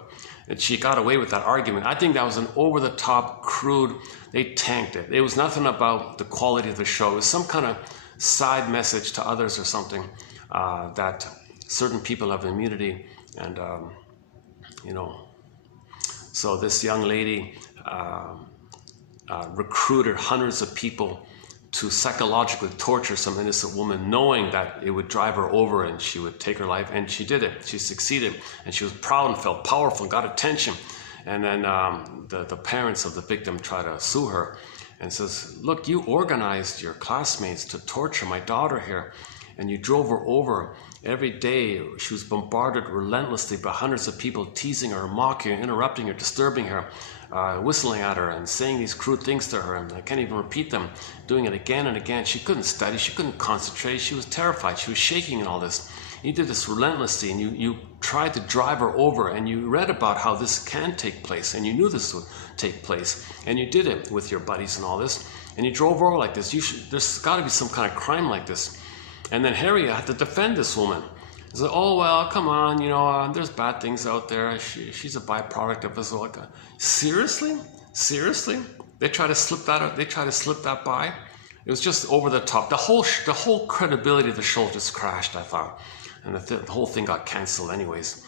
And she got away with that argument. I think that was an over-the-top, crude. They tanked it. It was nothing about the quality of the show. It was some kind of side message to others or something that certain people have immunity, and So this young lady recruited hundreds of people to psychologically torture some innocent woman, knowing that it would drive her over and she would take her life. And she did it. She succeeded. And she was proud and felt powerful and got attention. And then the parents of the victim tried to sue her and says, look, you organized your classmates to torture my daughter here. and you drove her over every day. She was bombarded relentlessly by hundreds of people teasing her, mocking her, interrupting her, disturbing her, whistling at her and saying these crude things to her, and I can't even repeat them, doing it again and again. She couldn't study, she couldn't concentrate, she was terrified, she was shaking and all this. You did this relentlessly, and you tried to drive her over, and you read about how this can take place, and you knew this would take place, and you did it with your buddies and all this, and you drove her over like this. There's got to be some kind of crime like this. And then Harry had to defend this woman. He said, oh, well, come on, you know, there's bad things out there. She's a byproduct of us. Like, seriously? Seriously? They try to slip that out. They try to slip that by. It was just over the top. The whole credibility of the show just crashed, I thought. And the whole thing got canceled anyways.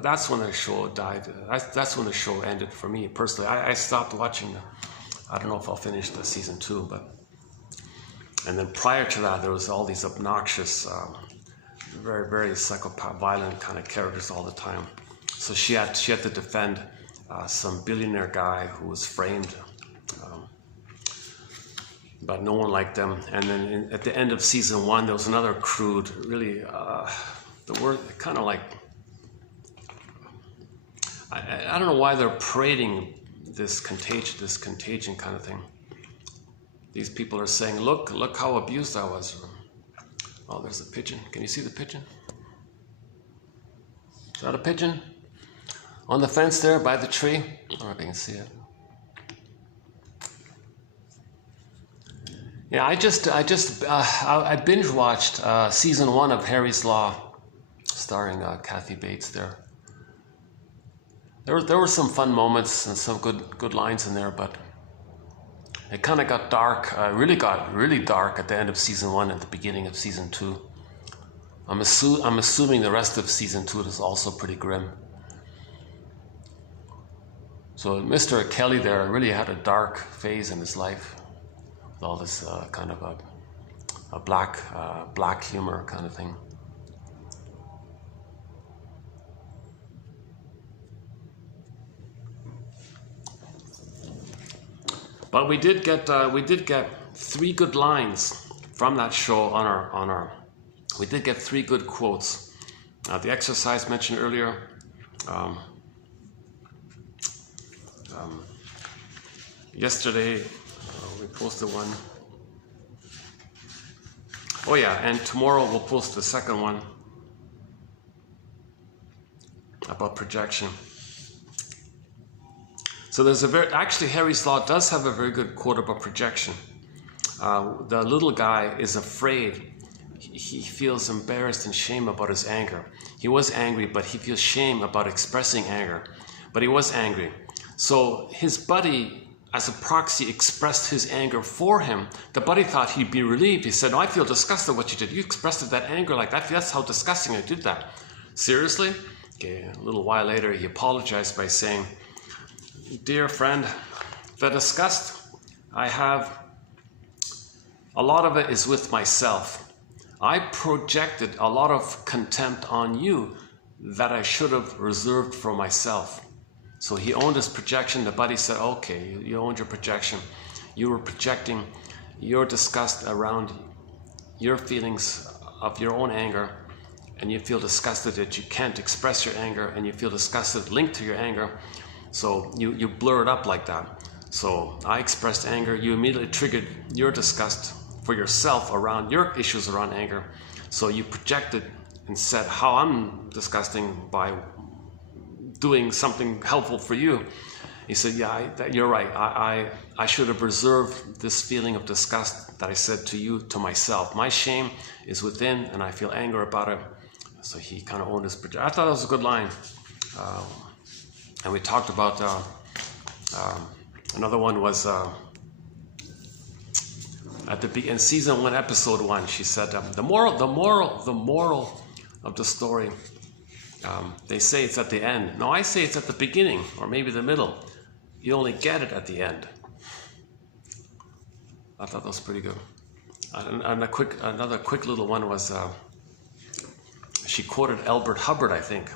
That's when the show died. That's when the show ended for me personally. I stopped watching. I don't know if I'll finish the season 2, but. And then prior to that, there was all these obnoxious, very, very psychopath, violent kind of characters all the time. So she had to defend some billionaire guy who was framed, but no one liked them. And then at the end of season 1, there was another crude, really, the word kind of like, I don't know why they're parading this contagion kind of thing. These people are saying, look how abused I was. Oh, there's a pigeon. Can you see the pigeon? Is that a pigeon? On the fence there by the tree? I don't know if you can see it. Yeah, I binge watched season 1 of Harry's Law, starring Kathy Bates there. There were some fun moments and some good lines in there, but it kind of got dark. Really got really dark at the end of season 1 and the beginning of season 2. I'm assuming the rest of season 2 is also pretty grim. So Mr. Kelly there really had a dark phase in his life, with all this kind of a black humor kind of thing. But we did get 3 good lines from that show on our. We did get 3 good quotes. The exercise mentioned earlier. Yesterday we posted one. Oh yeah, and tomorrow we'll post the second one about projection. So there's actually Harry's Law does have a very good quote about projection. The little guy is afraid. He feels embarrassed and shame about his anger. He was angry, but he feels shame about expressing anger. But he was angry. So his buddy, as a proxy, expressed his anger for him. The buddy thought he'd be relieved. He said, "No, I feel disgusted at what you did. You expressed that anger like that. That's how disgusting I did that." Seriously? Okay, a little while later, he apologized by saying, "Dear friend, the disgust I have, a lot of it is with myself. I projected a lot of contempt on you that I should have reserved for myself." So he owned his projection. The buddy said, "Okay, you owned your projection. You were projecting your disgust around your feelings of your own anger, and you feel disgusted that you can't express your anger, and you feel disgusted linked to your anger. So you blur it up like that. So I expressed anger. You immediately triggered your disgust for yourself around your issues around anger. So you projected and said how I'm disgusting by doing something helpful for you." He said, "Yeah, you're right. I should have reserved this feeling of disgust that I said to you to myself. My shame is within, and I feel anger about it." So he kind of owned his projection. I thought it was a good line. And we talked about another one was in season 1, episode 1. She said the moral of the story. They say it's at the end. No, I say it's at the beginning or maybe the middle. You only get it at the end. I thought that was pretty good. And another quick little one was she quoted Albert Hubbard, I think.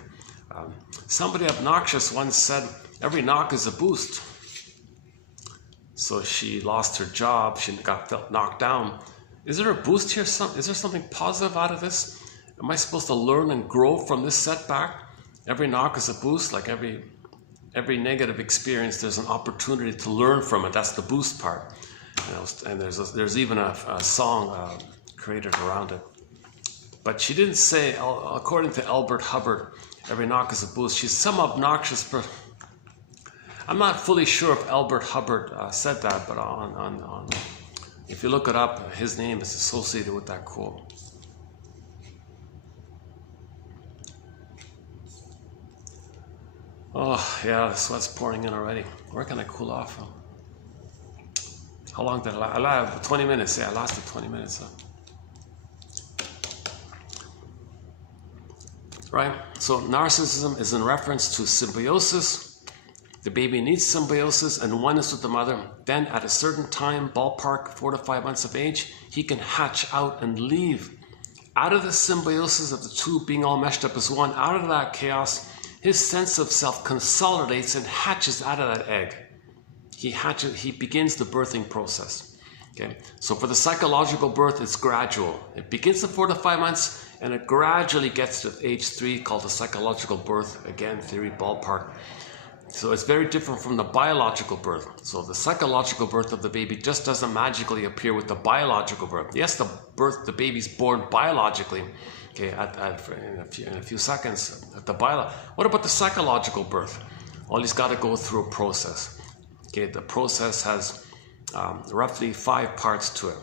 Somebody obnoxious once said, "Every knock is a boost." So she lost her job. She felt knocked down, Is there a boost here? Is there something positive out of this? Am I supposed to learn and grow from this setback? Every knock is a boost, like every negative experience, there's an opportunity to learn from it. That's the boost part. And there's even a song created around it. But she didn't say, according to Albert Hubbard, every knock is a boost. She's some obnoxious person. I'm not fully sure if Albert Hubbard said that, but if you look it up, his name is associated with that quote. Oh, yeah, the sweat's pouring in already. Where can I cool off from? How long did I last? 20 minutes. Yeah, I lasted 20 minutes. Right? So narcissism is in reference to symbiosis. The baby needs symbiosis and oneness with the mother. Then at a certain time, ballpark 4 to 5 months of age, he can hatch out and leave. Out of the symbiosis of the two being all meshed up as one, out of that chaos, his sense of self consolidates and hatches out of that egg. He begins the birthing process. Okay, so for the psychological birth, it's gradual. It begins at 4 to 5 months, and it gradually gets to age 3, called the psychological birth. Again, theory ballpark. So it's very different from the biological birth. So the psychological birth of the baby just doesn't magically appear with the biological birth. Yes, the baby's born biologically. Okay, in a few seconds. What about the psychological birth? Well, he's got to go through a process. Okay, the process has roughly 5 parts to it.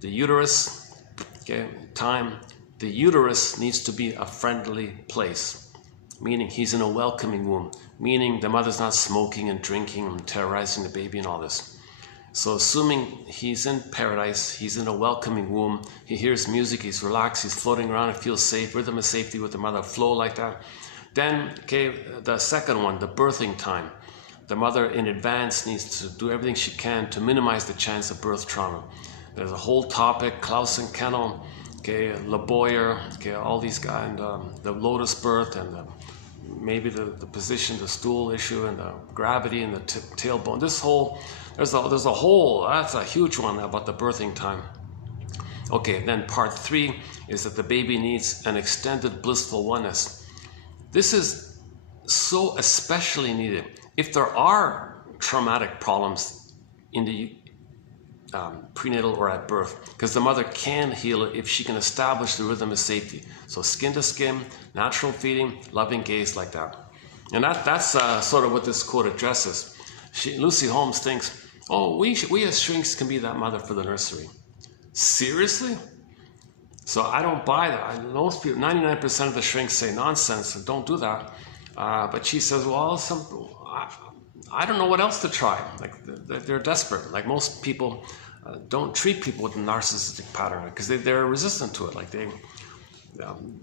The uterus, okay, time. The uterus needs to be a friendly place, meaning he's in a welcoming womb, meaning the mother's not smoking and drinking and terrorizing the baby and all this. So assuming he's in paradise, he's in a welcoming womb, he hears music, he's relaxed, he's floating around, he feels safe, rhythm of safety with the mother, flow like that. Then, okay, the second one, the birthing time. The mother in advance needs to do everything she can to minimize the chance of birth trauma. There's a whole topic, Klaus and Kennel, okay, LeBoyer, okay, all these guys, and the lotus birth, and maybe the position, the stool issue, and the gravity, and the tailbone. This whole, there's a whole, that's a huge one about the birthing time. Okay, then part 3 is that the baby needs an extended blissful oneness. This is so especially needed if there are traumatic problems in the prenatal or at birth, because the mother can heal it if she can establish the rhythm of safety. So skin to skin, natural feeding, loving gaze, like that. And that's sort of what this quote addresses. Lucy Holmes thinks, oh, we as shrinks can be that mother for the nursery. Seriously? So I don't buy that. Most people, 99% of the shrinks say nonsense and don't do that. But she says, well, I don't know what else to try. Like they're desperate. Like most people don't treat people with a narcissistic pattern because they're resistant to it. Like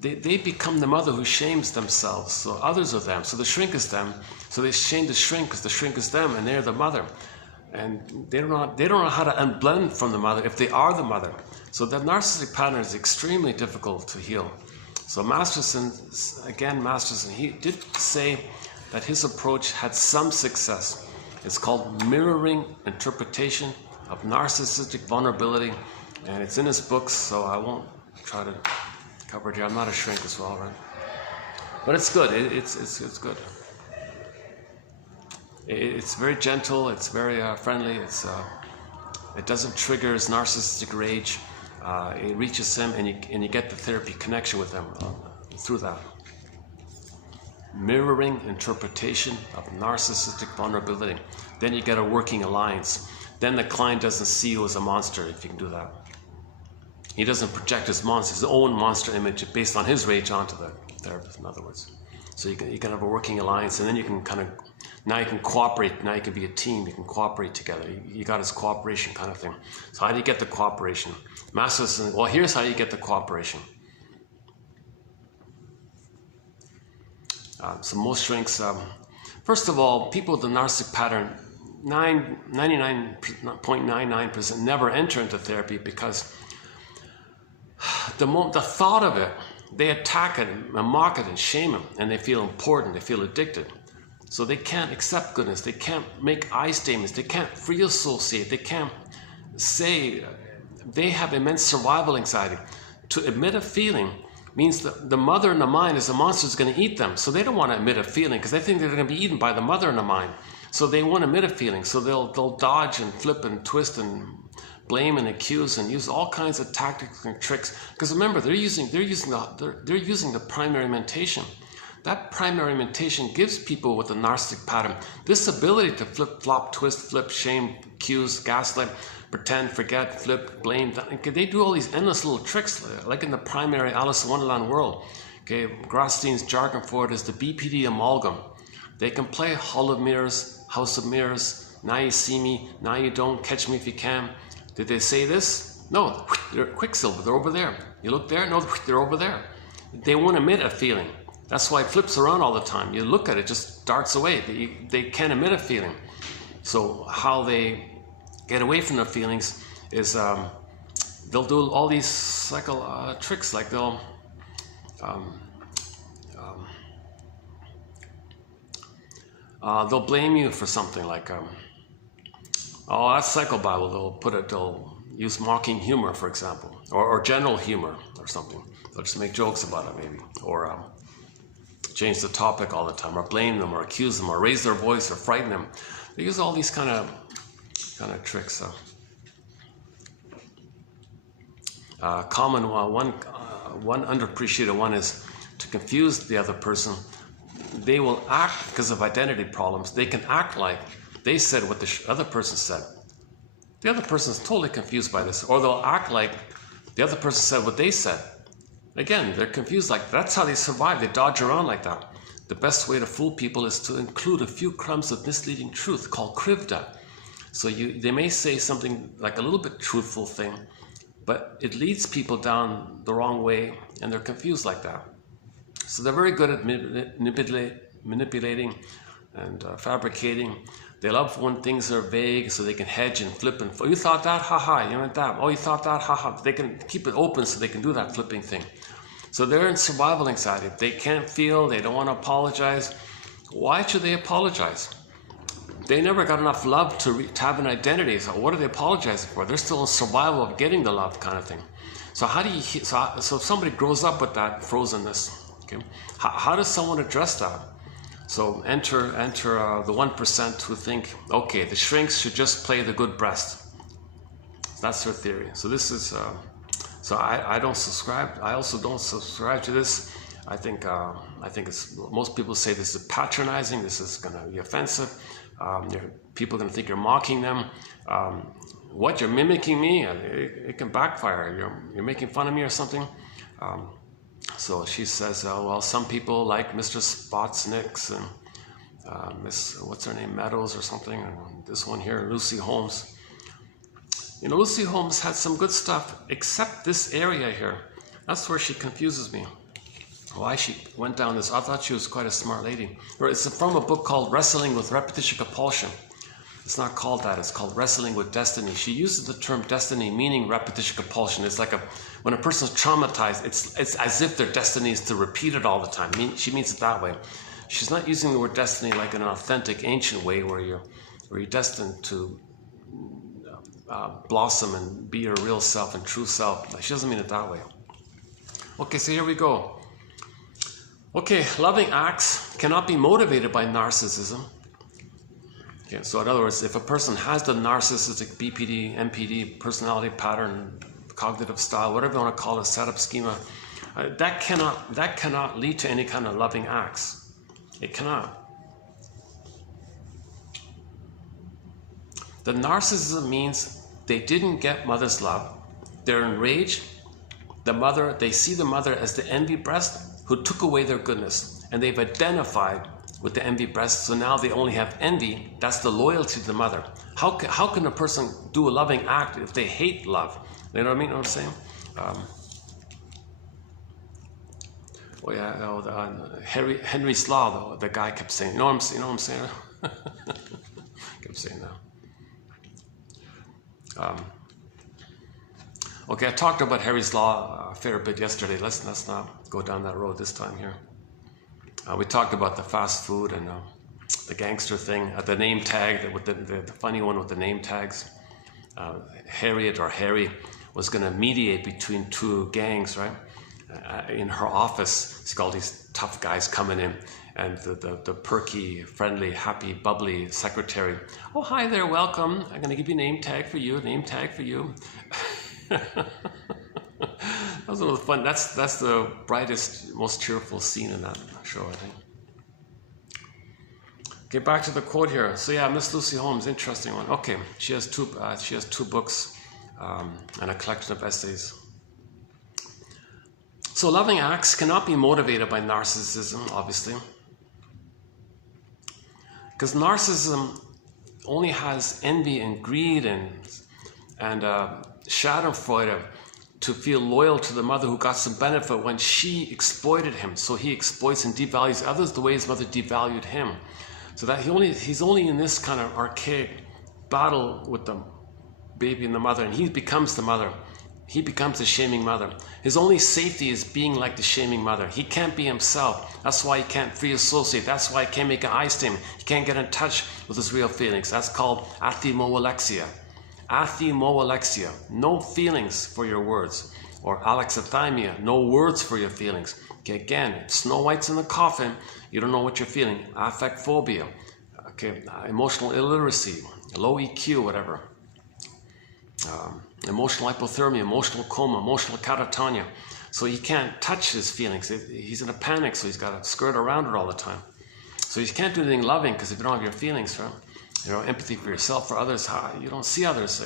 they become the mother who shames themselves. So others are them. So the shrink is them. So they shame the shrink because the shrink is them, and they're the mother. And they don't know how to unblend from the mother if they are the mother. So that narcissistic pattern is extremely difficult to heal. So Masterson, he did say that his approach had some success. It's called mirroring interpretation of narcissistic vulnerability, and it's in his books, so I won't try to cover it here. I'm not a shrink as well, right? But it's good. It's good. It's very gentle. It's very friendly. It doesn't trigger his narcissistic rage. It reaches him, and you get the therapy connection with him through that. Mirroring interpretation of narcissistic vulnerability. Then you get a working alliance. Then the client doesn't see you as a monster if you can do that. He doesn't project his own monster image based on his rage onto the therapist, in other words. So you can have a working alliance, and then you can now you can cooperate. Now you can be a team. You can cooperate together. You got his cooperation kind of thing. So how do you get the cooperation? Master says, well, here's how you get the cooperation. So most shrinks, first of all, people with the narcissistic pattern, 99.99% never enter into therapy because the thought of it, they attack it and mock it and shame it, and they feel important, they feel addicted. So they can't accept goodness, they can't make I statements, they can't free associate, they can't say they have immense survival anxiety. To admit a feeling means that the mother in the mind is the monster is going to eat them. So they don't want to admit a feeling because they think they're going to be eaten by the mother in the mind. So they won't admit a feeling. So they'll dodge and flip and twist and blame and accuse and use all kinds of tactics and tricks. Because remember, they're using the primary mentation. That primary mentation gives people with a narcissistic pattern this ability to flip, flop, twist, flip, shame, accuse, gaslight, pretend, forget, flip, blame. They do all these endless little tricks, like in the primary Alice in Wonderland world. Okay, Grostein's jargon for it is the BPD amalgam. They can play Hall of Mirrors, House of Mirrors, now you see me, now you don't, catch me if you can. Did they say this? No, they're Quicksilver, they're over there. You look there? No, they're over there. They won't admit a feeling. That's why it flips around all the time. You look at it, just darts away. They can't admit a feeling. So how they get away from their feelings is they'll do all these tricks, like they'll blame you for something, like oh, that's psychobabble. They'll use mocking humor, for example, or general humor or something. They'll just make jokes about it, maybe, or change the topic all the time, or blame them, or accuse them, or raise their voice, or frighten them. They use all these kind of tricks. Common one underappreciated one is to confuse the other person. They will act, because of identity problems, they can act like they said what the other person said. The other person is totally confused by this, or they'll act like the other person said what they said. Again, they're confused. Like that's how they survive. They dodge around like that. The best way to fool people is to include a few crumbs of misleading truth called krivda. So they may say something like a little bit truthful thing, but it leads people down the wrong way, and they're confused like that. So they're very good at manipulating and fabricating. They love when things are vague, so they can hedge and flip and. Oh, you thought that? Haha, you meant that. Oh, you thought that? Haha. They can keep it open so they can do that flipping thing. So they're in survival anxiety. If they can't feel, they don't want to apologize. Why should they apologize? They never got enough love to have an identity. So what are they apologizing for? They're still in survival of getting the love, kind of thing. So how do you? So if somebody grows up with that frozenness, okay, how does someone address that? So enter the 1% who think, okay, the shrinks should just play the good breast. That's their theory. So this is, so I don't subscribe. I also don't subscribe to this. I think it's, most people say this is patronizing. This is going to be offensive. People are going to think you're mocking them. What, you're mimicking me? It can backfire. You're making fun of me or something. So she says, well, some people like Mr. Spotsnicks and Miss, what's her name, Meadows or something, and this one here, Lucy Holmes. You know, Lucy Holmes had some good stuff, except this area here. That's where she confuses me. Why she went down this, I thought she was quite a smart lady. It's from a book called Wrestling with Repetition Compulsion. It's not called that, it's called Wrestling with Destiny. She uses the term destiny meaning repetition compulsion. It's like when a person's traumatized, it's as if their destiny is to repeat it all the time. She means it that way. She's not using the word destiny like in an authentic ancient way where you're destined to blossom and be your real self and true self. She doesn't mean it that way. Okay, so here we go. Okay, loving acts cannot be motivated by narcissism. Okay, so in other words, if a person has the narcissistic BPD, MPD, personality pattern, cognitive style, whatever you want to call it, setup schema, that cannot lead to any kind of loving acts. It cannot. The narcissism means they didn't get mother's love. They're enraged. They see the mother as the envy breast who took away their goodness, and they've identified with the envy breast, so now they only have envy. That's the loyalty to the mother. How can a person do a loving act if they hate love? You know what I mean? You know what I'm saying? Henry Slaw, the guy kept saying, you know what I'm saying? Kept saying that. Okay, I talked about Harry's Law a fair bit yesterday. Let's not go down that road this time here. We talked about the fast food and the gangster thing, the name tag, with the funny one with the name tags. Harriet or Harry. was going to mediate between two gangs, right? In her office, she's got all these tough guys coming in, and the perky, friendly, happy, bubbly secretary. Oh, hi there, welcome. I'm going to give you a name tag for you, name tag for you. That was a little fun. That's the brightest, most cheerful scene in that show, I think. Get back to the quote here. So yeah, Miss Lucy Holmes, interesting one. Okay, she has two books and a collection of essays. So loving acts cannot be motivated by narcissism, obviously, because narcissism only has envy and greed and schadenfreude to feel loyal to the mother who got some benefit when she exploited him. So he exploits and devalues others the way his mother devalued him. So that he's only in this kind of archaic battle with the baby and the mother, and he becomes the mother. He becomes the shaming mother. His only safety is being like the shaming mother. He can't be himself. That's why he can't free associate. That's why he can't make an eye statement. He can't get in touch with his real feelings. That's called athimoalexia. Athimoalexia, no feelings for your words. Or alexithymia, no words for your feelings. Okay, again, Snow White's in the coffin, you don't know what you're feeling. Affect phobia, okay, emotional illiteracy, low EQ, whatever. Emotional hypothermia, emotional coma, emotional catatonia. So he can't touch his feelings. He's in a panic, so he's got to skirt around it all the time. So you can't do anything loving because if you don't have your feelings, right? You know, empathy for yourself, for others, you don't see others.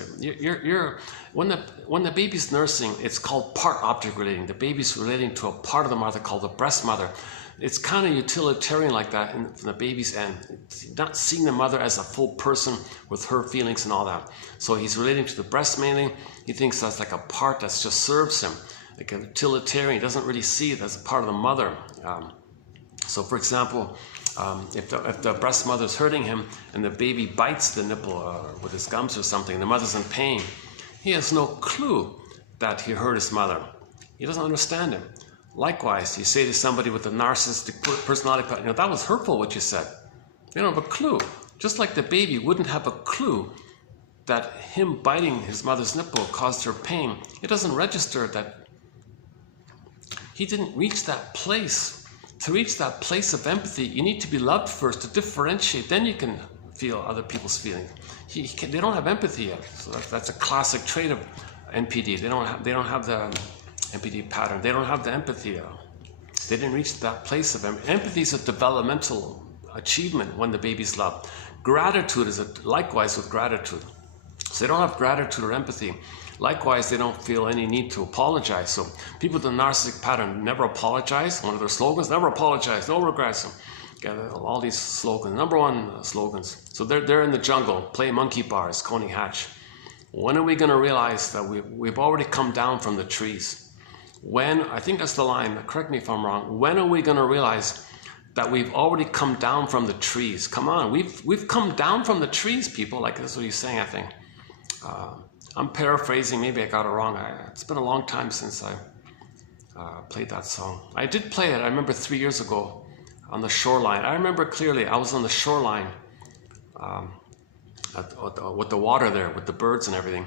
When the baby's nursing, it's called part object relating. The baby's relating to a part of the mother called the breast mother. It's kind of utilitarian like that from the baby's end. It's not seeing the mother as a full person with her feelings and all that. So he's relating to the breast mainly. He thinks that's like a part that just serves him, like a utilitarian. He doesn't really see it as a part of the mother. So for example, if the breast mother's hurting him and the baby bites the nipple with his gums or something, the mother's in pain, he has no clue that he hurt his mother. He doesn't understand him. Likewise, you say to somebody with a narcissistic personality, you know, that was hurtful what you said. They don't have a clue. Just like the baby wouldn't have a clue that him biting his mother's nipple caused her pain. It doesn't register that he didn't reach that place. To reach that place of empathy, you need to be loved first to differentiate. Then you can feel other people's feelings. They don't have empathy yet. So that's a classic trait of NPD. They don't have the NPD pattern. They don't have the empathy. They didn't reach that place of empathy. Empathy is a developmental achievement when the baby's loved. Gratitude is likewise with gratitude. So they don't have gratitude or empathy. Likewise, they don't feel any need to apologize. So people with the narcissistic pattern never apologize. One of their slogans, never apologize, no regrets. All these slogans, number one slogans. So they're in the jungle, play monkey bars, Coney Hatch. When are we going to realize that we've already come down from the trees? When, I think that's the line, correct me if I'm wrong, when are we going to realize that we've already come down from the trees? Come on, we've come down from the trees, people. Like that's what he's saying, I think. I'm paraphrasing, maybe I got it wrong. It's been a long time since I played that song. I did play it, I remember 3 years ago on the shoreline. I remember clearly, I was on the shoreline with the water there, with the birds and everything.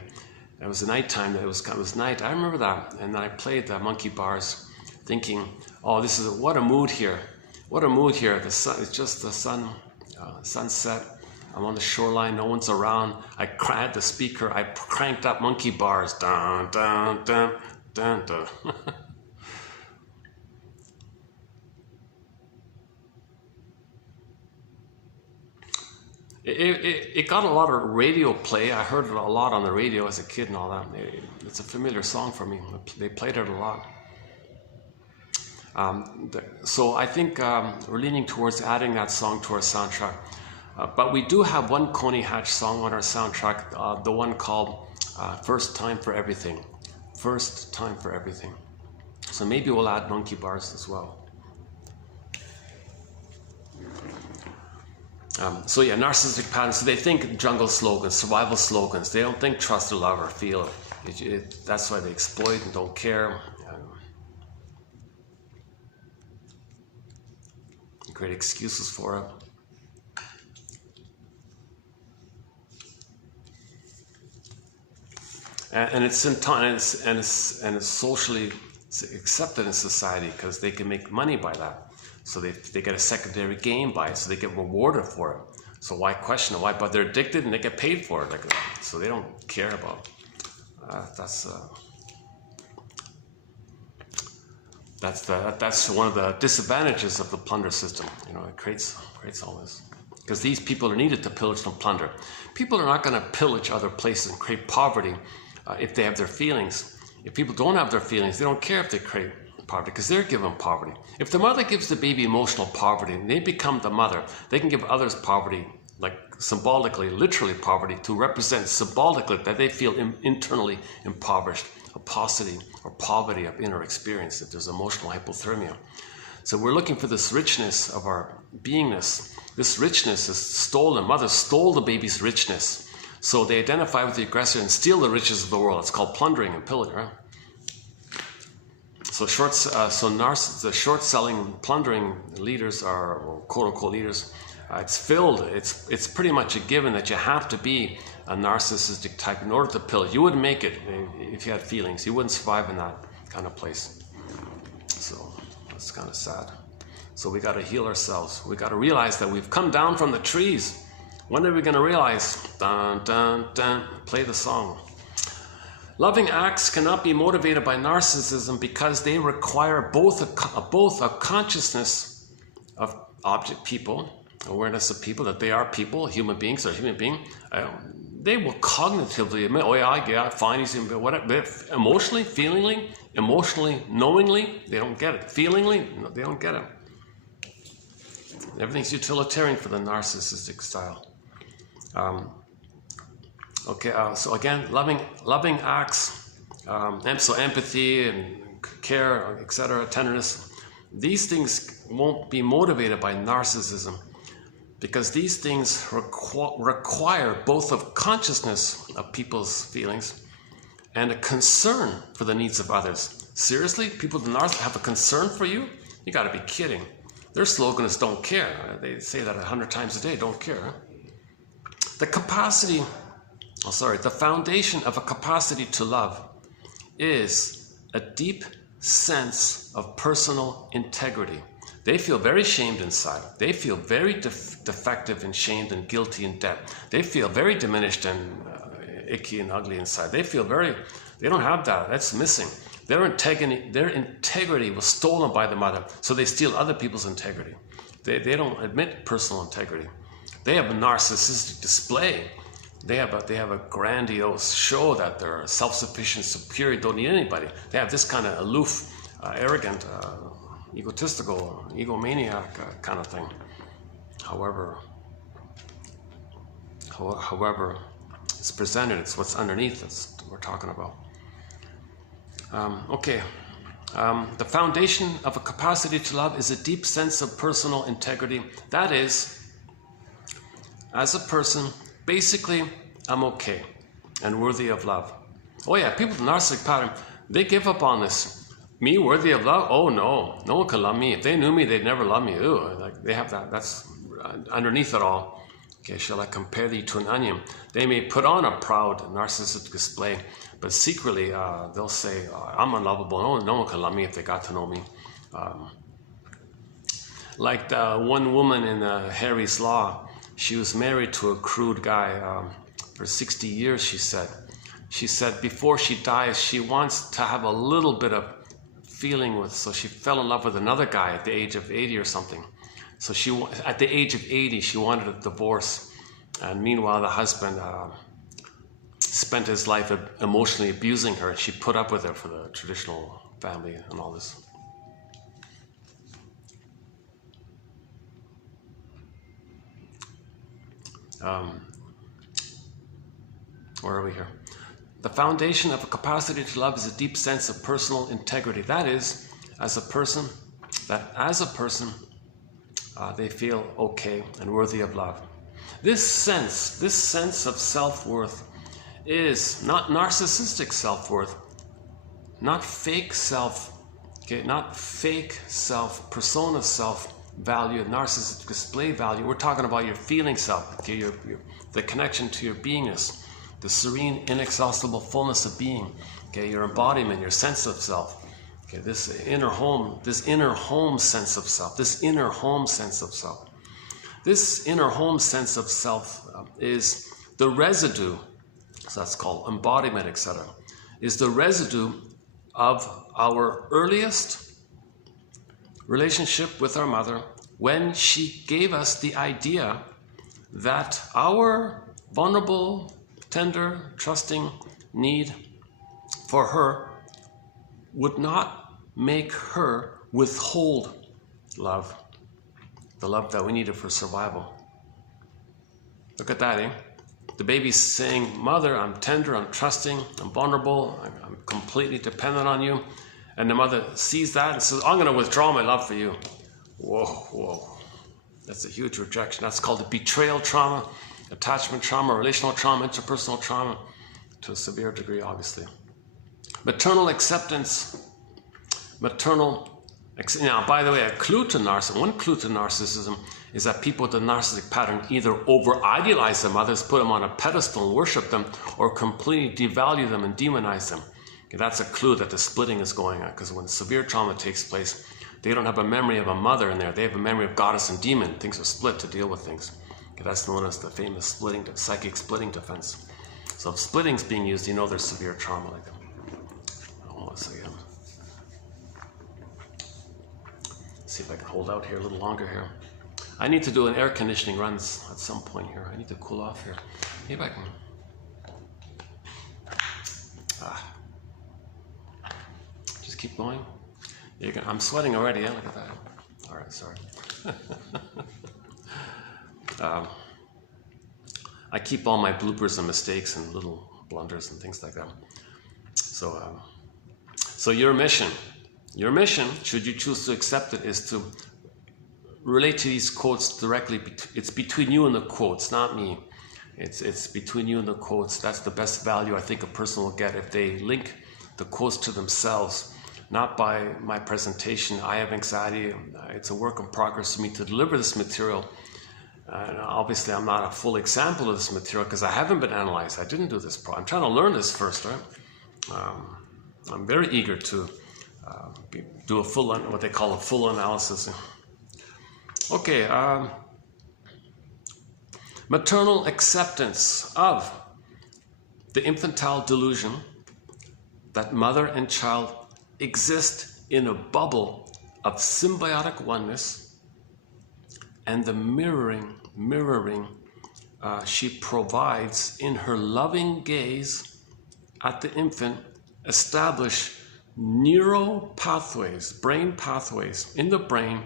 It was nighttime, it was night, I remember that. And then I played the monkey bars thinking, oh, what a mood here. What a mood here. The sun, it's just the sunset. I'm on the shoreline, no one's around. I cranked the speaker, I cranked up monkey bars. Dun, dun, dun, dun, dun. It got a lot of radio play. I heard it a lot on the radio as a kid and all that. It's a familiar song for me. They played it a lot. So I think we're leaning towards adding that song to our soundtrack. But we do have one Coney Hatch song on our soundtrack, the one called First Time for Everything. First Time for Everything. So maybe we'll add monkey bars as well. So yeah, narcissistic patterns. So they think jungle slogans, survival slogans. They don't think trust or love or feel. That's why they exploit and don't care. Great excuses for it. and it's socially accepted in society because they can make money by that. So they get a secondary gain by it, so they get rewarded for it. So why question it? Why? But they're addicted and they get paid for it. So they don't care about. That's one of the disadvantages of the plunder system. You know, it creates all this. Because these people are needed to pillage and plunder. People are not going to pillage other places and create poverty if they have their feelings. If people don't have their feelings, they don't care if they create poverty because they're given poverty. If the mother gives the baby emotional poverty and they become the mother, they can give others poverty, like symbolically, literally poverty, to represent symbolically that they feel internally impoverished, a paucity or poverty of inner experience, that there's emotional hypothermia. So we're looking for this richness of our beingness. This richness is stolen. Mothers stole the baby's richness. So they identify with the aggressor and steal the riches of the world. It's called plundering and pillaging. Right? So the short-selling, plundering leaders are, or quote-unquote leaders. It's pretty much a given that you have to be a narcissistic type in order to pillage. You wouldn't make it if you had feelings. You wouldn't survive in that kind of place. So that's kind of sad. So we got to heal ourselves. We got to realize that we've come down from the trees. When are we going to realize? Dun, dun, dun. Play the song. Loving acts cannot be motivated by narcissism because they require both a consciousness of object people, awareness of people, that they are people, human beings are human beings. They will cognitively admit, oh yeah, I find he's whatever. Emotionally, feelingly, emotionally, knowingly, they don't get it. Feelingly, no, they don't get it. Everything's utilitarian for the narcissistic style. So again, loving acts, so empathy and care, etc., tenderness. These things won't be motivated by narcissism because these things require both of consciousness of people's feelings and a concern for the needs of others. Seriously, people with narcissism have a concern for you? You got to be kidding. Their slogan is "Don't care." They say that 100 times a day. Don't care. The foundation of a capacity to love is a deep sense of personal integrity. They feel very shamed inside. They feel very defective and shamed and guilty and dead. They feel very diminished and icky and ugly inside. They don't have that. That's missing. Their integrity was stolen by the mother, so they steal other people's integrity. They don't admit personal integrity. They have a narcissistic display. They have a grandiose show that they're self-sufficient, superior, don't need anybody. They have this kind of aloof, arrogant, egotistical, egomaniac kind of thing. However, it's presented. It's what's underneath. That's what we're talking about. The foundation of a capacity to love is a deep sense of personal integrity. That is, as a person, basically, I'm okay and worthy of love. Oh yeah, people with narcissistic pattern, they give up on this. Me, worthy of love? Oh no, no one can love me. If they knew me, they'd never love me. Ooh, like they have that. That's underneath it all. Okay, shall I compare thee to an onion? They may put on a proud narcissistic display, but secretly they'll say, I'm unlovable. No one can love me if they got to know me. Like the one woman in Harry's Law, she was married to a crude guy for 60 years, she said. She said before she dies, she wants to have a little bit of feeling with, so she fell in love with another guy at the age of 80 or something. So at the age of 80, she wanted a divorce. And meanwhile, the husband spent his life emotionally abusing her. She put up with it for the traditional family and all this. Where are we here? The foundation of a capacity to love is a deep sense of personal integrity. That is, as a person, they feel okay and worthy of love. This sense of self-worth is not narcissistic self-worth, not fake self, persona self-value, narcissistic display value. We're talking about your feeling self, okay, the connection to your beingness. the serene, inexhaustible fullness of being. Okay, your embodiment, your sense of self. Okay, this inner home sense of self, this inner home sense of self. This inner home sense of self is the residue, so that's called embodiment, etc., is the residue of our earliest relationship with our mother, when she gave us the idea that our vulnerable, tender, trusting need for her would not make her withhold love, the love that we needed for survival. Look at that, eh? The baby's saying, Mother, I'm tender, I'm trusting, I'm vulnerable, I'm completely dependent on you. And the mother sees that and says, I'm going to withdraw my love for you. Whoa. That's a huge rejection. That's called a betrayal trauma, attachment trauma, relational trauma, interpersonal trauma, to a severe degree, obviously. Maternal acceptance. Now, by the way, one clue to narcissism is that people with a narcissistic pattern either over-idealize their mothers, put them on a pedestal and worship them, or completely devalue them and demonize them. Okay, that's a clue that the splitting is going on, because when severe trauma takes place, they don't have a memory of a mother in there. They have a memory of goddess and demon. Things are split to deal with things. Okay, that's known as the famous psychic splitting defense. So if splitting's being used, you know there's severe trauma like that. Almost again. See if I can hold out here a little longer here. I need to do an air conditioning runs at some point here. I need to cool off here. Maybe I can. Just keep going. I'm sweating already, yeah? Look at that. All right, sorry. I keep all my bloopers and mistakes and little blunders and things like that. So your mission, should you choose to accept it, is to relate to these quotes directly. It's between you and the quotes, not me. It's between you and the quotes. That's the best value I think a person will get if they link the quotes to themselves, not by my presentation. I have anxiety. It's a work in progress for me to deliver this material. And obviously, I'm not a full example of this material because I haven't been analyzed. I didn't do this. I'm trying to learn this first, right? I'm very eager to do what they call a full analysis. Okay, maternal acceptance of the infantile delusion that mother and child exist in a bubble of symbiotic oneness, and the mirroring she provides in her loving gaze at the infant establish neural pathways, brain pathways in the brain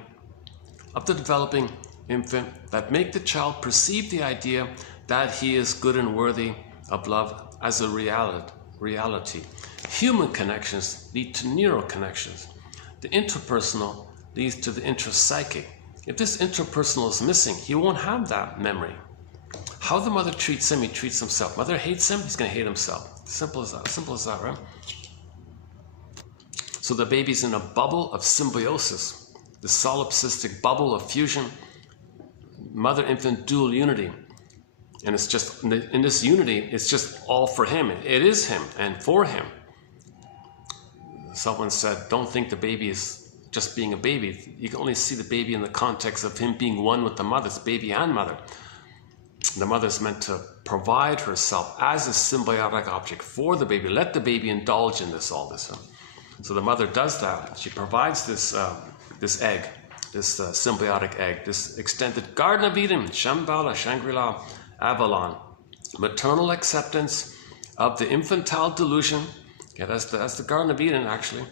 of the developing infant that make the child perceive the idea that he is good and worthy of love as a reality. Human connections lead to neural connections. The interpersonal leads to the intrapsychic. If this interpersonal is missing, he won't have that memory. How the mother treats him, he treats himself. Mother hates him, he's going to hate himself. Simple as that, right? So the baby's in a bubble of symbiosis, the solipsistic bubble of fusion, mother-infant dual unity. And it's just, in this unity, it's just all for him. It is him and for him. Someone said, don't think the baby is just being a baby. You can only see the baby in the context of him being one with the mother. It's baby and mother. The mother's meant to provide herself as a symbiotic object for the baby. Let the baby indulge in all this. So the mother does that. She provides this egg, this symbiotic egg, this extended Garden of Eden, Shambhala, Shangri-La, Avalon. Maternal acceptance of the infantile delusion. Yeah, that's the Garden of Eden, actually.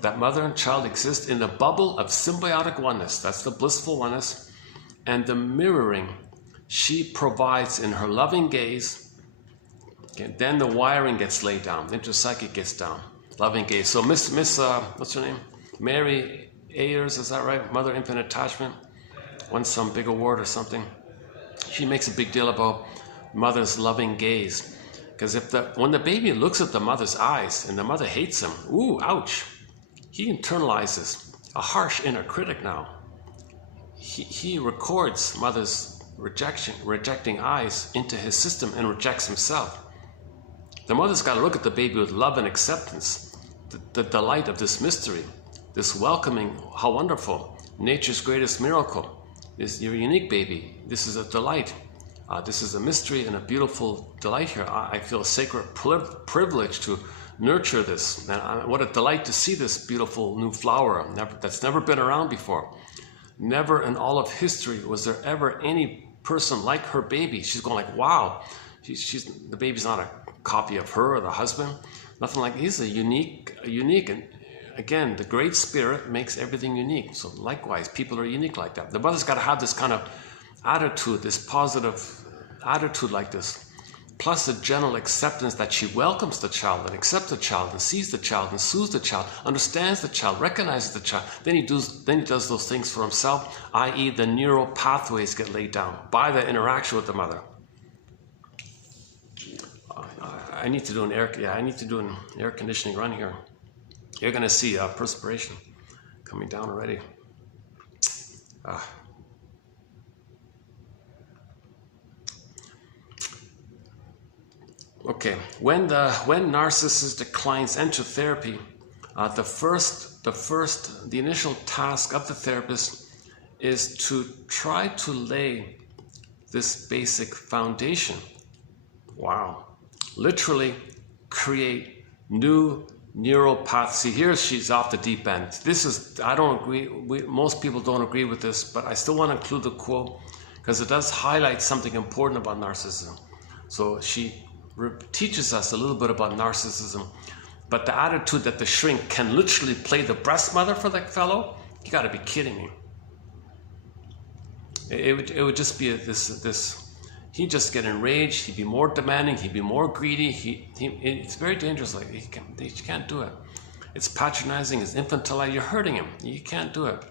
That mother and child exist in a bubble of symbiotic oneness. That's the blissful oneness. And the mirroring she provides in her loving gaze. Okay, then the wiring gets laid down. The intrapsychic gets down. Loving gaze. So Miss what's her name? Mary Ayers, is that right? Mother Infant Attachment. Won some big award or something. She makes a big deal about mother's loving gaze. Because when the baby looks at the mother's eyes and the mother hates him, ooh, ouch. He internalizes a harsh inner critic now. He records mother's rejecting eyes into his system and rejects himself. The mother's got to look at the baby with love and acceptance, the delight of this mystery, this welcoming, how wonderful, nature's greatest miracle. You're a unique baby. This is a delight. This is a mystery and a beautiful delight here. I feel a sacred privilege to nurture this. And what a delight to see this beautiful new flower that's never been around before. Never in all of history was there ever any person like her baby. She's going like, wow. The baby's not a copy of her or the husband. Nothing like, he's unique. And again, the Great Spirit makes everything unique. So likewise, people are unique like that. The mother's got to have this kind of attitude, this positive attitude like this, plus a general acceptance that she welcomes the child and accepts the child and sees the child and soothes the child, understands the child, recognizes the child. Then he does those things for himself, i.e. the neural pathways get laid down by the interaction with the mother. I need to do an air conditioning run here. You're going to see perspiration coming down already. Okay, when narcissistic clients enter therapy, the initial task of the therapist is to try to lay this basic foundation. Wow. Literally create new neural paths. See, here she's off the deep end. This is, I don't agree, most people don't agree with this, but I still want to include the quote because it does highlight something important about narcissism. So she teaches us a little bit about narcissism, but the attitude that the shrink can literally play the breast mother for that fellow, you got to be kidding me. It would just be this. He'd just get enraged. He'd be more demanding. He'd be more greedy. It's very dangerous. Like you can't do it. It's patronizing. It's infantile. You're hurting him. You can't do it.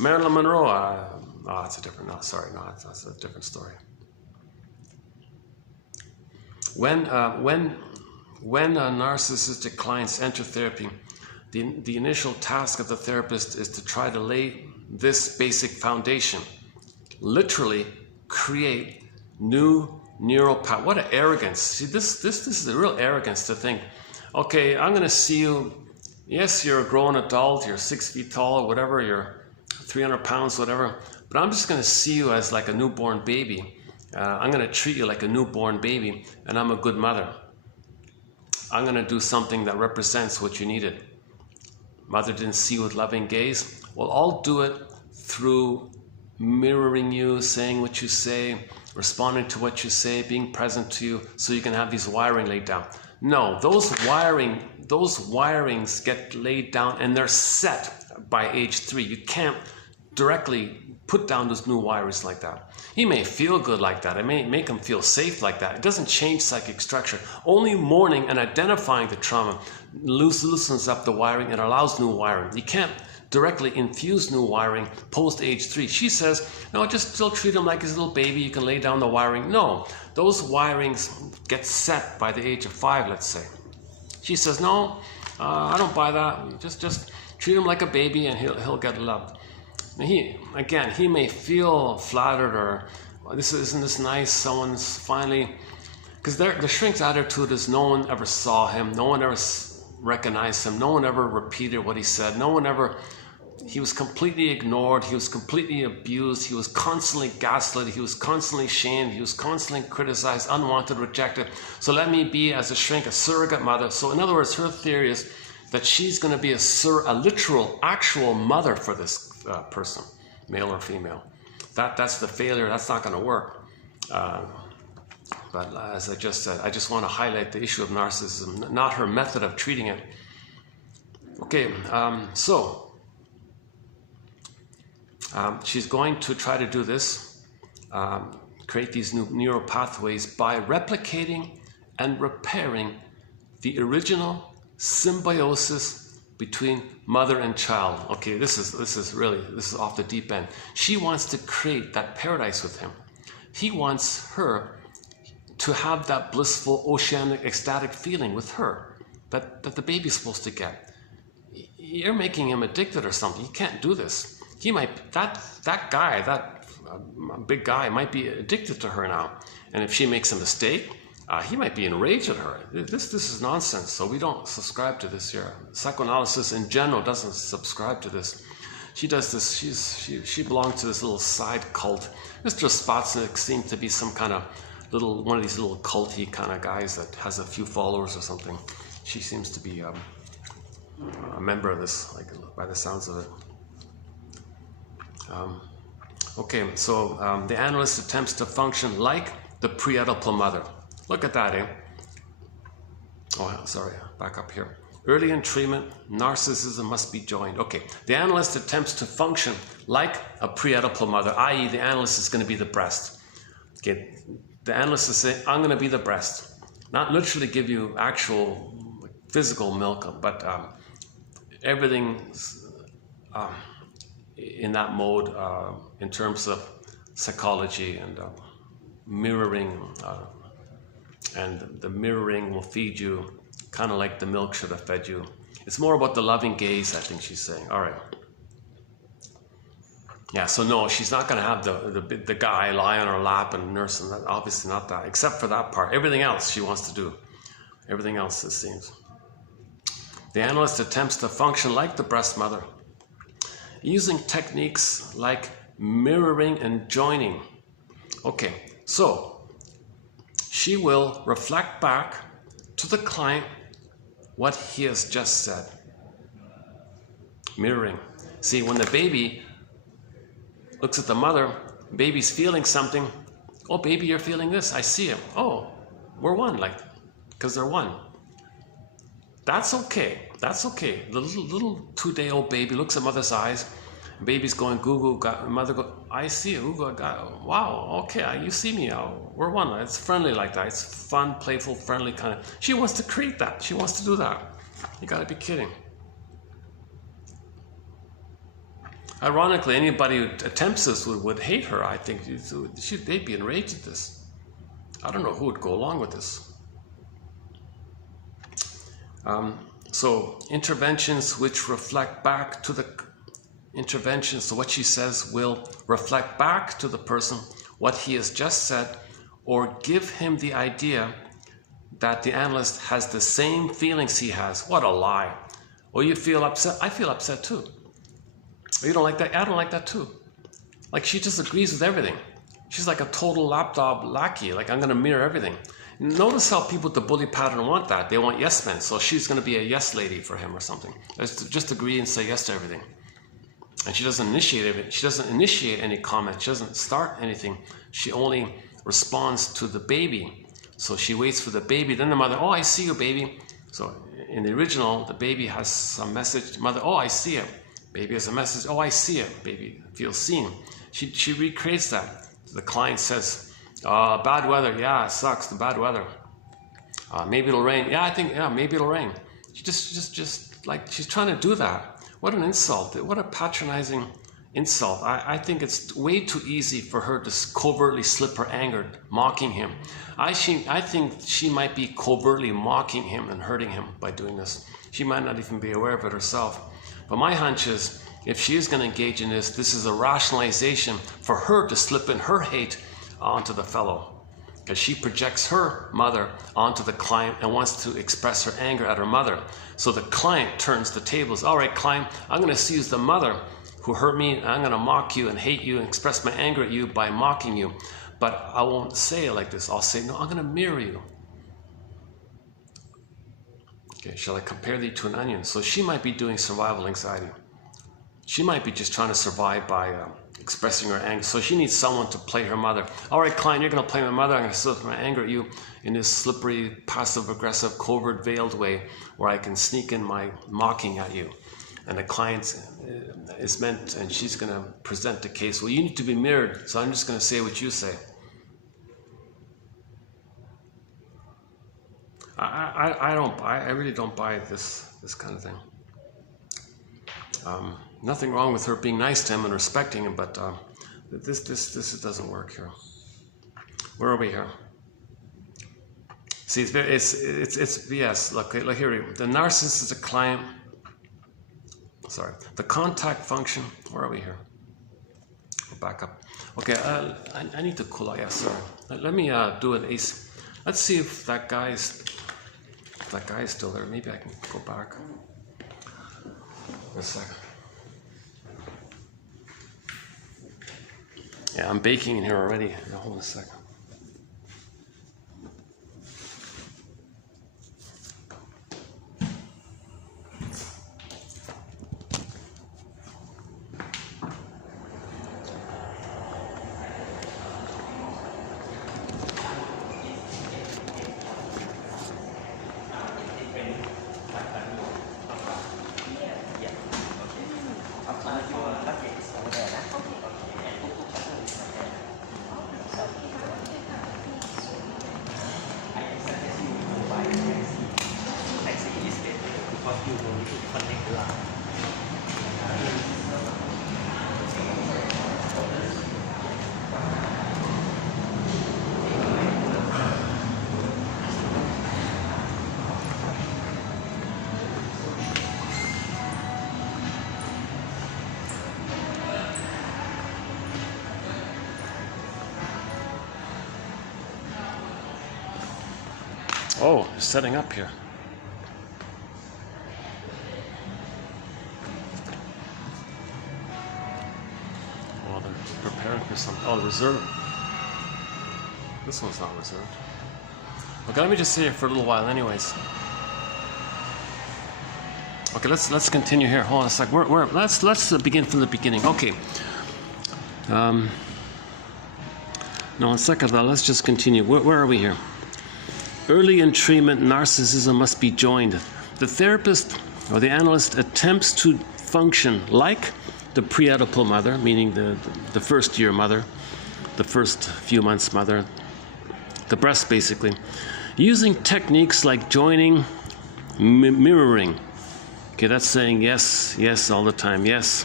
Marilyn Monroe. It's a different. No, sorry. No, that's a different story. When narcissistic clients enter therapy, the initial task of the therapist is to try to lay this basic foundation. Literally create new neural path. What an arrogance. See, this is a real arrogance to think, okay, I'm going to see you. Yes, you're a grown adult. You're 6 feet tall, or whatever. You're 300 pounds, whatever. But I'm just going to see you as like a newborn baby. I'm going to treat you like a newborn baby, and I'm a good mother. I'm going to do something that represents what you needed. Mother didn't see you with loving gaze. Well, I'll do it through mirroring you, saying what you say, responding to what you say, being present to you, so you can have these wiring laid down. No, those wirings get laid down and they're set by age 3. You can't directly put down those new wires like that. He may feel good like that. It may make him feel safe like that. It doesn't change psychic structure. Only mourning and identifying the trauma loosens up the wiring and allows new wiring. You can't directly infuse new wiring post age 3. She says, no, just still treat him like his little baby. You can lay down the wiring. No, those wirings get set by the age of 5, let's say. She says, no, I don't buy that. Just treat him like a baby and he'll get loved. He may feel flattered or isn't this nice? Someone's finally, because the shrink's attitude is no one ever saw him, no one ever recognized him, no one ever repeated what he said, he was completely ignored, he was completely abused, he was constantly gaslit, he was constantly shamed, he was constantly criticized, unwanted, rejected. So let me be, as a shrink, a surrogate mother. So in other words, her theory is that she's going to be a literal, actual mother for this person, male or female. That's the failure. That's not going to work. But as I just said, I just want to highlight the issue of narcissism, not her method of treating it. Okay, she's going to try to do this, create these new neural pathways by replicating and repairing the original symbiosis between mother and child. Okay, this is off the deep end. She wants to create that paradise with him. He wants her to have that blissful, oceanic, ecstatic feeling with her that the baby's supposed to get. You're making him addicted or something. You can't do this. He might, that big guy might be addicted to her now. And if she makes a mistake, he might be enraged at her. This is nonsense. So we don't subscribe to this here. Psychoanalysis in general doesn't subscribe to this. She does this. She belongs to this little side cult. Mr. Spotnik seems to be some kind of one of these little culty kind of guys that has a few followers or something. She seems to be a member of this, like by the sounds of it. Okay, so the analyst attempts to function like the pre-Oedipal mother. Look at that, eh? Oh, sorry, back up here. Early in treatment, narcissism must be joined. Okay, the analyst attempts to function like a pre-Oedipal mother, i.e. the analyst is going to be the breast. Okay, the analyst is saying, I'm going to be the breast. Not literally give you actual physical milk, but everything in that mode in terms of psychology and mirroring, and the mirroring will feed you kind of like the milk should have fed you. It's more about the loving gaze, I think she's saying. All right. Yeah, so no, she's not going to have the guy lie on her lap and nurse, and that, obviously not that, except for that part. Everything else she wants to do. Everything else, it seems. The analyst attempts to function like the breast mother, using techniques like mirroring and joining. Okay, so she will reflect back to the client what he has just said. Mirroring. See, when the baby looks at the mother, baby's feeling something. Oh, baby, you're feeling this. I see it. Oh, we're one, like, because they're one. That's okay. That's okay. The little 2-day-old baby looks at mother's eyes. Baby's going goo goo. Mother go, I see it. Wow. Okay, you see me. We're one. It's friendly like that. It's fun, playful, friendly kind of. She wants to create that. She wants to do that. You got to be kidding. Ironically, anybody who attempts this would hate her. I think they'd be enraged at this. I don't know who would go along with this. So interventions which reflect back to the interventions. So what she says will reflect back to the person what he has just said, or give him the idea that the analyst has the same feelings he has. What a lie. Oh, you feel upset? I feel upset too. You don't like that? I don't like that too. Like, she just agrees with everything. She's like a total lapdog lackey. Like, I'm going to mirror everything. Notice how people with the bully pattern want that. They want yes men. So she's going to be a yes lady for him or something. Just agree and say yes to everything. And she doesn't initiate it. She doesn't initiate any comment. She doesn't start anything. She only responds to the baby. So she waits for the baby. Then the mother, oh, I see you, baby. So in the original, the baby has some message. Mother, oh, I see it. Baby has a message. Oh, I see it. Baby feels seen. She recreates that. The client says, bad weather. Yeah, it sucks. The bad weather. Maybe it'll rain. Yeah, maybe it'll rain. She just like, she's trying to do that. What an insult. What a patronizing insult. I think it's way too easy for her to covertly slip her anger, mocking him. I think she might be covertly mocking him and hurting him by doing this. She might not even be aware of it herself. But my hunch is, if she is going to engage in this, this is a rationalization for her to slip in her hate onto the fellow. Because she projects her mother onto the client and wants to express her anger at her mother. So the client turns the tables. All right, client, I'm going to seize the mother who hurt me, and I'm going to mock you and hate you and express my anger at you by mocking you. But I won't say it like this. I'll say, no, I'm going to mirror you. Okay, shall I compare thee to an onion? So she might be doing survival anxiety. She might be just trying to survive by expressing her anger. So she needs someone to play her mother. All right, client, you're going to play my mother. I'm going to slip my anger at you in this slippery, passive-aggressive, covert, veiled way where I can sneak in my mocking at you. And the client is meant, and she's going to present the case. Well, you need to be mirrored, so I'm just going to say what you say. I really don't buy this kind of thing. Nothing wrong with her being nice to him and respecting him, but this doesn't work here. Where are we here? See, it's BS. Look here. The narcissistic client. Sorry, the contact function. Where are we here? We'll back up. Okay, I need to cool out. Yeah, sorry. Let me do an ace. Let's see if that guy's still there. Maybe I can go back. A second. Yeah, I'm baking in here already. Now, hold on a second. Oh, it's setting up here. Oh, they're preparing for something. Oh, reserve. This one's not reserved. Okay, let me just sit here for a little while anyways. Okay, let's continue here. Hold on a sec. Let's begin from the beginning. Okay. No, on second thought, let's just continue. Where are we here? Early in treatment, narcissism must be joined. The therapist or the analyst attempts to function like the pre-Oedipal mother, meaning the first year mother, the first few months mother, the breast basically, using techniques like joining, mirroring. Okay, that's saying yes, yes all the time, yes.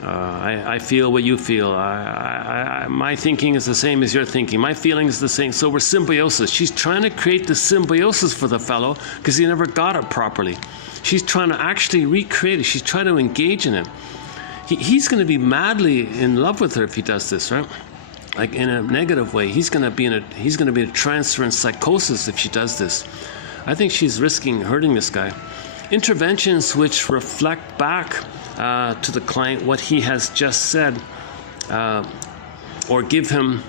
I feel what you feel. My thinking is the same as your thinking. My feeling is the same. So we're symbiosis. She's trying to create the symbiosis for the fellow because he never got it properly. She's trying to actually recreate it. She's trying to engage in it. He's going to be madly in love with her if he does this, right? Like in a negative way. He's going to be in a transference psychosis if she does this. I think she's risking hurting this guy. Interventions which reflect back to the client what he has just said, or give him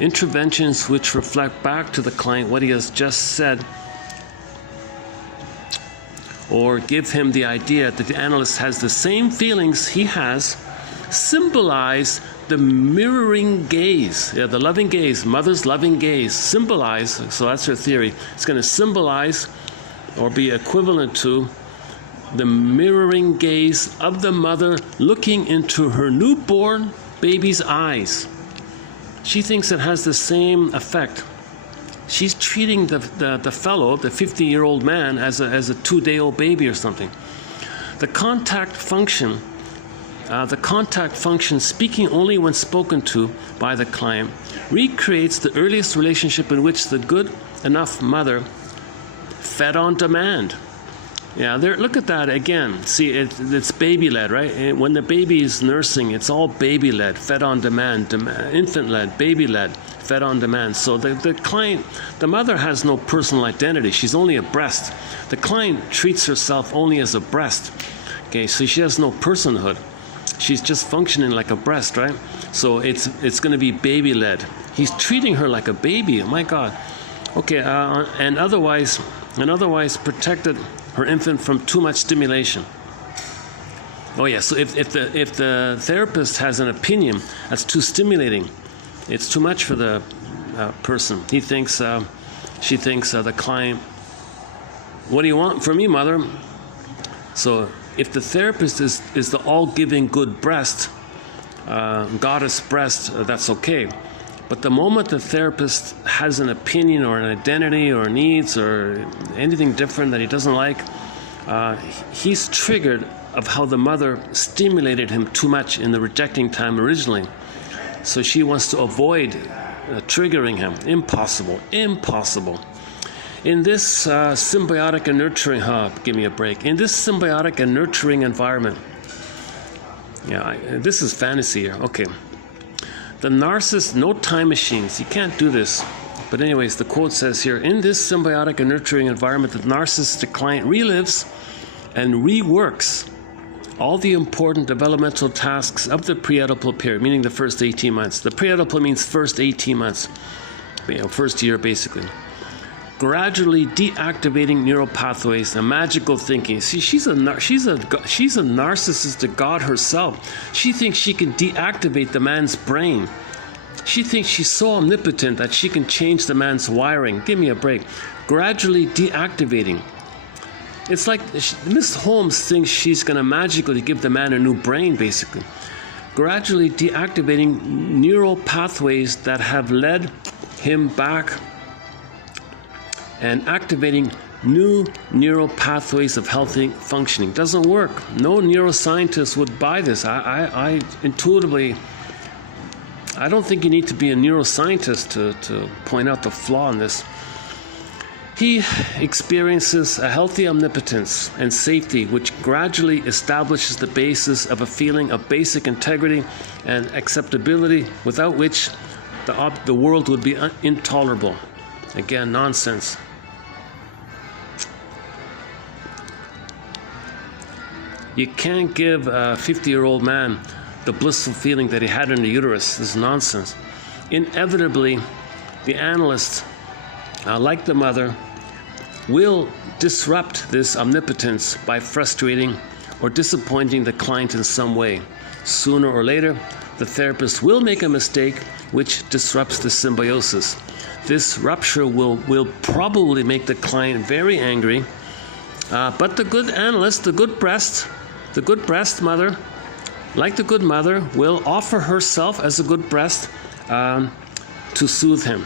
interventions which reflect back to the client what he has just said, or give him the idea that the analyst has the same feelings he has, symbolize the mirroring gaze, the loving gaze, mother's loving gaze, symbolize, so that's her theory, it's going to symbolize or be equivalent to the mirroring gaze of the mother looking into her newborn baby's eyes. She thinks it has the same effect. She's treating the fellow, the 50-year-old man, as a 2-day-old baby or something. The contact function, speaking only when spoken to by the client, recreates the earliest relationship in which the good enough mother fed on demand. Yeah, look at that again. See, it's baby-led, right? When the baby is nursing, it's all baby-led, fed on demand, infant-led, baby-led, fed on demand. So the client, the mother has no personal identity. She's only a breast. The client treats herself only as a breast. Okay, so she has no personhood. She's just functioning like a breast, right? So it's going to be baby-led. He's treating her like a baby. Oh my God. Okay, and otherwise protected her infant from too much stimulation. Oh yeah, so if the therapist has an opinion that's too stimulating, it's too much for the person. She thinks the client, what do you want from me, mother? So if the therapist is the all-giving good breast, goddess breast, that's okay. But the moment the therapist has an opinion or an identity or needs or anything different that he doesn't like, he's triggered of how the mother stimulated him too much in the rejecting time originally. So she wants to avoid triggering him. Impossible. In this symbiotic and nurturing, give me a break. In this symbiotic and nurturing environment, this is fantasy here. Okay. The narcissist, no time machines. You can't do this. But anyways, the quote says here, in this symbiotic and nurturing environment, the narcissistic client relives and reworks all the important developmental tasks of the pre-Oedipal period, meaning the first 18 months. The pre-Oedipal means first 18 months, first year basically. Gradually deactivating neural pathways and magical thinking. See, she's a narcissistic god herself. She thinks she can deactivate the man's brain. She thinks she's so omnipotent that she can change the man's wiring. Give me a break. Gradually deactivating. It's like Miss Holmes thinks she's going to magically give the man a new brain, basically. Gradually deactivating neural pathways that have led him back and activating new neural pathways of healthy functioning. Doesn't work. No neuroscientist would buy this. I intuitively, I don't think you need to be a neuroscientist to point out the flaw in this. He experiences a healthy omnipotence and safety, which gradually establishes the basis of a feeling of basic integrity and acceptability, without which the world would be intolerable. Again, nonsense. You can't give a 50-year-old man the blissful feeling that he had in the uterus. This is nonsense. Inevitably, the analyst, like the mother, will disrupt this omnipotence by frustrating or disappointing the client in some way. Sooner or later, the therapist will make a mistake which disrupts the symbiosis. This rupture will probably make the client very angry, but the good analyst, the good breast mother, like the good mother, will offer herself as a good breast to soothe him.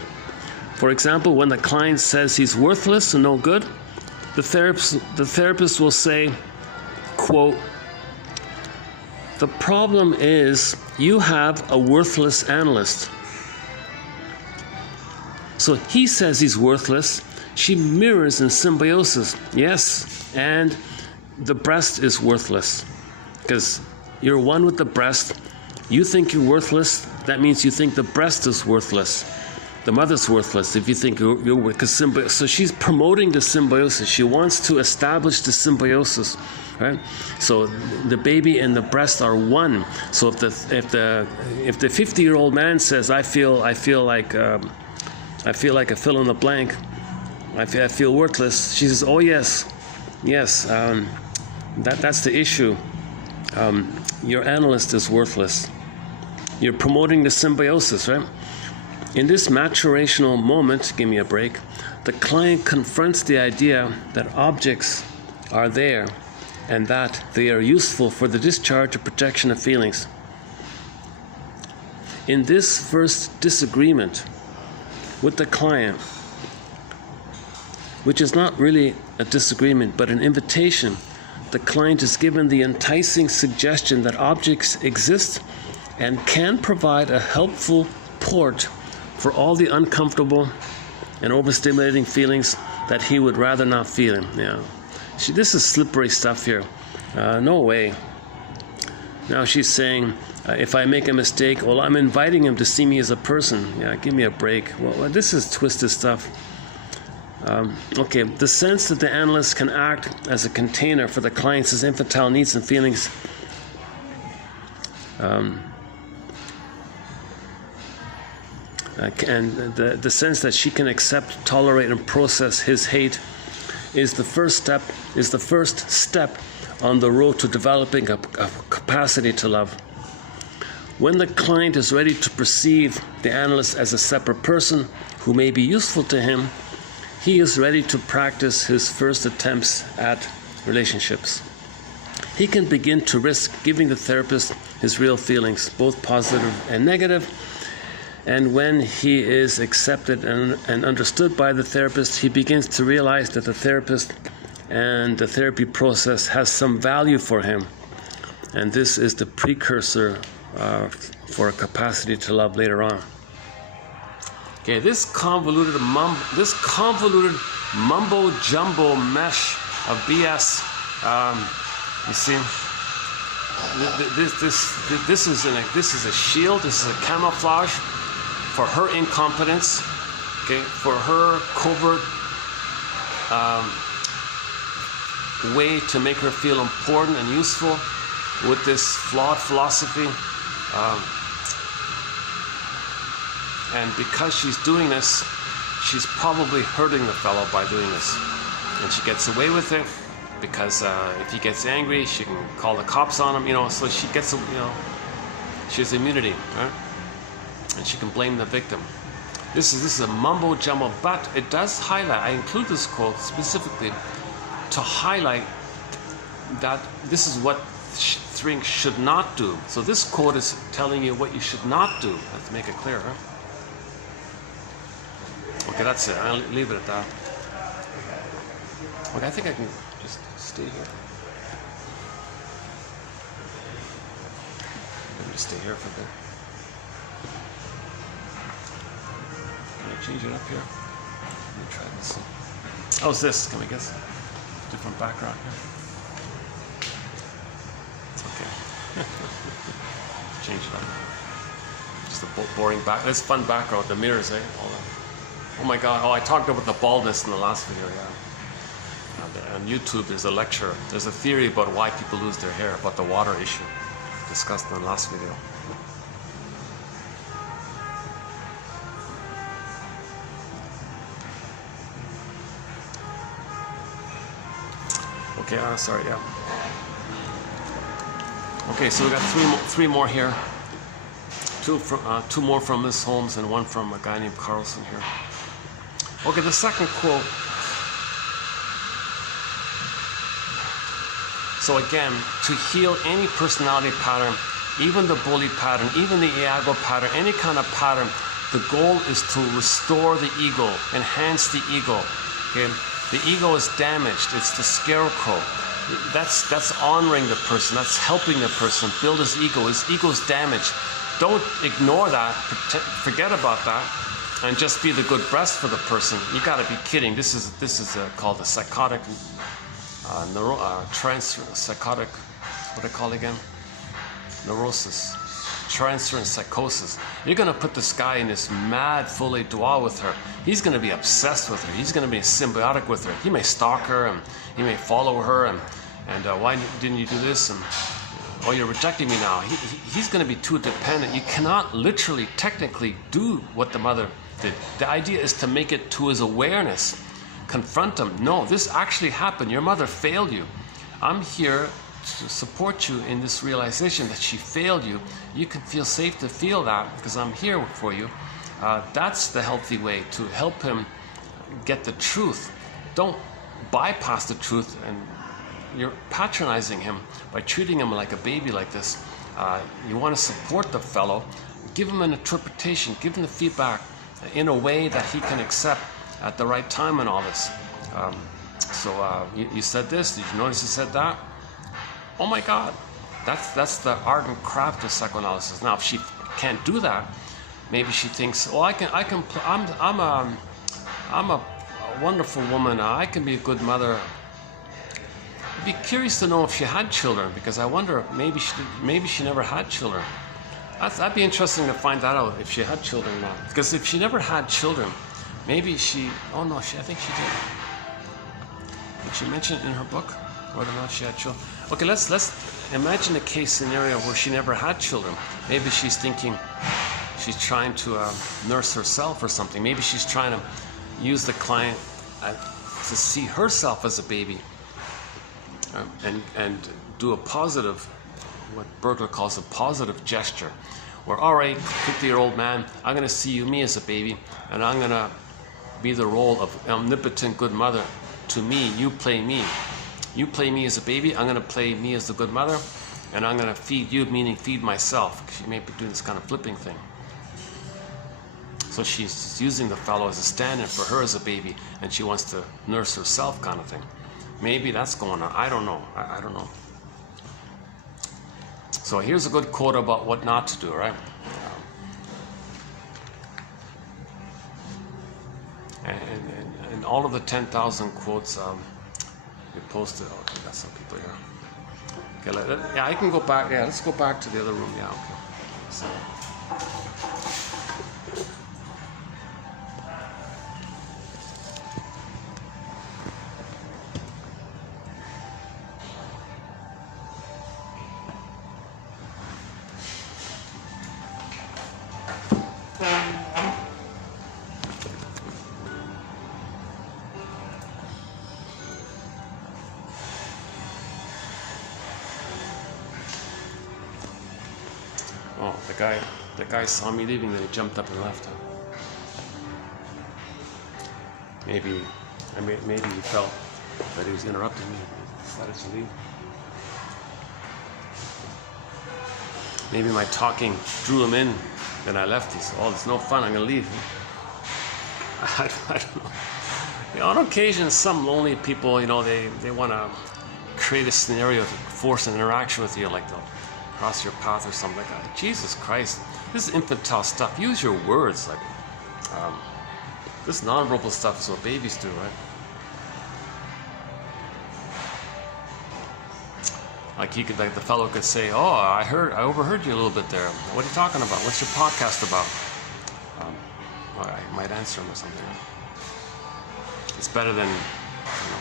For example, when the client says he's worthless and no good, the therapist will say, quote, "The problem is you have a worthless analyst." So he says he's worthless. She mirrors in symbiosis. Yes, and the breast is worthless because you're one with the breast. You think you're worthless. That means you think the breast is worthless. The mother's worthless if you think you're because so she's promoting the symbiosis. She wants to establish the symbiosis, right? So the baby and the breast are one. So if the 50-year-old man says, I feel like a fill in the blank, I feel worthless, she says, oh yes, that's the issue. Your analyst is worthless. You're promoting the symbiosis, right? In this maturational moment, give me a break, the client confronts the idea that objects are there and that they are useful for the discharge or protection of feelings. In this first disagreement with the client, which is not really a disagreement but an invitation, the client is given the enticing suggestion that objects exist and can provide a helpful port for all the uncomfortable and overstimulating feelings that he would rather not feel. Yeah, this is slippery stuff here. No way. Now she's saying, if I make a mistake, well, I'm inviting him to see me as a person. Yeah, give me a break. Well, this is twisted stuff. Okay, the sense that the analyst can act as a container for the client's infantile needs and feelings and the sense that she can accept, tolerate, and process his hate is the first step on the road to developing a capacity to love. When the client is ready to perceive the analyst as a separate person who may be useful to him, he is ready to practice his first attempts at relationships. He can begin to risk giving the therapist his real feelings, both positive and negative. And when he is accepted and understood by the therapist, he begins to realize that the therapist and the therapy process has some value for him. And this is the precursor for a capacity to love later on. Okay, this convoluted mumbo jumbo mesh of BS, you see, This is a shield. This is a camouflage for her incompetence. Okay, for her covert way to make her feel important and useful with this flawed philosophy. And because she's doing this, she's probably hurting the fellow by doing this. And she gets away with it because if he gets angry, she can call the cops on him, you know, so she gets, you know, she has immunity, right? And she can blame the victim. This is a mumbo jumbo, but it does highlight, I include this quote specifically to highlight that this is what things should not do. So this quote is telling you what you should not do. Let's make it clear, right? Okay, that's it. I'll leave it at that. Okay, I think I can just stay here. Let me just stay here for a bit. Can I change it up here? Let me try this. How's this? Can we guess? Different background here. It's okay. Change it up. Just a boring back. It's fun background. The mirrors, eh? All that. Oh my God! Oh, I talked about the baldness in the last video. Yeah. On YouTube, there's a lecture. There's a theory about why people lose their hair, about the water issue, discussed in the last video. Okay, sorry, yeah. Okay, so we got three more here. Two more from Miss Holmes and one from a guy named Carlson here. Okay, the second quote. So again, to heal any personality pattern, even the bully pattern, even the Iago pattern, any kind of pattern, the goal is to restore the ego, enhance the ego. Okay? The ego is damaged. It's the scarecrow. That's honoring the person. That's helping the person build his ego. His ego's damaged. Don't ignore that. Forget about that, and just be the good breast for the person. You got to be kidding. This is called a psychotic, psychotic. What do I call it again? Neurosis. Transference psychosis. You're going to put this guy in this mad folie douce with her. He's going to be obsessed with her. He's going to be symbiotic with her. He may stalk her and he may follow her and why didn't you do this? And oh, you're rejecting me now. He's going to be too dependent. You cannot literally, technically do what the mother did. The idea is to make it to his awareness. Confront him. No, this actually happened. Your mother failed you. I'm here to support you in this realization that she failed you. You can feel safe to feel that because I'm here for you. That's the healthy way to help him get the truth. Don't bypass the truth, and you're patronizing him by treating him like a baby like this. You want to support the fellow, give him an interpretation, give him the feedback in a way that he can accept at the right time and all this. You said this, did you notice you said that? Oh my God, that's the art and craft of psychoanalysis. Now, if she can't do that, maybe she thinks, "Oh, I'm a wonderful woman. I can be a good mother." I'd be curious to know if she had children, because I wonder maybe she never had children. That'd be interesting to find that out, if she had children or not. Because if she never had children, maybe she. Oh no, I think she did. Did she mention it in her book whether or not she had children? Okay, let's imagine a case scenario where she never had children. Maybe she's thinking she's trying to nurse herself or something. Maybe she's trying to use the client to see herself as a baby and do a positive, what Bergler calls a positive gesture. Where, all right, 50-year-old man, I'm going to see me as a baby, and I'm going to be the role of omnipotent good mother. To me, you play me. You play me as a baby, I'm going to play me as the good mother, and I'm going to feed you, meaning feed myself. She may be doing this kind of flipping thing. So she's using the fellow as a stand-in for her as a baby, and she wants to nurse herself kind of thing. Maybe that's going on. I don't know. I don't know. So here's a good quote about what not to do, right? And all of the 10,000 quotes we posted. Okay, got some people here. Okay, yeah, I can go back. Yeah, let's go back to the other room. Yeah, okay. So. Oh, the guy saw me leaving, then he jumped up and left. Maybe he felt that he was interrupting me. He decided to leave. Maybe my talking drew him in. Then I left. He said, "Oh, it's no fun. I'm gonna leave." I don't know. You know, on occasion, some lonely people, you know, they want to create a scenario to force an interaction with you, like they'll cross your path or something like that. Jesus Christ, this is infantile stuff. Use your words. Like this non-verbal stuff is what babies do, right? Like the fellow could say, "Oh, I overheard you a little bit there. What are you talking about? What's your podcast about?" Well, I might answer him or something. It's better than, you know.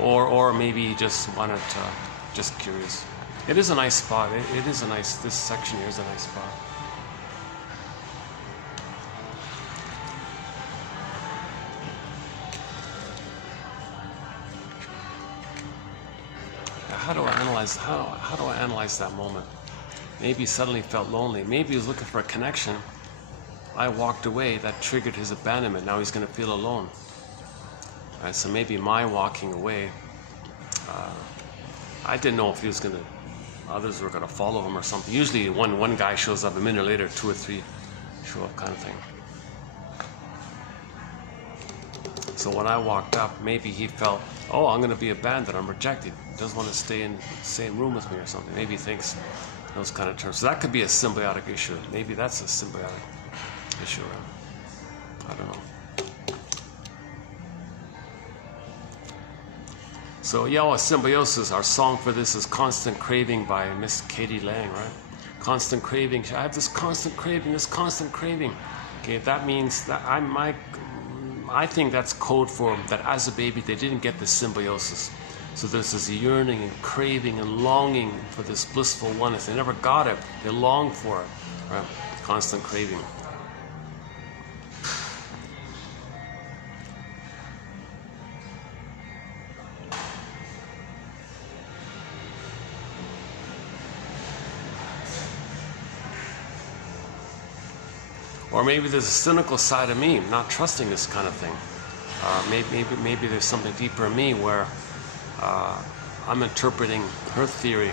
Or maybe he just wanted to, just curious. It is a nice spot. It is a nice, this section here is a nice spot. How do I analyze that moment? Maybe he suddenly felt lonely. Maybe he was looking for a connection. I walked away, that triggered his abandonment. Now he's going to feel alone. Right, so maybe my walking away, I didn't know if he was others were going to follow him or something. Usually one guy shows up, a minute later 2 or 3 show up, kind of thing. So when I walked up, maybe he felt, "Oh, I'm going to be abandoned, I'm rejected. He doesn't want to stay in the same room with me or something." Maybe he thinks those kind of terms. So that could be a symbiotic issue. Maybe that's a symbiotic issue. I don't know. So, yeah, symbiosis, our song for this is Constant Craving by Miss Katie Lang, right? Constant craving. I have this constant craving. Okay, that means that I think that's code for that as a baby they didn't get the symbiosis. So there's this yearning and craving and longing for this blissful oneness. They never got it. They longed for it, right? Constant craving. Or maybe there's a cynical side of me, not trusting this kind of thing. Maybe there's something deeper in me where I'm interpreting her theory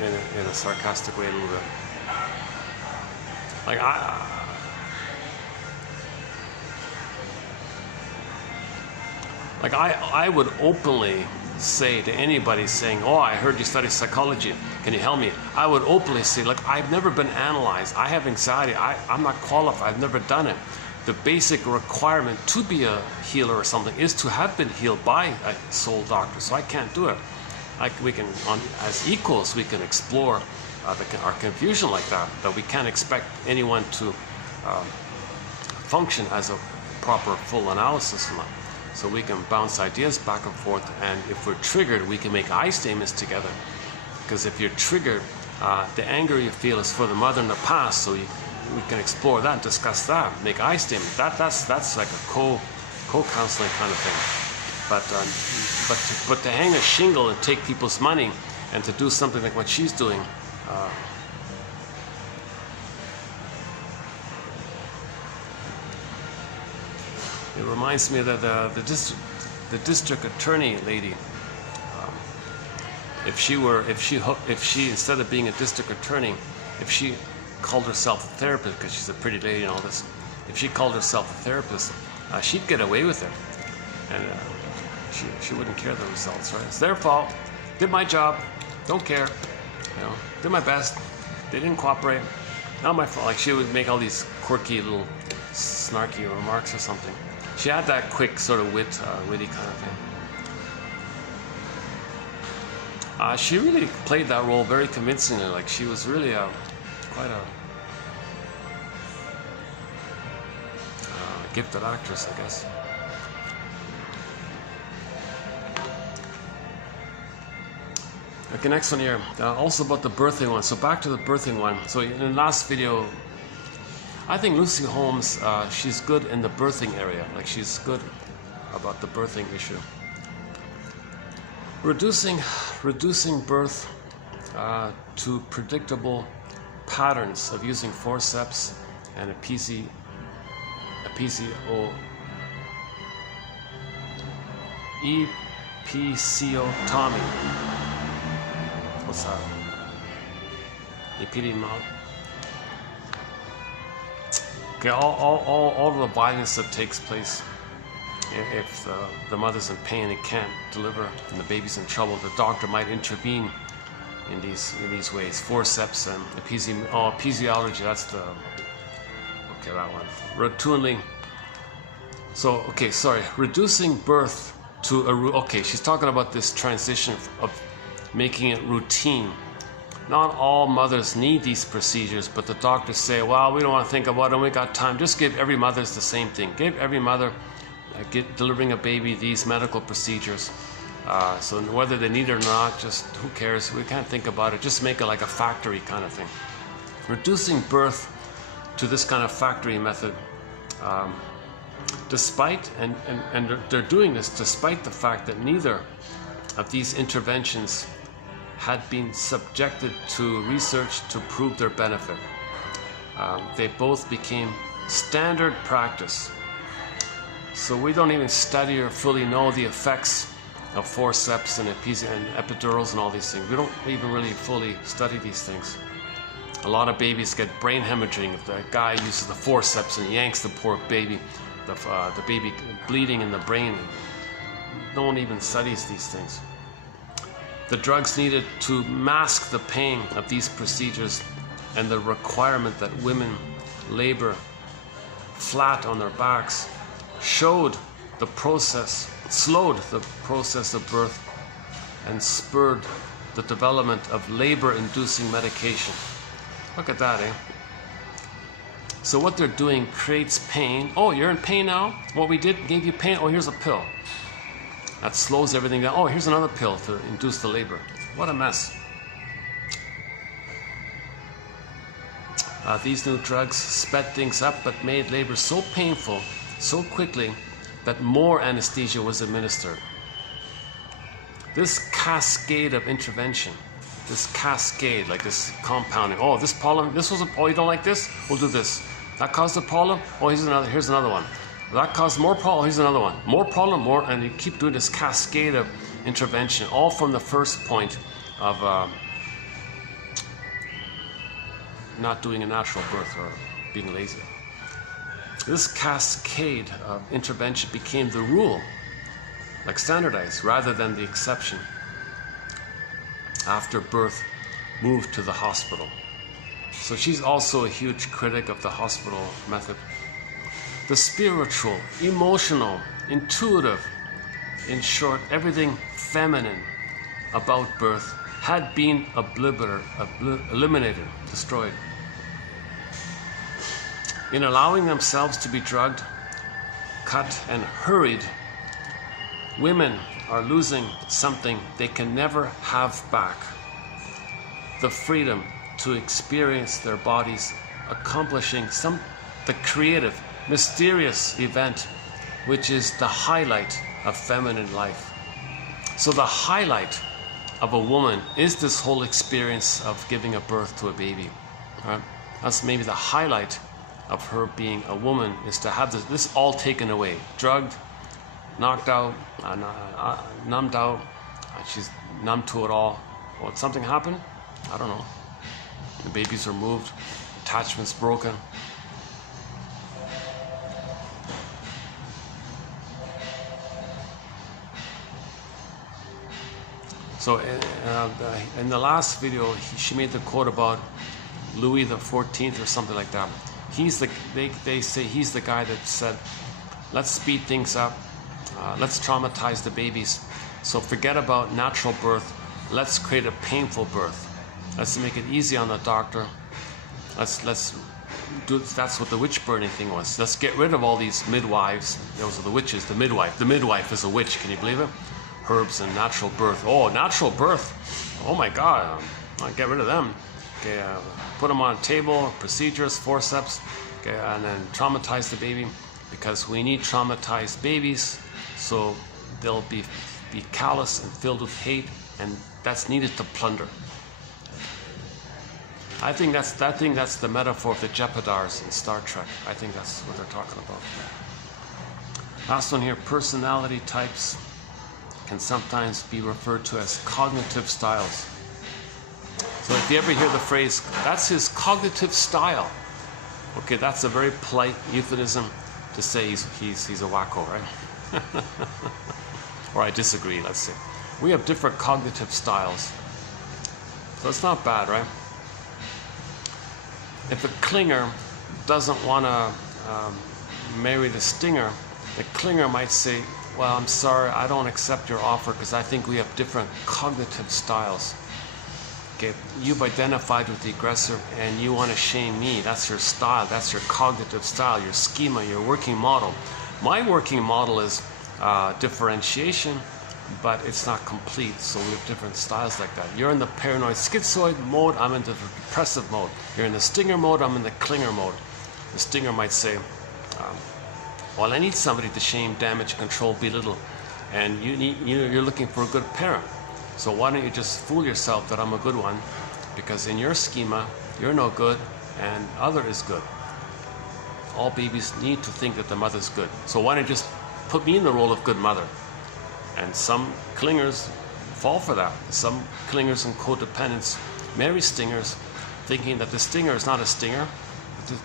in a sarcastic way a little bit. Like I would openly say to anybody saying, "Oh, I heard you study psychology. Can you help me?" I would openly say, "Look, I've never been analyzed. I have anxiety. I'm not qualified. I've never done it. The basic requirement to be a healer or something is to have been healed by a soul doctor. So I can't do it. We can, as equals, we can explore our confusion like that. That we can't expect anyone to function as a proper full analysis from that. So we can bounce ideas back and forth, and if we're triggered, we can make I statements together. Because if you're triggered, the anger you feel is for the mother in the past, so we can explore that, discuss that, make I statements. That's like a co-counseling kind of thing. But to hang a shingle and take people's money and to do something like what she's doing. It reminds me that the district attorney lady, if she instead of being a district attorney, if she called herself a therapist, because she's a pretty lady and all this, if she called herself a therapist, she'd get away with it, and she wouldn't care the results, right? It's their fault. Did my job. Don't care. You know, did my best. They didn't cooperate. Not my fault. Like she would make all these quirky little snarky remarks or something. She had that quick sort of witty kind of thing. She really played that role very convincingly. Like she was really quite a gifted actress, I guess. Okay, next one here. Also about the birthing one. So back to the birthing one. So in the last video, I think Lucy Holmes, she's good in the birthing area. Like she's good about the birthing issue. Reducing birth to predictable patterns of using forceps and episiotomy. What's that? Epididymal. Okay, all of the violence that takes place if the mother's in pain and can't deliver and the baby's in trouble, the doctor might intervene in these ways. Forceps and episiotomy, that's the that one. Routinely. So reducing birth to a she's talking about this transition of making it routine. Not all mothers need these procedures, but the doctors say, well, we don't want to think about it, we got time. Just give every mother the same thing. Give every mother delivering a baby these medical procedures. So whether they need it or not, just who cares? We can't think about it. Just make it like a factory kind of thing. Reducing birth to this kind of factory method, despite, and they're doing this despite the fact that neither of these interventions had been subjected to research to prove their benefit. They both became standard practice. So we don't even study or fully know the effects of forceps and epidurals and all these things. We don't even really fully study these things. A lot of babies get brain hemorrhaging if the guy uses the forceps and yanks the poor baby, the baby bleeding in the brain. No one even studies these things. The drugs needed to mask the pain of these procedures and the requirement that women labor flat on their backs slowed the process of birth and spurred the development of labor-inducing medication. Look at that, eh? So what they're doing creates pain. Oh, you're in pain now? What we did gave you pain? Oh, here's a pill. That slows everything down. Oh, here's another pill to induce the labor. What a mess. These new drugs sped things up but made labor so painful so quickly that more anesthesia was administered. This cascade of intervention, this cascade, like this compounding. Oh, this problem, this was oh, you don't like this? We'll do this. That caused a problem? Oh, here's another one. That caused more problem, here's another one. More problem, more, and you keep doing this cascade of intervention, all from the first point of not doing a natural birth or being lazy. This cascade of intervention became the rule, like standardized, rather than the exception. After birth, moved to the hospital. So she's also a huge critic of the hospital method. The spiritual, emotional, intuitive, in short, everything feminine about birth had been eliminated, destroyed. In allowing themselves to be drugged, cut, and hurried, women are losing something they can never have back: the freedom to experience their bodies accomplishing the creative, mysterious event which is the highlight of feminine life. So the highlight of a woman is this whole experience of giving a birth to a baby. Right? That's maybe the highlight of her being a woman, is to have this all taken away, drugged, knocked out, numbed out. She's numb to it all. Well, did something happen? I don't know. The baby's removed, attachment's broken. So in the last video, she made the quote about Louis the 14th or something like that. They say he's the guy that said, let's speed things up. Let's traumatize the babies. So forget about natural birth. Let's create a painful birth. Let's make it easy on the doctor. Let's do. That's what the witch burning thing was. Let's get rid of all these midwives. Those are the witches. The midwife. The midwife is a witch. Can you believe it? Herbs and natural birth. Oh, natural birth. Oh my God. I'll get rid of them. Okay, put them on a table. Procedures, forceps. Okay, and then traumatize the baby, because we need traumatized babies, so they'll be callous and filled with hate, and that's needed to plunder. I think that's the metaphor of the Jeopardars in Star Trek. I think that's what they're talking about. Last one here, personality types can sometimes be referred to as cognitive styles. So if you ever hear the phrase, that's his cognitive style, okay, that's a very polite euphemism to say he's a wacko, right? Or I disagree, let's say. We have different cognitive styles. So it's not bad, right? If a clinger doesn't want to marry the stinger, the clinger might say, well, I'm sorry, I don't accept your offer because I think we have different cognitive styles. Okay, you've identified with the aggressor and you want to shame me. That's your style, that's your cognitive style, your schema, your working model. My working model is differentiation, but it's not complete, so we have different styles like that. You're in the paranoid schizoid mode, I'm in the depressive mode. You're in the stinger mode, I'm in the clinger mode. The stinger might say, well, I need somebody to shame, damage, control, belittle, and you're looking for a good parent. So why don't you just fool yourself that I'm a good one, because in your schema, you're no good and other is good. All babies need to think that the mother's good. So why don't you just put me in the role of good mother? And some clingers fall for that. Some clingers and codependents marry stingers, thinking that the stinger is not a stinger,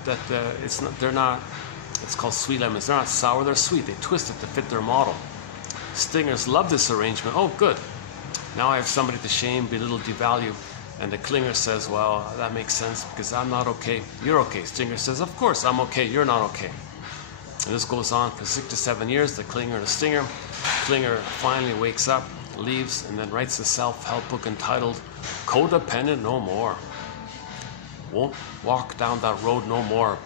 that they're not, it's called sweet lemons. They're not sour, they're sweet. They twist it to fit their model. Stingers love this arrangement. Oh, good. Now I have somebody to shame, belittle, devalue. And the clinger says, well, that makes sense because I'm not okay, you're okay. Stinger says, of course, I'm okay, you're not okay. And this goes on for 6 to 7 years, the clinger and the stinger. Clinger finally wakes up, leaves, and then writes a self-help book entitled Codependent No More. Won't walk down that road no more.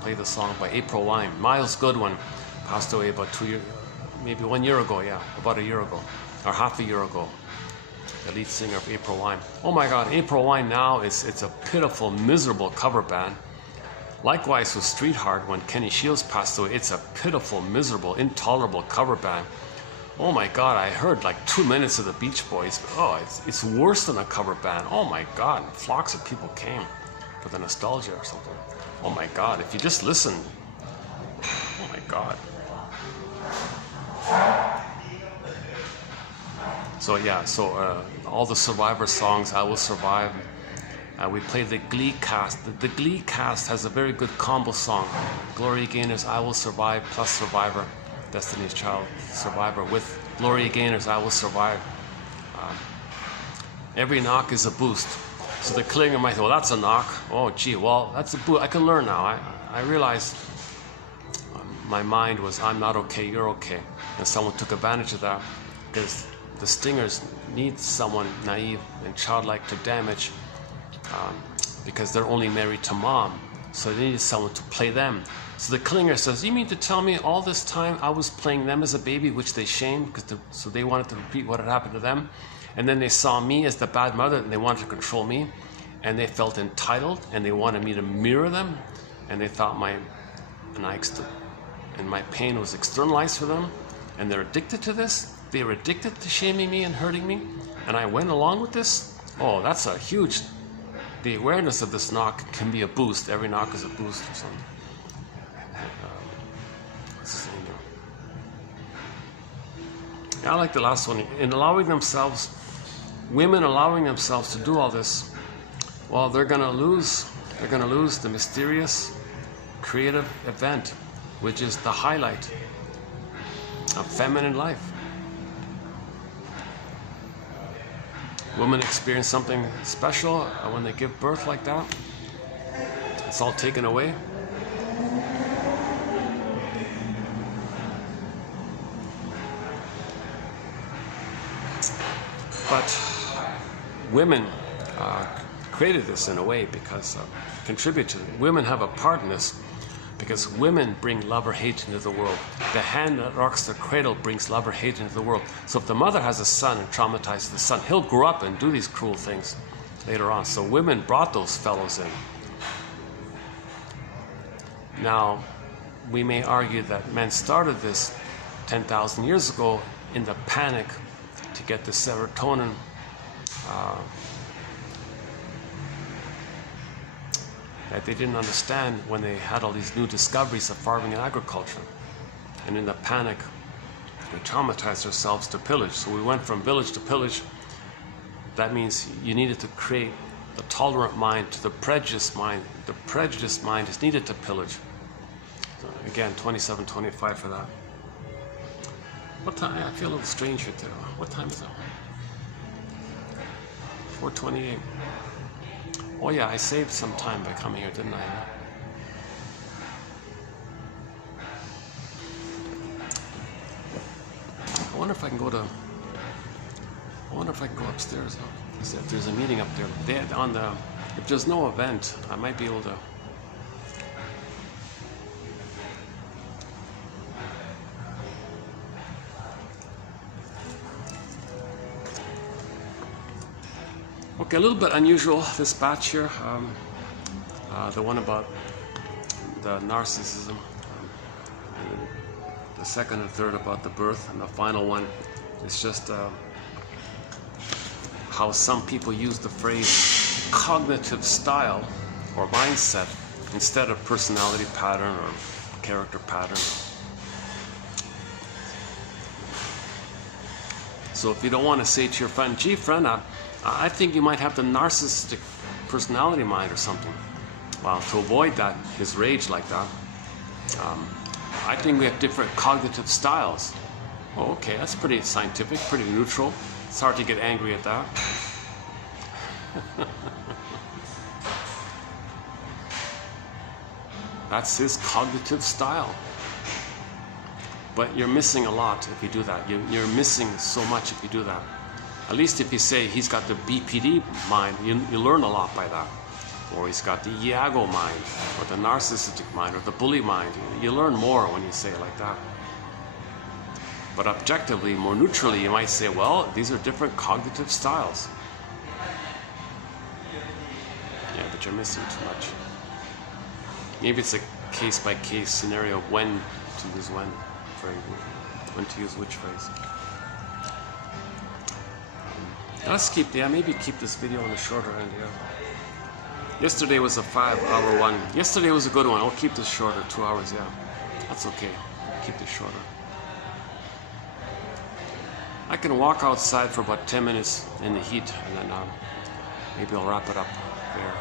Play the song by April Wine. Miles Goodwin passed away about 2 years, maybe 1 year ago, yeah, about a year ago, or half a year ago. The lead singer of April Wine. Oh my God, April Wine now, it's a pitiful, miserable cover band. Likewise with Streetheart, when Kenny Shields passed away, it's a pitiful, miserable, intolerable cover band. Oh my God, I heard like 2 minutes of the Beach Boys. Oh, it's worse than a cover band. Oh my God, flocks of people came for the nostalgia or something. Oh my God, if you just listen. Oh my God. So yeah, all the Survivor songs, I Will Survive. We played the Glee cast. The Glee cast has a very good combo song. Gloria Gaynor's I Will Survive plus Survivor. Destiny's Child, Survivor with Gloria Gaynor's I Will Survive. Every knock is a boost. So the clinger might say, well, that's a knock. Oh, gee, well, that's a boost. I can learn now. I realized my mind was, I'm not okay, you're okay. And someone took advantage of that because the stingers need someone naive and childlike to damage because they're only married to mom. So they needed someone to play them. So the clinger says, you mean to tell me all this time I was playing them as a baby, which they shamed, so they wanted to repeat what had happened to them. And then they saw me as the bad mother and they wanted to control me. And they felt entitled and they wanted me to mirror them. And they thought my pain was externalized for them. And they're addicted to this. They were addicted to shaming me and hurting me. And I went along with this. Oh, that's a huge, the awareness of this knock can be a boost. Every knock is a boost or something. I like the last one. In allowing themselves, women allowing themselves to do all this, well, they're going to lose the mysterious, creative event, which is the highlight of feminine life. Women experience something special when they give birth like that. It's all taken away. But women created this in a way because contribute to it. Women have a part in this because women bring love or hate into the world. The hand that rocks the cradle brings love or hate into the world. So if the mother has a son and traumatizes the son, he'll grow up and do these cruel things later on. So women brought those fellows in. Now, we may argue that men started this 10,000 years ago in the panic to get the serotonin that they didn't understand when they had all these new discoveries of farming and agriculture. And in the panic, we traumatized ourselves to pillage. So we went from village to pillage. That means you needed to create the tolerant mind to the prejudiced mind. The prejudiced mind is needed to pillage. So again, 27:25 for that. What time? I feel a little strange here too. What time is it? 4:28. Oh yeah, I saved some time by coming here, didn't I? I wonder if I can go upstairs. If there's a meeting up there. If there's no event, I might be able to. Okay, a little bit unusual, this batch here, the one about the narcissism, and the second and third about the birth, and the final one is just how some people use the phrase cognitive style or mindset instead of personality pattern or character pattern. So if you don't want to say to your friend, gee friend, I think you might have the narcissistic personality mind or something. Well, to avoid that, his rage like that, I think we have different cognitive styles. Oh, okay, that's pretty scientific, pretty neutral. It's hard to get angry at that. That's his cognitive style. But you're missing a lot if you do that. You're missing so much if you do that. At least if you say he's got the BPD mind, you learn a lot by that. Or he's got the Iago mind, or the narcissistic mind, or the bully mind. You learn more when you say it like that. But objectively, more neutrally, you might say, well, these are different cognitive styles. Yeah, but you're missing too much. Maybe it's a case-by-case scenario of when to use when to use which phrase. Let's maybe keep this video on the shorter end here. Yesterday was a 5-hour one. Yesterday was a good one. I'll keep this shorter, 2 hours, yeah. That's okay. Keep this shorter. I can walk outside for about 10 minutes in the heat, and then maybe I'll wrap it up there.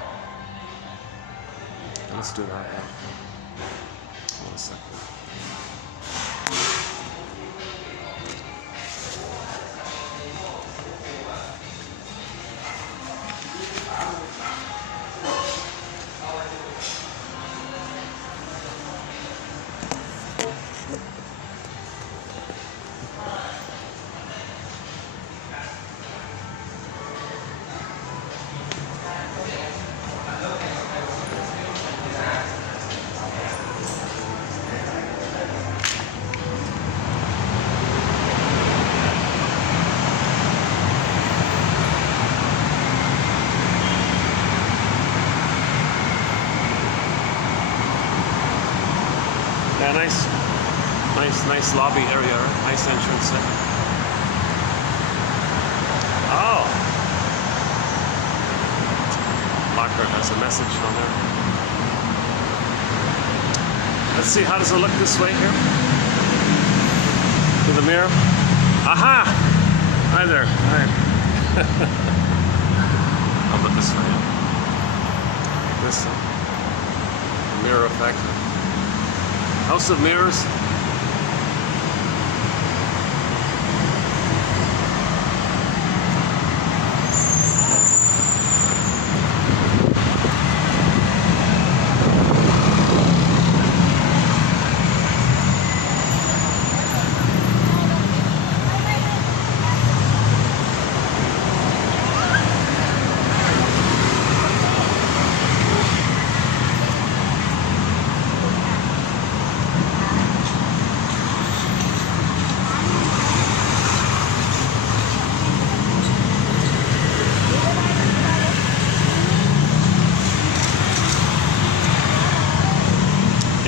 Let's do that, yeah. Hold a second. Yeah, nice lobby area, right? Nice entrance. Oh! Lockhart has a message on there. Let's see, how does it look this way here? To the mirror. Aha! Hi there. Hi. How about this way? This mirror effect. House of Mirrors.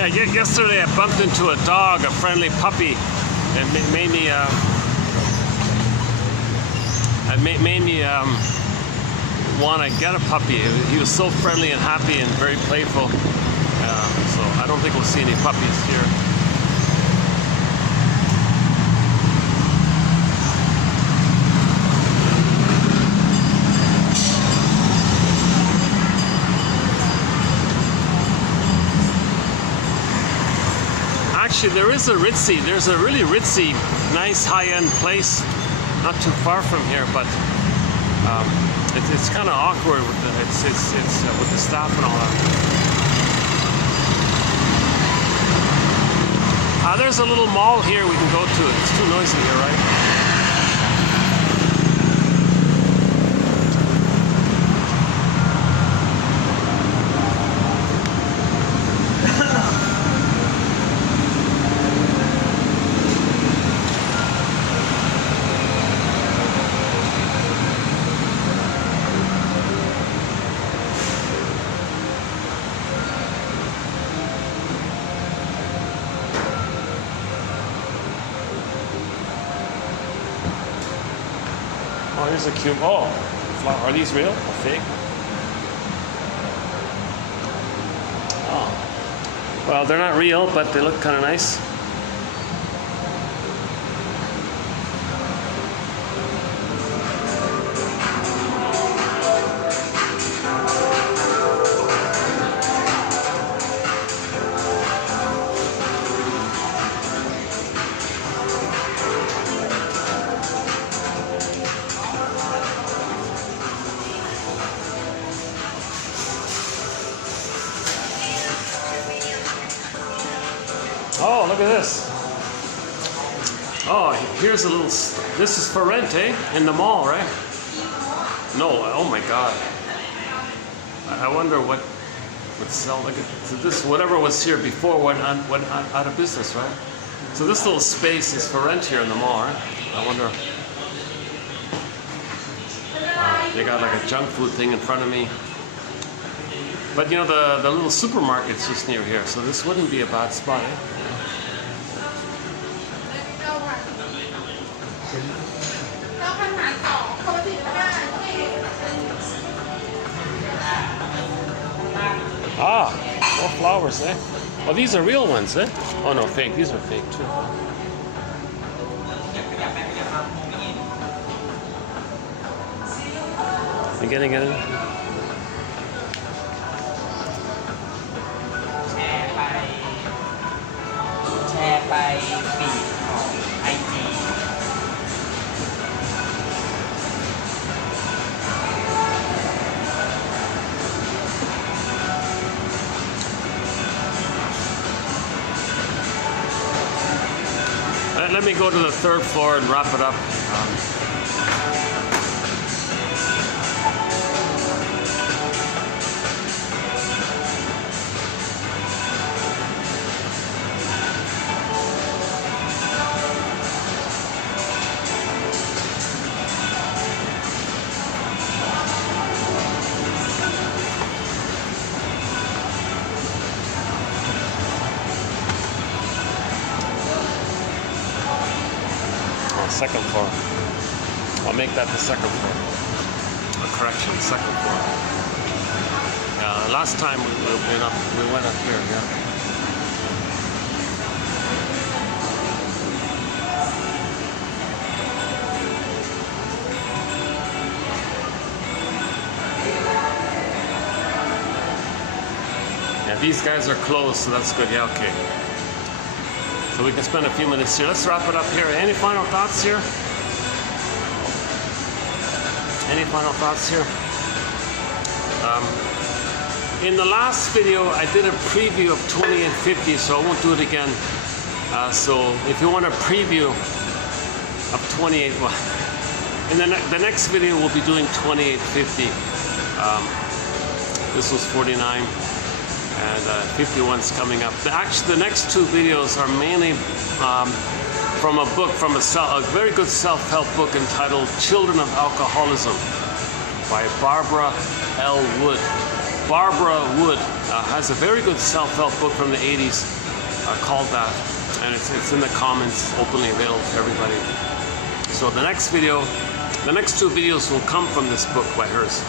Yesterday I bumped into a dog, a friendly puppy, and made me want to get a puppy. He was so friendly and happy and very playful. So I don't think we'll see any puppies here. Actually, there's a really ritzy, nice high-end place not too far from here, but it's kind of awkward with with the staff and all that. There's a little mall here we can go to. It's too noisy here, right? Oh, here's a cube. Oh, are these real or fake? Oh, well, they're not real, but they look kind of nice. Oh, look at this. Oh, here's a little, this is for rent, eh? In the mall, right? No, oh my God. I wonder what would sell. Look at this, whatever was here before went out of business, right? So this little space is for rent here in the mall, right? I wonder. They got like a junk food thing in front of me. But you know, the little supermarket's just near here, so this wouldn't be a bad spot, eh? Ah, more flowers, eh? Oh, these are real ones, eh? Oh no, fake. These are fake too. You getting it in? Let me go to the third floor and wrap it up. Second floor. I'll make that the second floor. Correction, second floor. Last time we went up here, yeah. Yeah, these guys are closed, so that's good. Yeah, okay. So we can spend a few minutes here. Let's wrap it up here. Any final thoughts here? Any final thoughts here? In the last video, I did a preview of 2850, so I won't do it again. So if you want a preview of 28, well, in the next video, we'll be doing 2850. This was 49. And 51's coming up. Actually, the next two videos are mainly from a book, from a very good self-help book entitled Children of Alcoholism by Barbara L. Wood. Barbara Wood has a very good self-help book from the 80s called that, and it's in the comments, openly available to everybody. So the next video, the next 2 videos will come from this book by hers.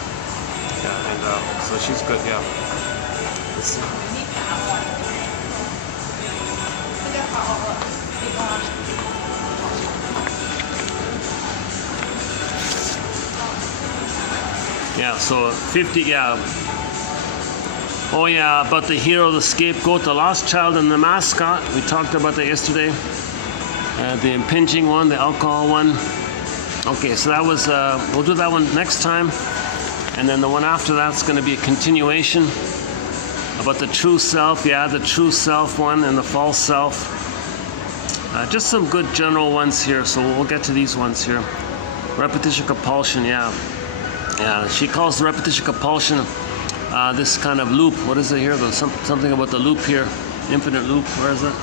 Yeah, and so she's good. Yeah. Let's see. Yeah, so 50, yeah. Oh yeah, about the hero, the scapegoat, the lost child, and the mascot. We talked about that yesterday. The impinging one, the alcohol one. Okay, so that was, we'll do that one next time. And then the one after that's going to be a continuation about the true self. Yeah, the true self one and the false self. Just some good general ones here, so we'll get to these ones here. Repetition compulsion, yeah. Yeah, she calls the repetition compulsion this kind of loop. What is it here? There's something about the loop here. Infinite loop. Where is it?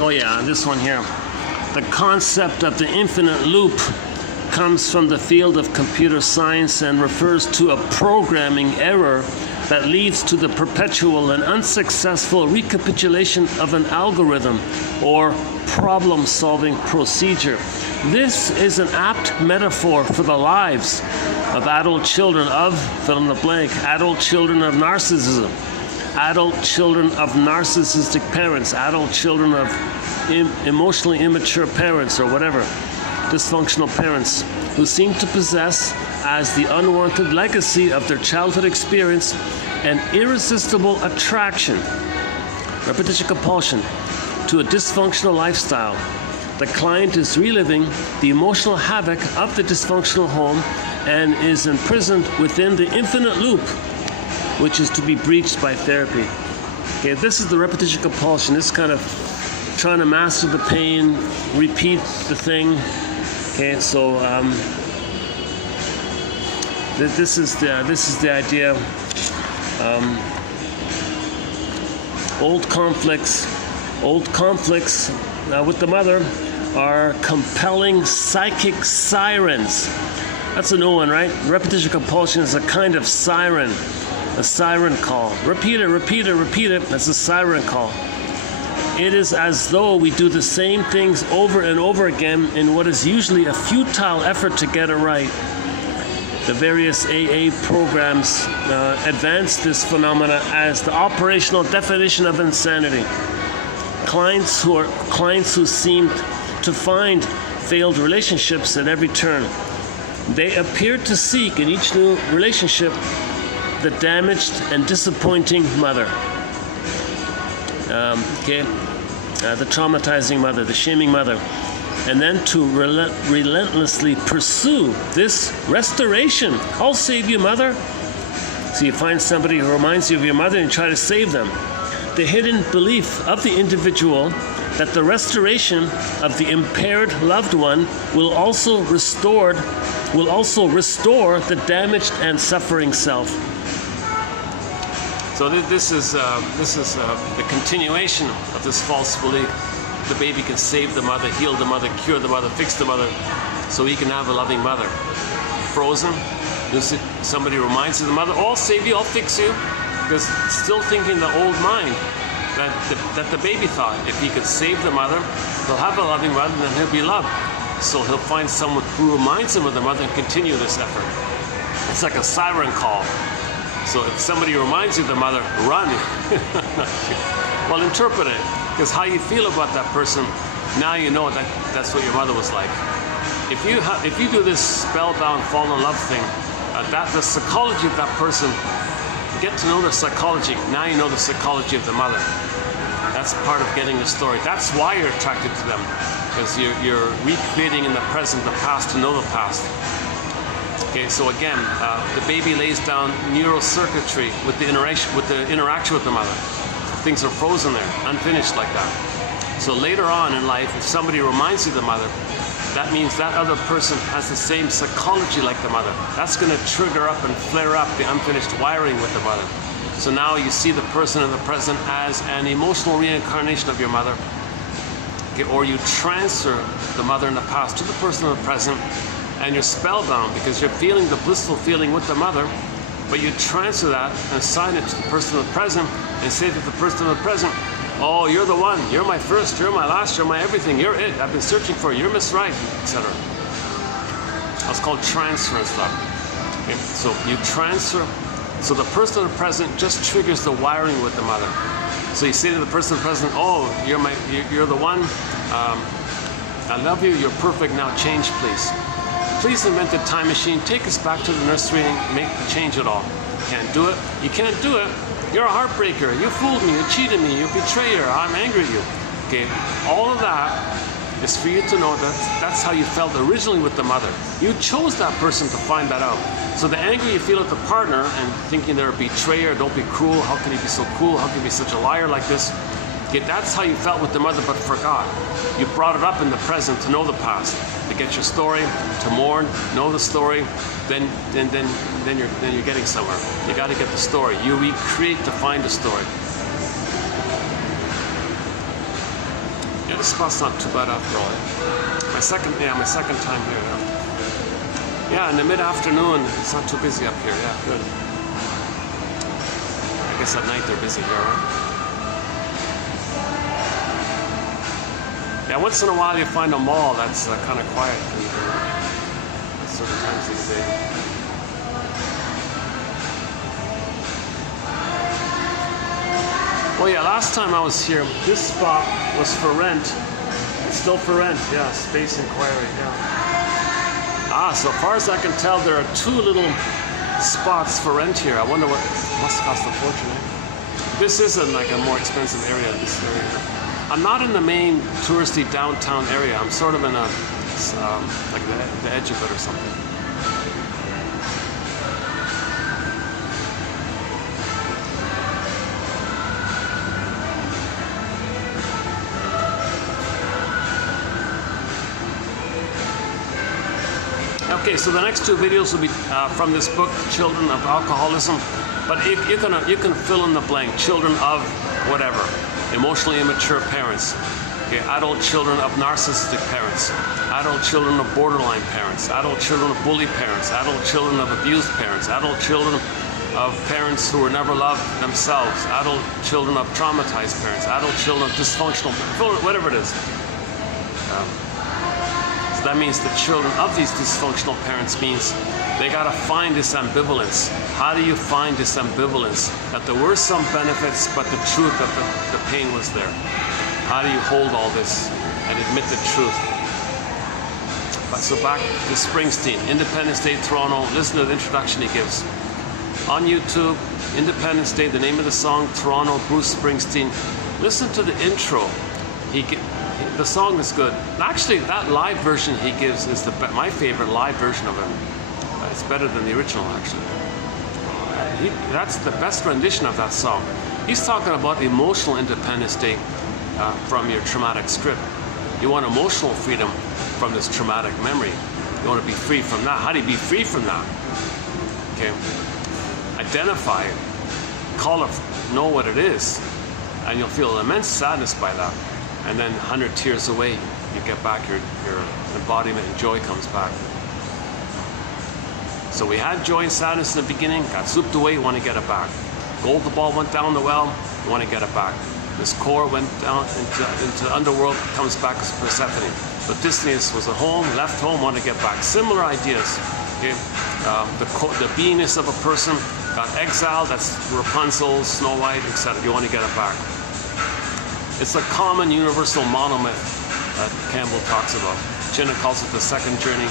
Oh yeah, this one here. The concept of the infinite loop comes from the field of computer science and refers to a programming error that leads to the perpetual and unsuccessful recapitulation of an algorithm or problem-solving procedure. This is an apt metaphor for the lives of adult children of, fill in the blank, adult children of narcissism, adult children of narcissistic parents, adult children of emotionally immature parents or whatever, dysfunctional parents who seem to possess, as the unwanted legacy of their childhood experience, an irresistible attraction, repetition compulsion, to a dysfunctional lifestyle. The client is reliving the emotional havoc of the dysfunctional home and is imprisoned within the infinite loop, which is to be breached by therapy. Okay, this is the repetition compulsion. This kind of trying to master the pain, repeat the thing. Okay, so this is the idea. Old conflicts with the mother are compelling psychic sirens. That's a new one, right? Repetition compulsion is a kind of siren, a siren call. Repeat it, repeat it, repeat it. That's a siren call. It is as though we do the same things over and over again in what is usually a futile effort to get it right. The various AA programs advance this phenomena as the operational definition of insanity. Clients who seem to find failed relationships at every turn. They appear to seek in each new relationship the damaged and disappointing mother. The traumatizing mother, the shaming mother. And then to relentlessly pursue this restoration. I'll save you, mother. So you find somebody who reminds you of your mother and try to save them. The hidden belief of the individual that the restoration of the impaired loved one will also restore the damaged and suffering self. So this is the continuation of this false belief. The baby can save the mother, heal the mother, cure the mother, fix the mother, so he can have a loving mother. Frozen, somebody reminds you of the mother, oh, I'll save you, I'll fix you. Because still thinking the old mind that the baby thought, if he could save the mother, he'll have a loving mother and then he'll be loved. So he'll find someone who reminds him of the mother and continue this effort. It's like a siren call. So if somebody reminds you of the mother, run. Well, interpret it. Because how you feel about that person, now you know that's what your mother was like. If you do this spellbound fall in love thing, the psychology of that person, get to know their psychology. Now you know the psychology of the mother. That's part of getting the story. That's why you're attracted to them, because you're recreating in the present the past to know the past. Okay, so again, the baby lays down neural circuitry with the interaction with the mother. Things are frozen there, unfinished like that. So later on in life, if somebody reminds you of the mother, that means that other person has the same psychology like the mother. That's going to trigger up and flare up the unfinished wiring with the mother. So now you see the person in the present as an emotional reincarnation of your mother. Okay, or you transfer the mother in the past to the person in the present, and you're spellbound because you're feeling the blissful feeling with the mother, But you transfer that and assign it to the person of the present and say to the person of the present, oh, you're the one, you're my first, you're my last, you're my everything, you're it, I've been searching for you, you're Miss Right, etc. That's called transference love. Okay? So you transfer, so the person of the present just triggers the wiring with the mother. So you say to the person of the present, oh, you're the one, I love you, you're perfect, now change please. Please invent a time machine, take us back to the nursery and change it all. Can't do it, you can't do it. You're a heartbreaker, you fooled me, you cheated me, you're a betrayer, I'm angry at you. Okay, all of that is for you to know that that's how you felt originally with the mother. You chose that person to find that out. So the anger you feel at the partner and thinking they're a betrayer, don't be cruel, how can he be so cruel, how can he be such a liar like this? Okay, that's how you felt with the mother but forgot. You brought it up in the present to know the past, to get your story, to mourn, know the story, then you're getting somewhere. You got to get the story. You recreate to find the story. Yeah, this spot's not too bad after all. My second time here. Yeah, in the mid-afternoon, it's not too busy up here. Yeah, good. I guess at night they're busy here, right? Yeah, once in a while you find a mall that's kind of quiet at certain times of the day. Well, yeah, last time I was here, this spot was for rent. It's still for rent, yeah, space inquiry, yeah. So far as I can tell, there are 2 little spots for rent here. I wonder what must cost a fortune, eh? This isn't like a more expensive area, this area. I'm not in the main touristy downtown area. I'm sort of in a, like the edge of it or something. Okay, so the next 2 videos will be from this book, Children of Alcoholism. But you can fill in the blank, children of whatever. Emotionally immature parents, okay, adult children of narcissistic parents, adult children of borderline parents, adult children of bully parents, adult children of abused parents, adult children of parents who were never loved themselves, adult children of traumatized parents, adult children of dysfunctional, whatever it is. So that means the children of these dysfunctional parents means they gotta find this ambivalence. How do you find this ambivalence? That there were some benefits, but the truth that the pain was there. How do you hold all this and admit the truth? But so back to Springsteen, Independence Day, Toronto. Listen to the introduction he gives. On YouTube, Independence Day, the name of the song, Toronto, Bruce Springsteen. Listen to the intro. The song is good. Actually, that live version he gives is my favorite live version of it. It's better than the original, actually. That's the best rendition of that song. He's talking about emotional independence day from your traumatic script. You want emotional freedom from this traumatic memory. You want to be free from that. How do you be free from that? Okay. Identify it. Call it, know what it is. And you'll feel immense sadness by that. And then 100 tears away, you get back your embodiment and joy comes back. So we had joy and sadness in the beginning, got souped away, you want to get it back. Gold the ball went down the well, you want to get it back. This core went down into the underworld, comes back as Persephone. But Odysseus was at home, left home, want to get back. Similar ideas. Okay? The beingness of a person got exiled, that's Rapunzel, Snow White, etc. You want to get it back. It's a common universal monomyth that Campbell talks about. Chinna calls it the second journey.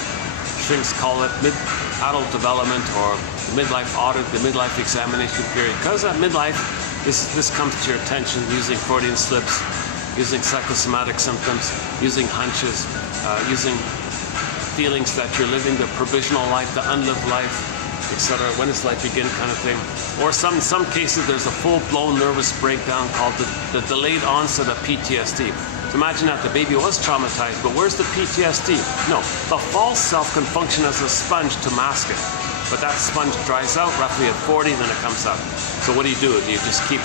Shrinks call it mid-adult development or midlife audit, the midlife examination period. Because at midlife, this comes to your attention using Freudian slips, using psychosomatic symptoms, using hunches, using feelings that you're living the provisional life, the unlived life, etc. When does life begin kind of thing. Or some cases, there's a full-blown nervous breakdown called the delayed onset of PTSD. So imagine that the baby was traumatized, but where's the PTSD? No, the false self can function as a sponge to mask it. But that sponge dries out roughly at 40, then it comes up. So what do? Do you just keep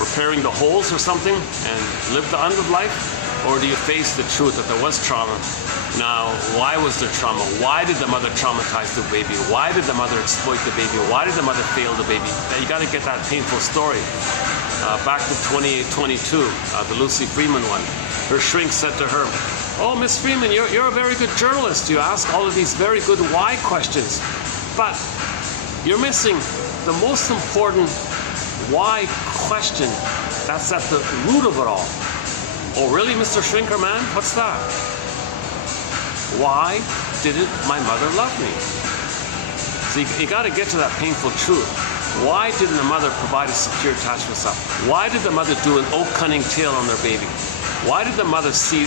repairing the holes or something and live the unlived life? Or do you face the truth that there was trauma? Now, why was there trauma? Why did the mother traumatize the baby? Why did the mother exploit the baby? Why did the mother fail the baby? You got to get that painful story. Back to 2822, the Lucy Freeman one. Her shrink said to her, "Oh, Miss Freeman, you're a very good journalist. You ask all of these very good why questions. But you're missing the most important why question that's at the root of it all." "Oh, really, Mr. Shrinker Man? What's that?" "Why didn't my mother love me?" So you got to get to that painful truth. Why didn't the mother provide a secure attachment self? Why did the mother do an oak cunning tale on their baby? Why did the mother see,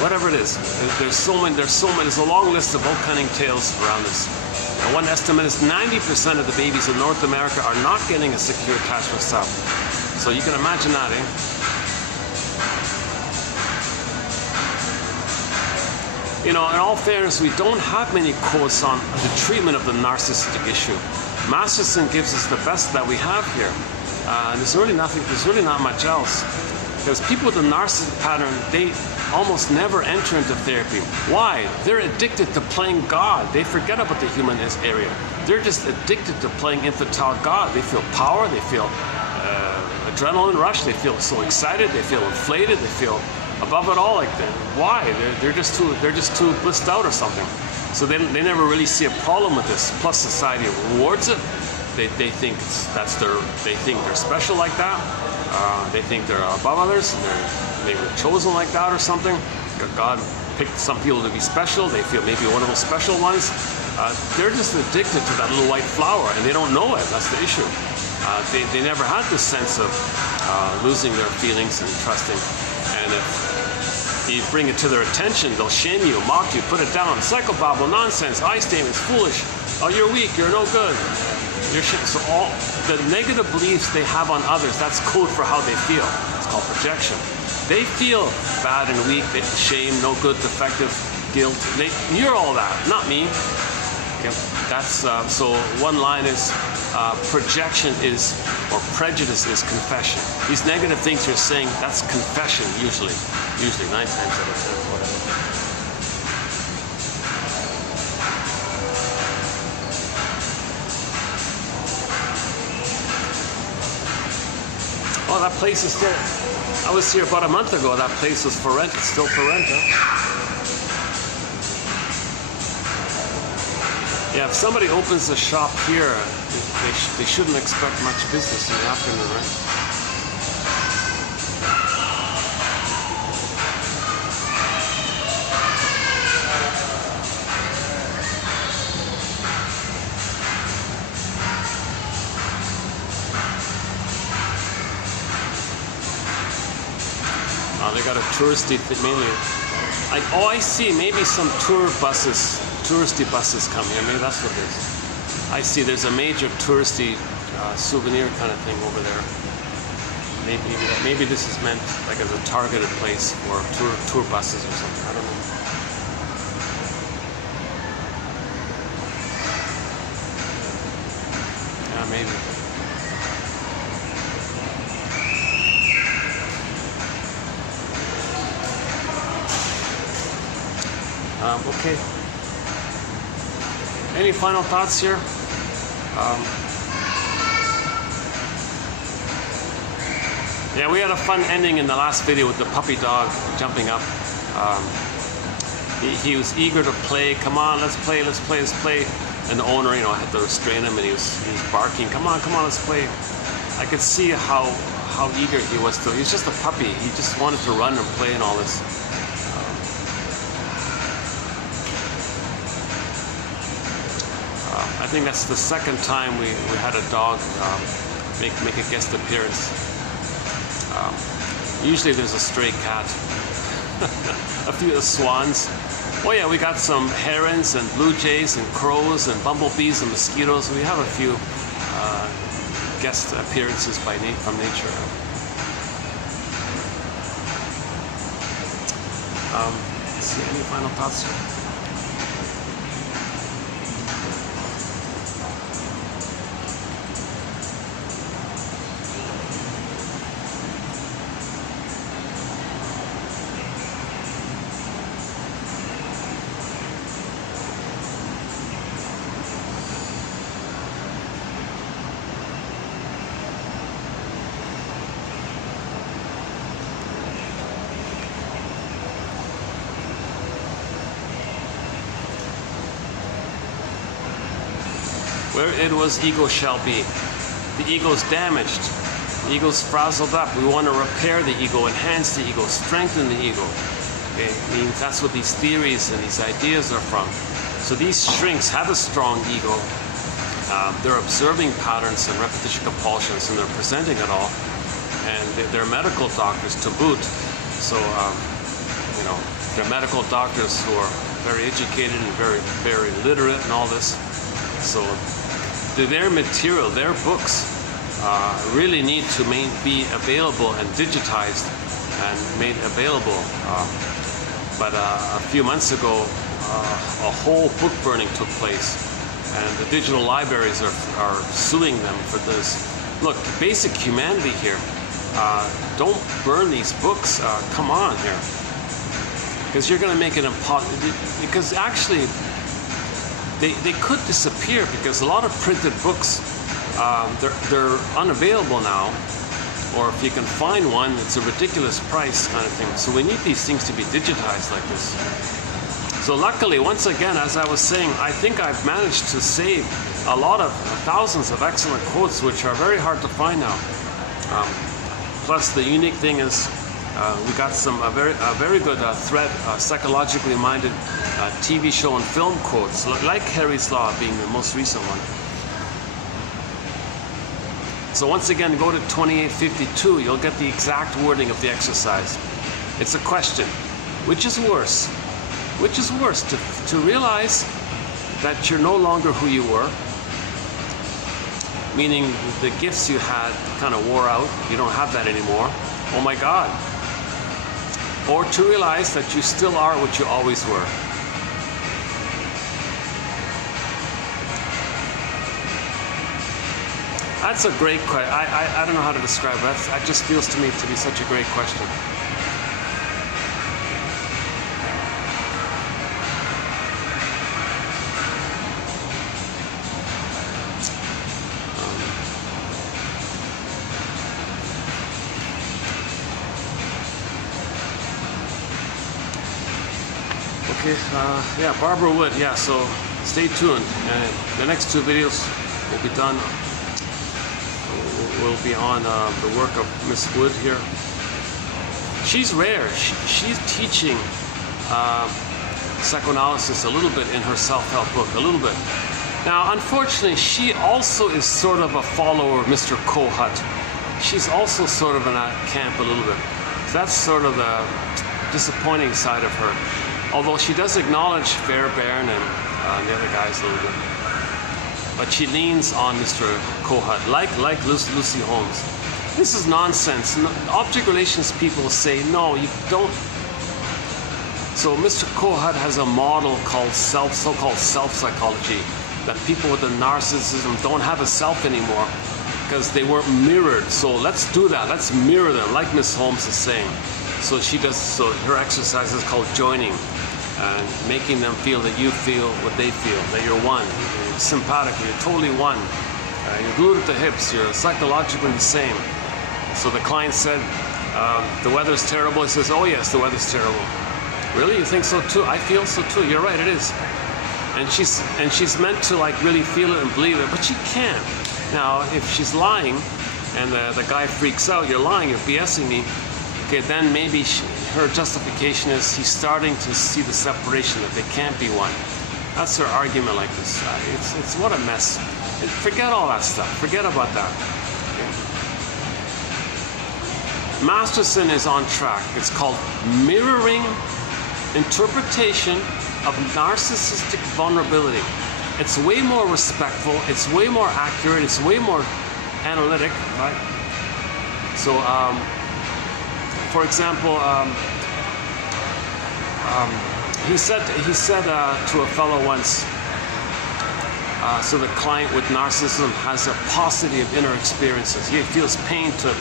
whatever it is, there's a long list of oak cunning tales around this. And one estimate is 90% of the babies in North America are not getting a secure attachment self. So you can imagine that, eh? You know, in all fairness, we don't have many quotes on the treatment of the narcissistic issue. Masterson gives us the best that we have here. And there's really not much else. Because people with a narcissistic pattern, they almost never enter into therapy. Why? They're addicted to playing God. They forget about the human area. They're just addicted to playing infantile God. They feel power, they feel adrenaline rush, they feel so excited, they feel inflated, they feel above it all. Like why? They're just too blissed out or something. So they never really see a problem with this. Plus, society rewards it. They think they think they're special like that. They think they're above others. And they were chosen like that or something. God picked some people to be special. They feel maybe one of those special ones. They're just addicted to that little white flower, and they don't know it. That's the issue. They never had this sense of losing their feelings and trusting. And if you bring it to their attention, they'll shame you, mock you, put it down. Psychobabble, nonsense, I statements, foolish. Oh, you're weak, you're no good. So all the negative beliefs they have on others, that's code for how they feel. It's called projection. They feel bad and weak, shame, no good, defective, guilt. You're all that, not me. Okay. That's so one line is projection is, or prejudice is confession. These negative things you're saying, that's confession usually 9 times out of 10, whatever. Oh, that place is still, I was here about a month ago, that place was for rent, it's still for rent, huh? Yeah, if somebody opens a shop here, they shouldn't expect much business in the afternoon, right? They got a touristy thing mainly. I see maybe some touristy buses come here. Maybe that's what it is. I see there's a major touristy souvenir kind of thing over there. Maybe this is meant like as a targeted place for tour buses or something. I don't know. Yeah, maybe. Okay. Any final thoughts here? Yeah, we had a fun ending in the last video with the puppy dog jumping up. He was eager to play. Come on, let's play, let's play, let's play. And the owner, you know, had to restrain him, and he was barking. Come on, let's play. I could see how eager he was to. He was just a puppy. He just wanted to run and play and all this. I think that's the second time we had a dog make a guest appearance. Usually there's a stray cat, a few swans. Oh yeah, we got some herons and blue jays and crows and bumblebees and mosquitoes. We have a few guest appearances from nature. Let's see, any final thoughts here? Where it was, ego shall be. The ego's damaged. The ego's frazzled up. We want to repair the ego, enhance the ego, strengthen the ego. Okay? I mean, that's what these theories and these ideas are from. So these shrinks have a strong ego. They're observing patterns and repetition compulsions, and they're presenting it all. And they're medical doctors to boot. So, you know, they're medical doctors who are very educated and very, very literate and all this. So their material, their books, really need to be available and digitized and made available. But a few months ago, a whole book burning took place, and the digital libraries are suing them for this. Look, basic humanity here. Don't burn these books. Come on here. Because you're going to make it impossible. Because actually, they could disappear, because a lot of printed books, they're unavailable now. Or if you can find one, it's a ridiculous price kind of thing. So we need these things to be digitized like this. So luckily, once again, as I was saying, I think I've managed to save a lot of thousands of excellent quotes, which are very hard to find now. Plus, the unique thing is we got a very good thread, psychologically minded TV show and film quotes, like Harry's Law being the most recent one. So once again, go to 2852. You'll get the exact wording of the exercise. It's a question: which is worse? Which is worse, to realize that you're no longer who you were, meaning the gifts you had kind of wore out, you don't have that anymore, oh my God. Or to realize that you still are what you always were. That's a great question. I don't know how to describe it. That just feels to me to be such a great question. Okay, yeah, Barbara Wood, yeah, so stay tuned. And the next two videos will be done. Will be on the work of Miss Wood here. She's rare. She's teaching psychoanalysis a little bit in her self-help book, a little bit. Now, unfortunately, she also is sort of a follower of Mr. Kohut. She's also sort of in that camp a little bit. So that's sort of the disappointing side of her. Although she does acknowledge Fairbairn and the other guys a little bit. But she leans on Mr. Kohut, like Lucy Holmes. This is nonsense. Object relations people say, no, you don't. So Mr. Kohut has a model called so-called self-psychology, that people with a narcissism don't have a self anymore because they weren't mirrored. So let's do that. Let's mirror them, like Miss Holmes is saying. So her exercise is called joining, and making them feel that you feel what they feel, that you're one. You're sympathetic, you're totally one. You're glued at the hips, you're psychologically the same. So the client said, the weather's terrible. He says, oh yes, the weather's terrible. Really? You think so too? I feel so too. You're right, it is. And she's meant to like really feel it and believe it, but she can't. Now, if she's lying and the guy freaks out, you're lying, you're BSing me, okay, then maybe her justification is he's starting to see the separation, that they can't be one. That's her argument like this. It's what a mess. Forget all that stuff. Forget about that. Okay. Masterson is on track. It's called mirroring interpretation of narcissistic vulnerability. It's way more respectful. It's way more accurate. It's way more analytic, right? So, for example, he said to a fellow once, so the client with narcissism has a paucity of inner experiences. He feels pain to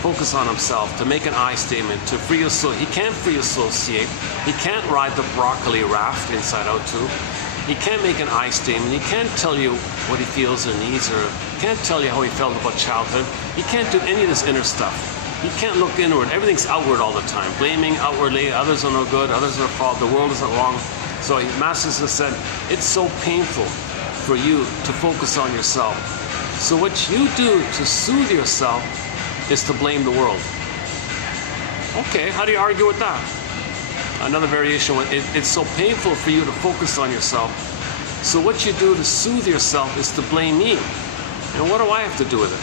focus on himself, to make an I statement, to free associate. He can't free associate. He can't ride the broccoli raft inside out too. He can't make an I statement. He can't tell you what he feels or needs, or can't tell you how he felt about childhood. He can't do any of this inner stuff. He can't look inward. Everything's outward all the time. Blaming outwardly, others are no good, others are fault, the world isn't wrong. So Masterson said, it's so painful for you to focus on yourself. So what you do to soothe yourself is to blame the world. Okay, how do you argue with that? Another variation, it's so painful for you to focus on yourself. So what you do to soothe yourself is to blame me. And what do I have to do with it?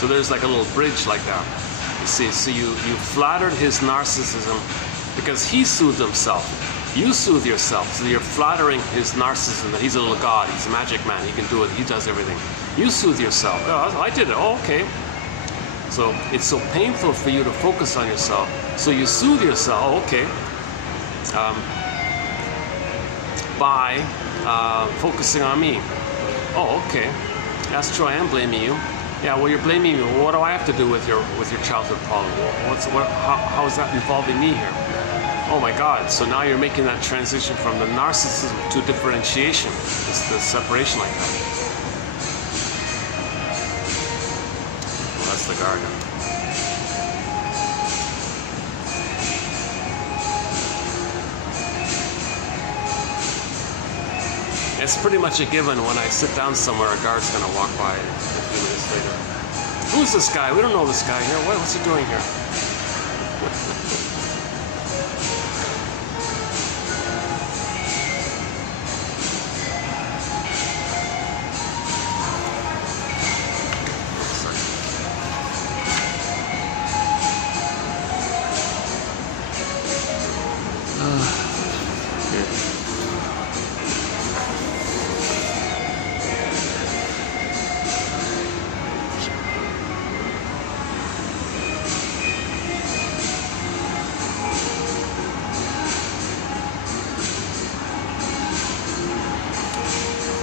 So there's like a little bridge like that. You see, so you flattered his narcissism because he soothed himself. You soothe yourself, so you're flattering his narcissism that he's a little god, he's a magic man, he can do it, he does everything. You soothe yourself. Oh, I did it. Oh, okay. So it's so painful for you to focus on yourself. So you soothe yourself. Oh, okay. By focusing on me. Oh, okay. That's true. I am blaming you. Yeah. Well, you're blaming me. Well, what do I have to do with your childhood problem? How is that involving me here? Oh my God. So now you're making that transition from the narcissism to differentiation. It's the separation like that. Well, that's the garden. It's pretty much a given when I sit down somewhere, a guard's going to walk by a few minutes later. Who's this guy? We don't know this guy here. What's he doing here?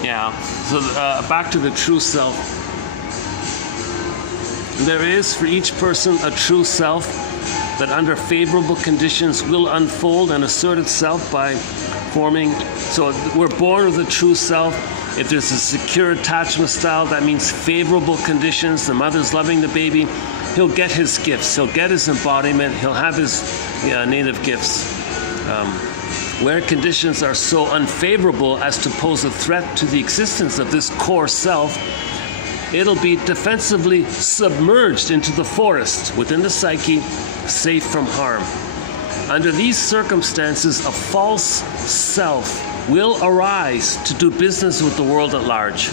Yeah, so back to the true self. There is for each person a true self that under favorable conditions will unfold and assert itself by forming. So we're born with a true self. If there's a secure attachment style, that means favorable conditions. The mother's loving the baby. He'll get his gifts. He'll get his embodiment. He'll have his native gifts. Where conditions are so unfavorable as to pose a threat to the existence of this core self, it'll be defensively submerged into the forest within the psyche, safe from harm. Under these circumstances, a false self will arise to do business with the world at large.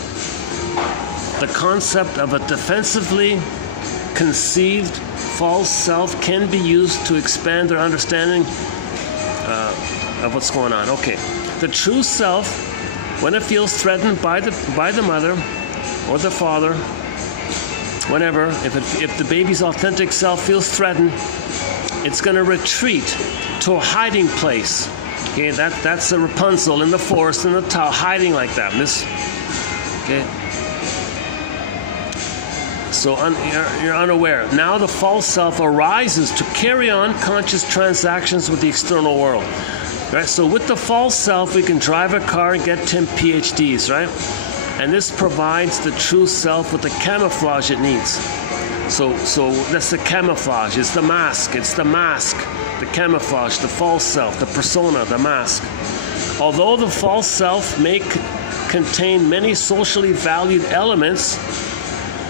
The concept of a defensively conceived false self can be used to expand their understanding of what's going on. Okay, the true self, when it feels threatened by the mother or the father, whenever, if the baby's authentic self feels threatened, it's going to retreat to a hiding place. Okay, that's a Rapunzel in the forest in the tower, hiding like that. Okay. So you're unaware. Now the false self arises to carry on conscious transactions with the external world. Right? So with the false self, we can drive a car and get 10 PhDs, right? And this provides the true self with the camouflage it needs. So that's the camouflage. It's the mask. The camouflage, the false self, the persona, the mask. Although the false self may contain many socially valued elements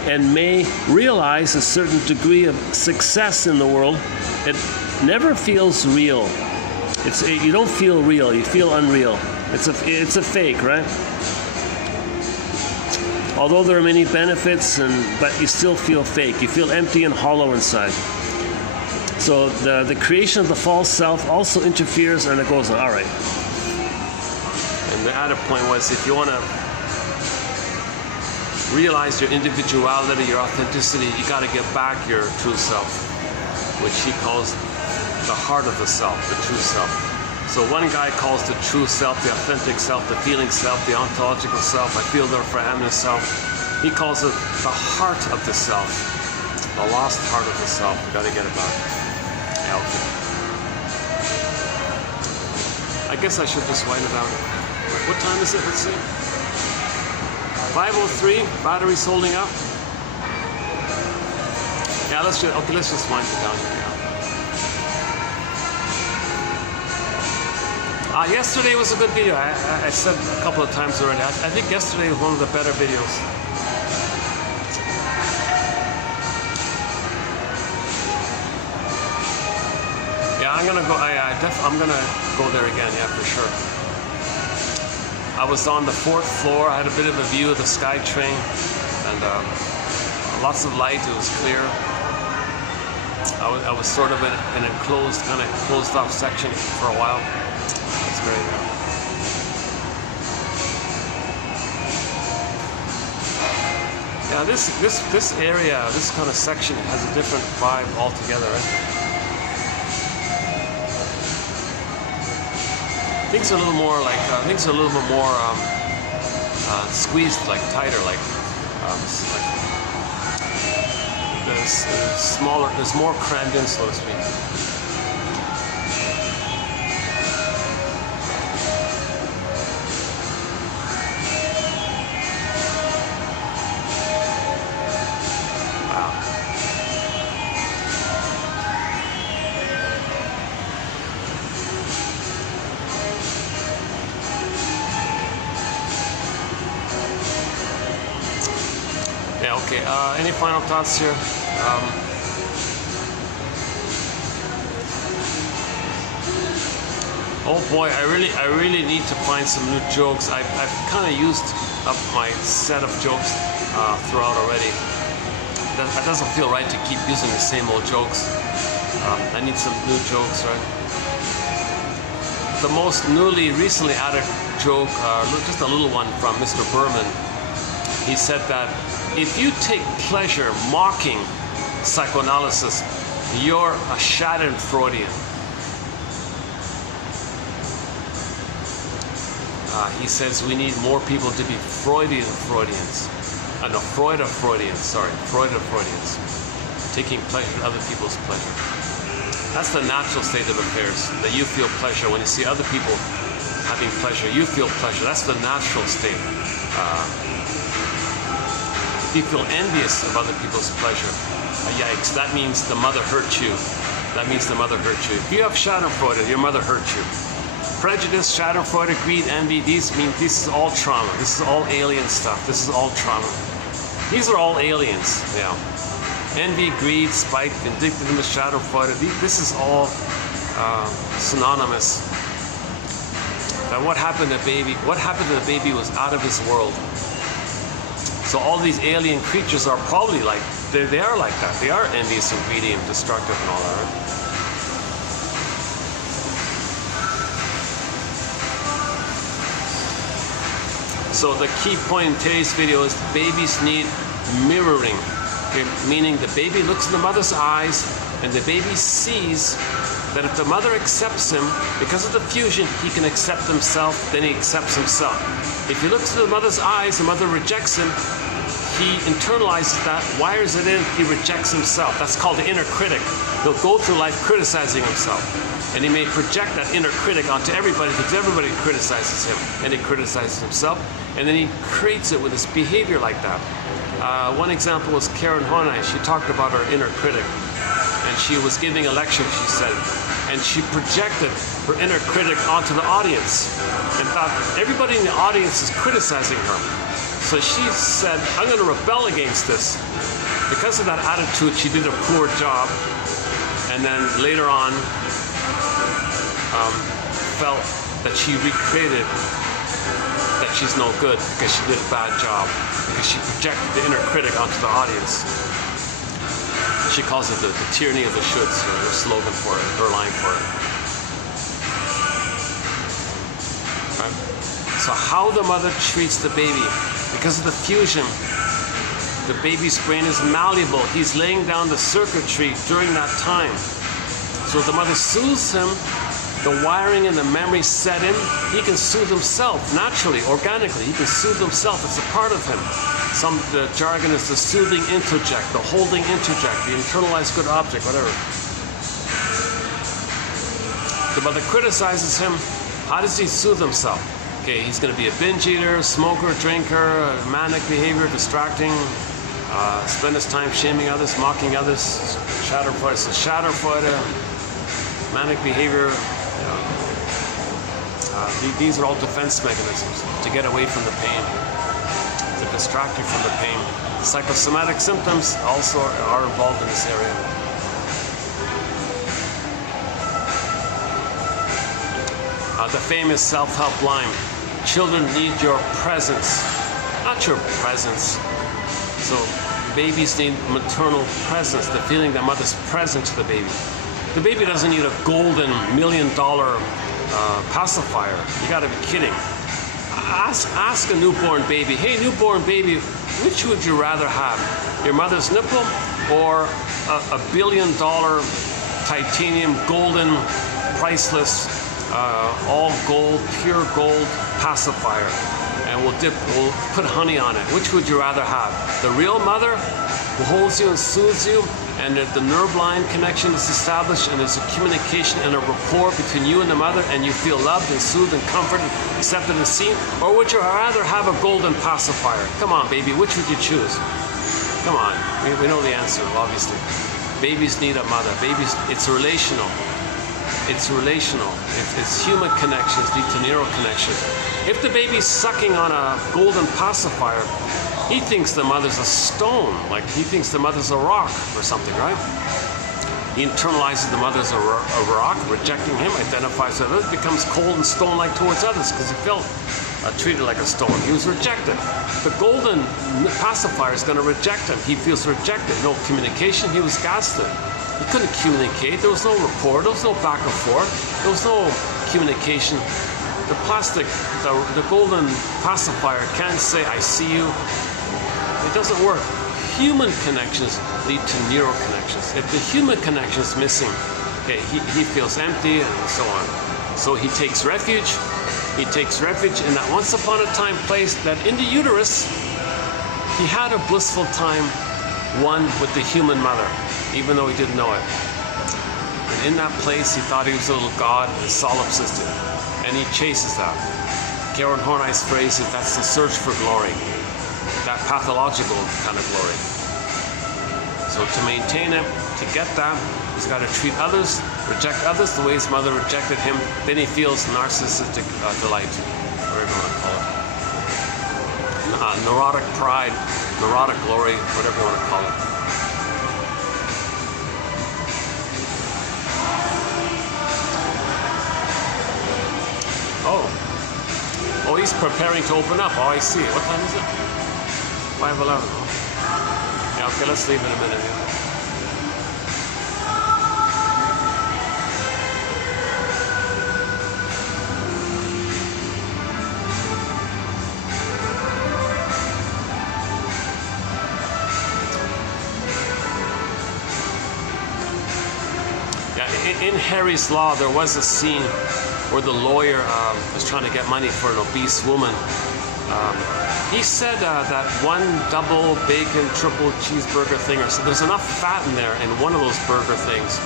and may realize a certain degree of success in the world, it never feels real. You don't feel real, you feel unreal. It's a fake, right? Although there are many benefits, but you still feel fake. You feel empty and hollow inside. So the creation of the false self also interferes, and it goes on. All right. And the added point was, if you want to realize your individuality, your authenticity, you got to get back your true self, which he calls the heart of the self, the true self. So one guy calls the true self, the authentic self, the feeling self, the ontological self. I feel there for him self. He calls it the heart of the self, the lost heart of the self. We got to get it back. Yeah, okay. I guess I should just wind it down. What time is it? Let's see. 5:03. Battery's holding up. Yeah, let's just wind it down here. Yeah. Yesterday was a good video. I said a couple of times already. I think yesterday was one of the better videos. Yeah, I'm gonna go. I'm gonna go there again. Yeah, for sure. I was on the 4th floor. I had a bit of a view of the SkyTrain, and lots of light. It was clear. I was sort of in an enclosed, kind of closed off section for a while. It's great. Yeah, this area, this kind of section has a different vibe altogether. Right? Things are a little more like things are a little bit more squeezed, like tighter, like there's smaller, there's more crammed in, so to speak. Yeah, okay. Any final thoughts here? Oh boy, I really need to find some new jokes. I've kind of used up my set of jokes throughout already. That doesn't feel right to keep using the same old jokes. I need some new jokes, right? The most recently added joke, just a little one from Mr. Berman. He said that if you take pleasure mocking psychoanalysis, you're a shattered Freudian. He says we need more people to be Freudians. No, Freudians. Taking pleasure in other people's pleasure. That's the natural state of affairs, that you feel pleasure. When you see other people having pleasure, you feel pleasure. That's the natural state. If you feel envious of other people's pleasure, yikes, that means the mother hurt you. That means the mother hurt you. If you have Schadenfreude, your mother hurt you. Prejudice, Schadenfreude, greed, envy, this is all trauma. This is all alien stuff. This is all trauma. These are all aliens, yeah. Envy, greed, spite, vindictiveness, Schadenfreude, this is all synonymous. That what happened to the baby was out of his world. So all these alien creatures are probably like, they are like that. They are envious and greedy and destructive and all that, right? So the key point in today's video is babies need mirroring. Okay? Meaning the baby looks in the mother's eyes and the baby sees that if the mother accepts him, because of the fusion, he can accept himself, then he accepts himself. If he looks into the mother's eyes, the mother rejects him, he internalizes that, wires it in, he rejects himself. That's called the inner critic. He'll go through life criticizing himself. And he may project that inner critic onto everybody because everybody criticizes him. And he criticizes himself. And then he creates it with his behavior like that. One example was Karen Horney. She talked about her inner critic. And she was giving a lecture, she said. And she projected her inner critic onto the audience. And thought everybody in the audience is criticizing her. So she said, I'm going to rebel against this. Because of that attitude, she did a poor job. And then later on, felt that she recreated that she's no good because she did a bad job. Because she projected the inner critic onto the audience. She calls it the tyranny of the shoulds, her slogan for it, her line for it. Right? So how the mother treats the baby, because of the fusion, the baby's brain is malleable. He's laying down the circuitry during that time. So if the mother soothes him, the wiring and the memory set in, he can soothe himself naturally, organically. He can soothe himself. It's a part of him. The jargon is the soothing interject, the holding interject, the internalized good object, whatever. The mother criticizes him. How does he soothe himself? Okay, he's going to be a binge eater, smoker, drinker, manic behavior, distracting, spend his time shaming others, mocking others, Schadenfreude, manic behavior, These are all defense mechanisms to get away from the pain, to distract you from the pain. Psychosomatic symptoms also are involved in this area. The famous self-help line, children need your presence, not your presence. So babies need maternal presence, the feeling that mother's present to the baby. The baby doesn't need a golden $1 million pacifier. You gotta be kidding. Ask a newborn baby, hey newborn baby, which would you rather have? Your mother's nipple or a $1 billion titanium, golden, priceless, all gold, pure gold pacifier? And we'll put honey on it. Which would you rather have? The real mother who holds you and soothes you, and the nerve line connection is established, and there's a communication and a rapport between you and the mother, and you feel loved and soothed and comforted, accepted and seen? Or would you rather have a golden pacifier? Come on, baby, which would you choose? Come on, we know the answer, obviously. Babies need a mother. Babies, it's relational. It's relational. It's human connections lead to neural connections. If the baby's sucking on a golden pacifier, he thinks the mother's a stone, like he thinks the mother's a rock or something, right? He internalizes the mother's a rock, rejecting him, identifies with others, becomes cold and stone-like towards others because he felt treated like a stone. He was rejected. The golden pacifier is going to reject him. He feels rejected. No communication. He was gaslit. He couldn't communicate. There was no rapport. There was no back and forth. There was no communication. The plastic, the golden pacifier can't say, I see you. It doesn't work. Human connections lead to neural connections. If the human connection is missing, okay, he feels empty and so on. So he takes refuge. He takes refuge in that once upon a time place that in the uterus, he had a blissful time, one with the human mother, even though he didn't know it. And in that place, he thought he was a little god, a solipsistic, and he chases that. Karen Horney's phrase is that's the search for glory, that pathological kind of glory. So to maintain it, to get that, he's got to treat others, reject others the way his mother rejected him. Then he feels narcissistic delight, whatever you want to call it. Neurotic pride, neurotic glory, whatever you want to call it. Oh, he's preparing to open up. Oh, I see. What time is it? 5:11. Yeah, okay, let's leave in a minute. Yeah, in Harry's Law, there was a scene where the lawyer was trying to get money for an obese woman. He said that one double bacon, triple cheeseburger thing, or so, there's enough fat in there in one of those burger things.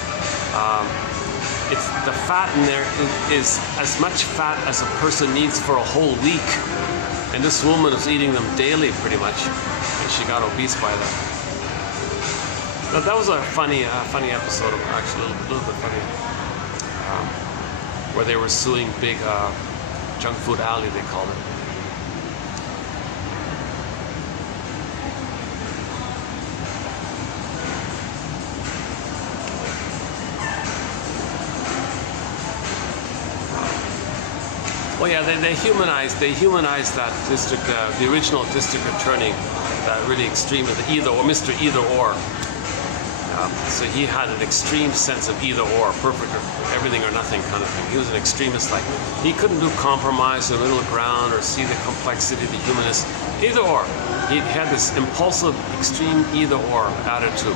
It's the fat in there is as much fat as a person needs for a whole week. And this woman was eating them daily, pretty much, and she got obese by that. Now, that was a funny episode, actually, a little bit funny. Where they were suing Big Junk Food Alley, they called it. Oh yeah, they humanized that district, the original district attorney, that really extreme of the either or, Mr. Either Or. So he had an extreme sense of either or, perfect or everything or nothing kind of thing. He was an extremist, like he couldn't do compromise or middle ground or see the complexity of the humanist. Either or. He had this impulsive, extreme either or attitude.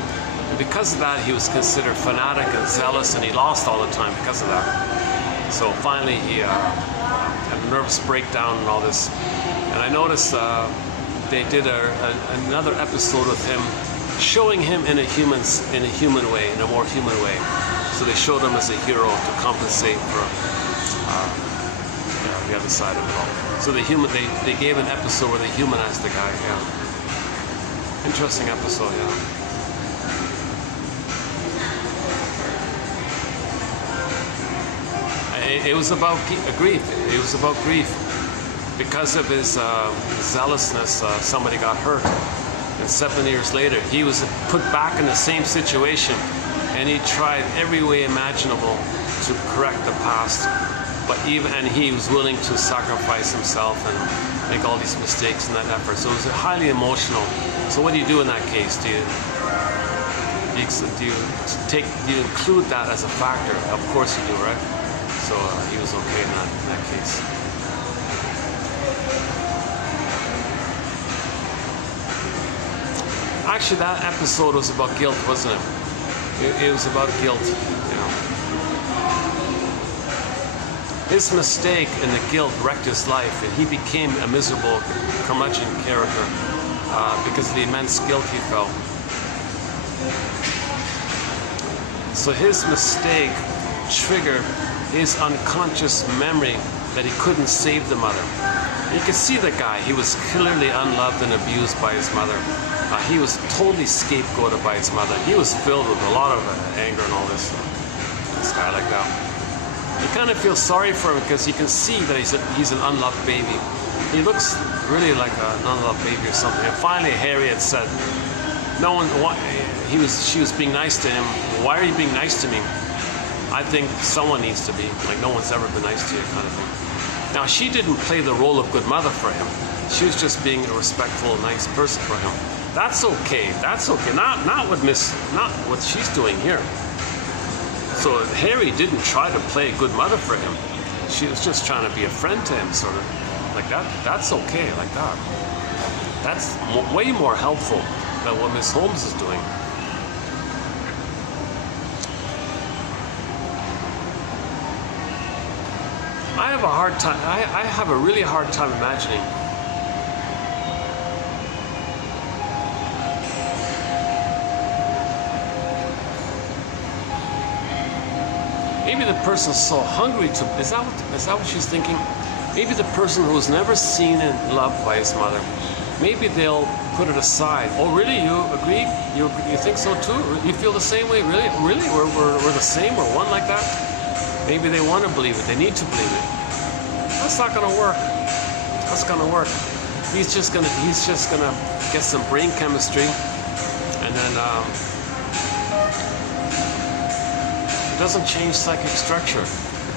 And because of that, he was considered fanatic and zealous, and he lost all the time because of that. So finally, he had a nervous breakdown and all this. And I noticed they did another episode with him, showing him in a human way, in a more human way. So they showed him as a hero to compensate for the other side of it all. So they gave an episode where they humanized the guy. Yeah, interesting episode. Yeah. it was about grief. It was about grief. Because of his zealousness, somebody got hurt. And 7 years later, he was put back in the same situation, and he tried every way imaginable to correct the past. But he was willing to sacrifice himself and make all these mistakes in that effort. So it was highly emotional. So what do you do in that case? Do you include that as a factor? Of course you do, right? So he was okay in that case. Actually, that episode was about guilt, wasn't it? It was about guilt, you know. His mistake and the guilt wrecked his life, and he became a miserable, curmudgeon character because of the immense guilt he felt. So his mistake triggered his unconscious memory that he couldn't save the mother. You could see the guy. He was clearly unloved and abused by his mother. He was totally scapegoated by his mother. He was filled with a lot of anger and all this. This guy like that. You kind of feel sorry for him because you can see that he's an unloved baby. He looks really like an unloved baby or something. And finally, Harriet said, she was being nice to him. Why are you being nice to me? I think someone needs to be. Like, no one's ever been nice to you, kind of thing. Now, she didn't play the role of good mother for him. She was just being a respectful, nice person for him. That's okay. That's okay. Not what she's doing here. So Harry didn't try to play a good mother for him. She was just trying to be a friend to him, sort of. Like that. That's okay. Like that. That's way more helpful than what Miss Holmes is doing. I have a hard time. I have a really hard time imagining. Maybe the person's so hungry to. Is that what she's thinking? Maybe the person who was never seen and loved by his mother. Maybe they'll put it aside. Oh, really? You agree? You think so too? You feel the same way? Really? Really? We're the same? We're one like that? Maybe they want to believe it. They need to believe it. That's not going to work. That's going to work. He's just gonna get some brain chemistry, and then it doesn't change psychic structure.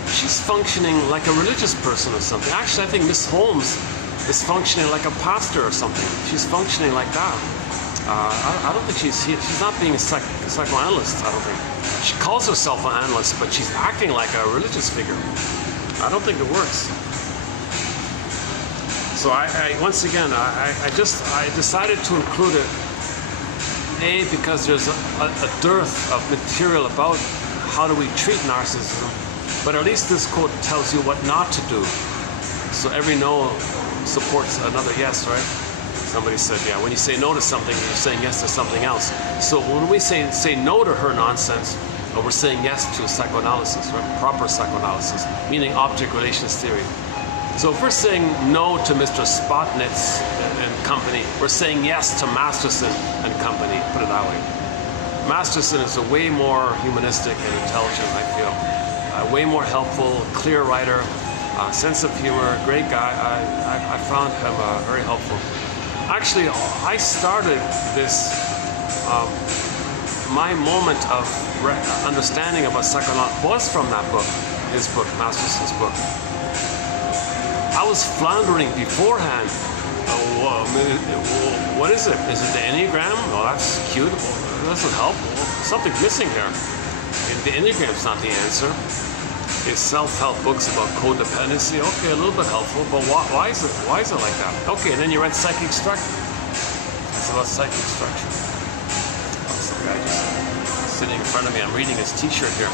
She's functioning like a religious person or something. Actually, I think Miss Holmes is functioning like a pastor or something. She's functioning like that. I don't think she's not being a psychoanalyst. I don't think she calls herself an analyst, but she's acting like a religious figure. I don't think it works. So once again, I decided to include it. A, because there's a dearth of material about how do we treat narcissism, but at least this quote tells you what not to do. So every no supports another yes, right? Somebody said, yeah, when you say no to something, you're saying yes to something else. So when we say no to her nonsense, we're saying yes to psychoanalysis, right? Proper psychoanalysis, meaning object relations theory. So if we're saying no to Mr. Spotnitz and company, we're saying yes to Masterson and company, put it that way. Masterson is a way more humanistic and intelligent, I feel. Way more helpful, clear writer, sense of humor, great guy. I found him very helpful. Actually, I started this, my moment of understanding about psychoanalysis was from that book, his book, Masterson's book. I was floundering beforehand. What is it? Is it the Enneagram? Oh, that's cute. That doesn't help. Something's missing here. The Enneagram's not the answer. Is self-help books about codependency? Okay, a little bit helpful, but why is it like that? Okay, and then you read psychic structure. It's about psychic structure. Oh, some guy just sitting in front of me. I'm reading his T-shirt here.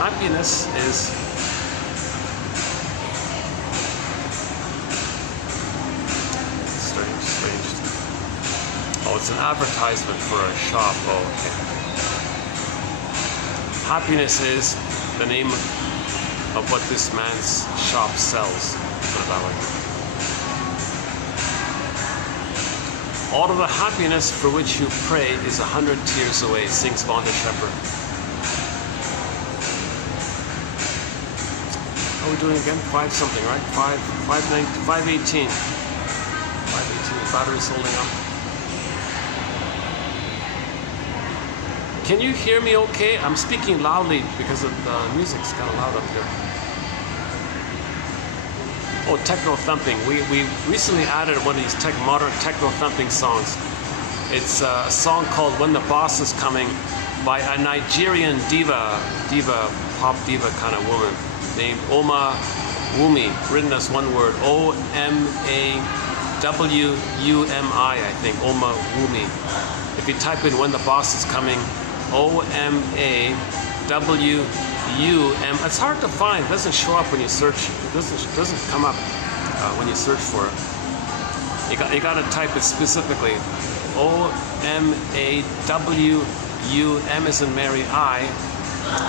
Happiness is. Strange. Oh, it's an advertisement for a shop. Oh, okay. Happiness is the name of what this man's shop sells. Put it that way. All of the happiness for which you pray is 100 tears away, sings Vonda Shepard. How are we doing again? 5 something, right? 518. 518. Battery's holding up. Can you hear me okay? I'm speaking loudly because of the music's kind of loud up here. Oh, techno thumping. We recently added one of these modern techno thumping songs. It's a song called When the Boss Is Coming by a Nigerian pop diva kind of woman named Oma Wumi, written as one word, O-M-A-W-U-M-I, I think, Oma Wumi. If you type in When the Boss Is Coming, O-M-A-W-U-M, it's hard to find, it doesn't show up when you search, it doesn't come up when you search for it. You got to type it specifically, O-M-A-W-U-M as in Mary, I,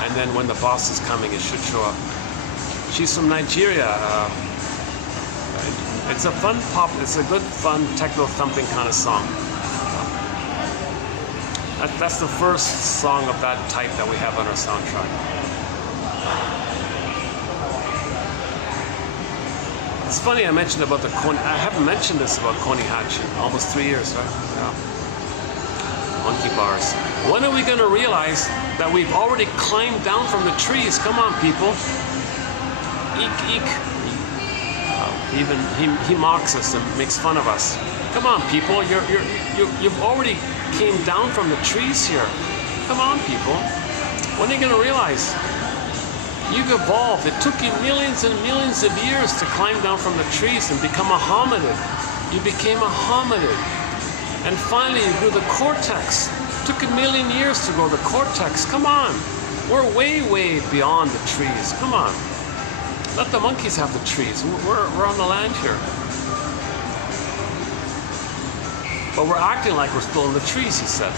and then When the Boss Is Coming, it should show up. She's from Nigeria. It's a fun pop, it's a good fun techno thumping kind of song. That's the first song of that type that we have on our soundtrack. It's funny I mentioned about the Koni. I haven't mentioned this about Koni Hatch in almost 3 years, right? Yeah. Monkey bars. When are we going to realize that we've already climbed down from the trees? Come on, people. Eek, eek. Even he mocks us and makes fun of us. Come on, people. You've already came down from the trees here. Come on, people. When are you going to realize you've evolved? It took you millions and millions of years to climb down from the trees and become a hominid. You became a hominid. And finally you grew the cortex. It took a million years to grow the cortex. Come on. We're way, way beyond the trees. Come on. Let the monkeys have the trees. We're on the land here. But we're acting like we're still in the trees, he said.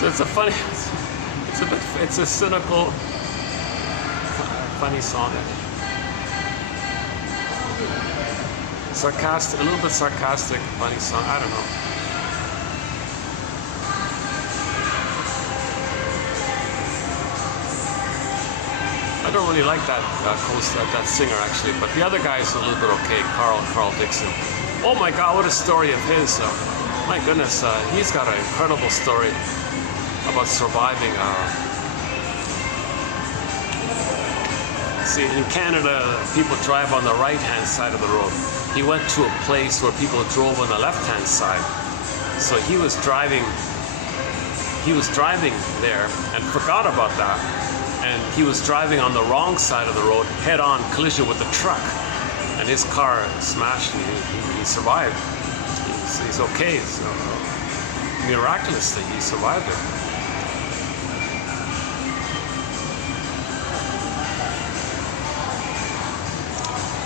So it's a funny, it's a cynical, funny song. Sarcastic, a little bit sarcastic, funny song, I don't know. I don't really like that that singer actually, but the other guy is a little bit okay. Carl Dixon. Oh my God, what a story of his! My goodness, he's got an incredible story about surviving. See, in Canada, people drive on the right-hand side of the road. He went to a place where people drove on the left-hand side, so he was driving there and forgot about that. And he was driving on the wrong side of the road, head-on collision with the truck, and his car smashed and he survived. He's okay. So miraculously, he survived it.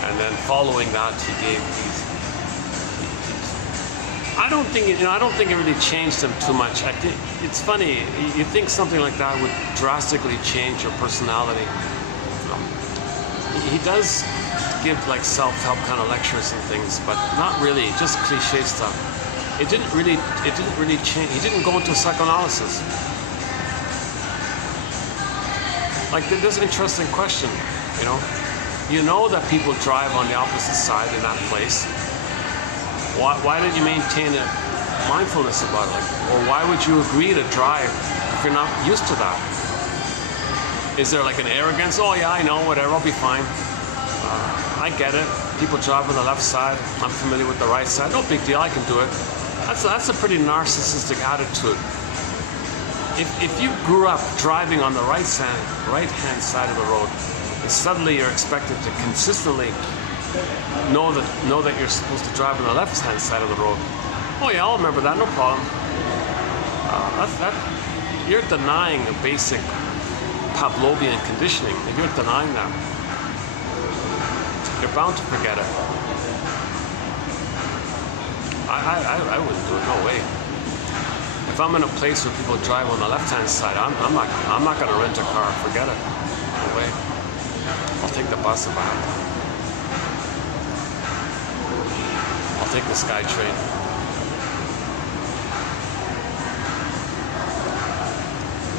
And then following that, he gave these. I don't think it really changed him too much. I think it's funny. You think something like that would drastically change your personality. He does give like self-help kind of lectures and things, but not really. Just cliche stuff. It didn't really change. He didn't go into psychoanalysis. Like this interesting question, you know. You know that people drive on the opposite side in that place. Why did you maintain a mindfulness about it? Like, or why would you agree to drive if you're not used to that? Is there like an arrogance? Oh yeah, I know, whatever, I'll be fine. I get it. People drive on the left side. I'm familiar with the right side. No big deal, I can do it. That's a pretty narcissistic attitude. If you grew up driving on the right-hand side of the road, and suddenly you're expected to consistently know that you're supposed to drive on the left-hand side of the road. Oh yeah, I'll remember that, no problem. You're denying a basic Pavlovian conditioning. If you're denying that, you're bound to forget it. I wouldn't do it, no way. If I'm in a place where people drive on the left-hand side, I'm not going to rent a car. Forget it. No way. I'll take the bus if I have to. I'll take the SkyTrain.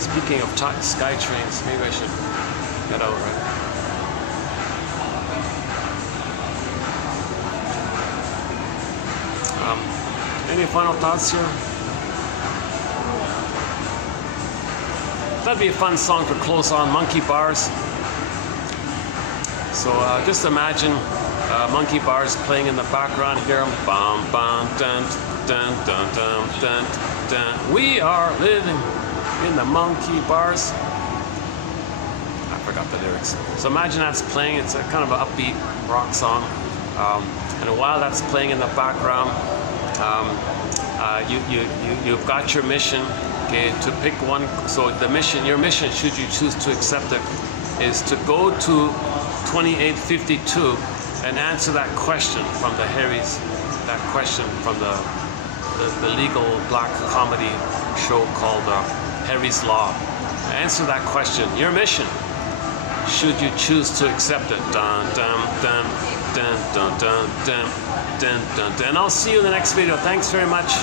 Speaking of sky trains, maybe I should get out, right? Any final thoughts here? That'd be a fun song to close on, Monkey Bars. So just imagine Monkey Bars playing in the background here. Bum, bum, dun, dun, dun, dun, dun, dun. We are living in the Monkey Bars. I forgot the lyrics. So imagine that's playing. It's a kind of an upbeat rock song. And while that's playing in the background, you've got your mission, okay, to pick one. So the mission, your mission, should you choose to accept it, is to go to 2852 and answer that question from the Harry's, that question from the legal black comedy show called Harry's Law. Answer that question. Your mission, should you choose to accept it. Dun, dun, dun, dun, dun, dun, dun, dun, dun, dun. And I'll see you in the next video. Thanks very much.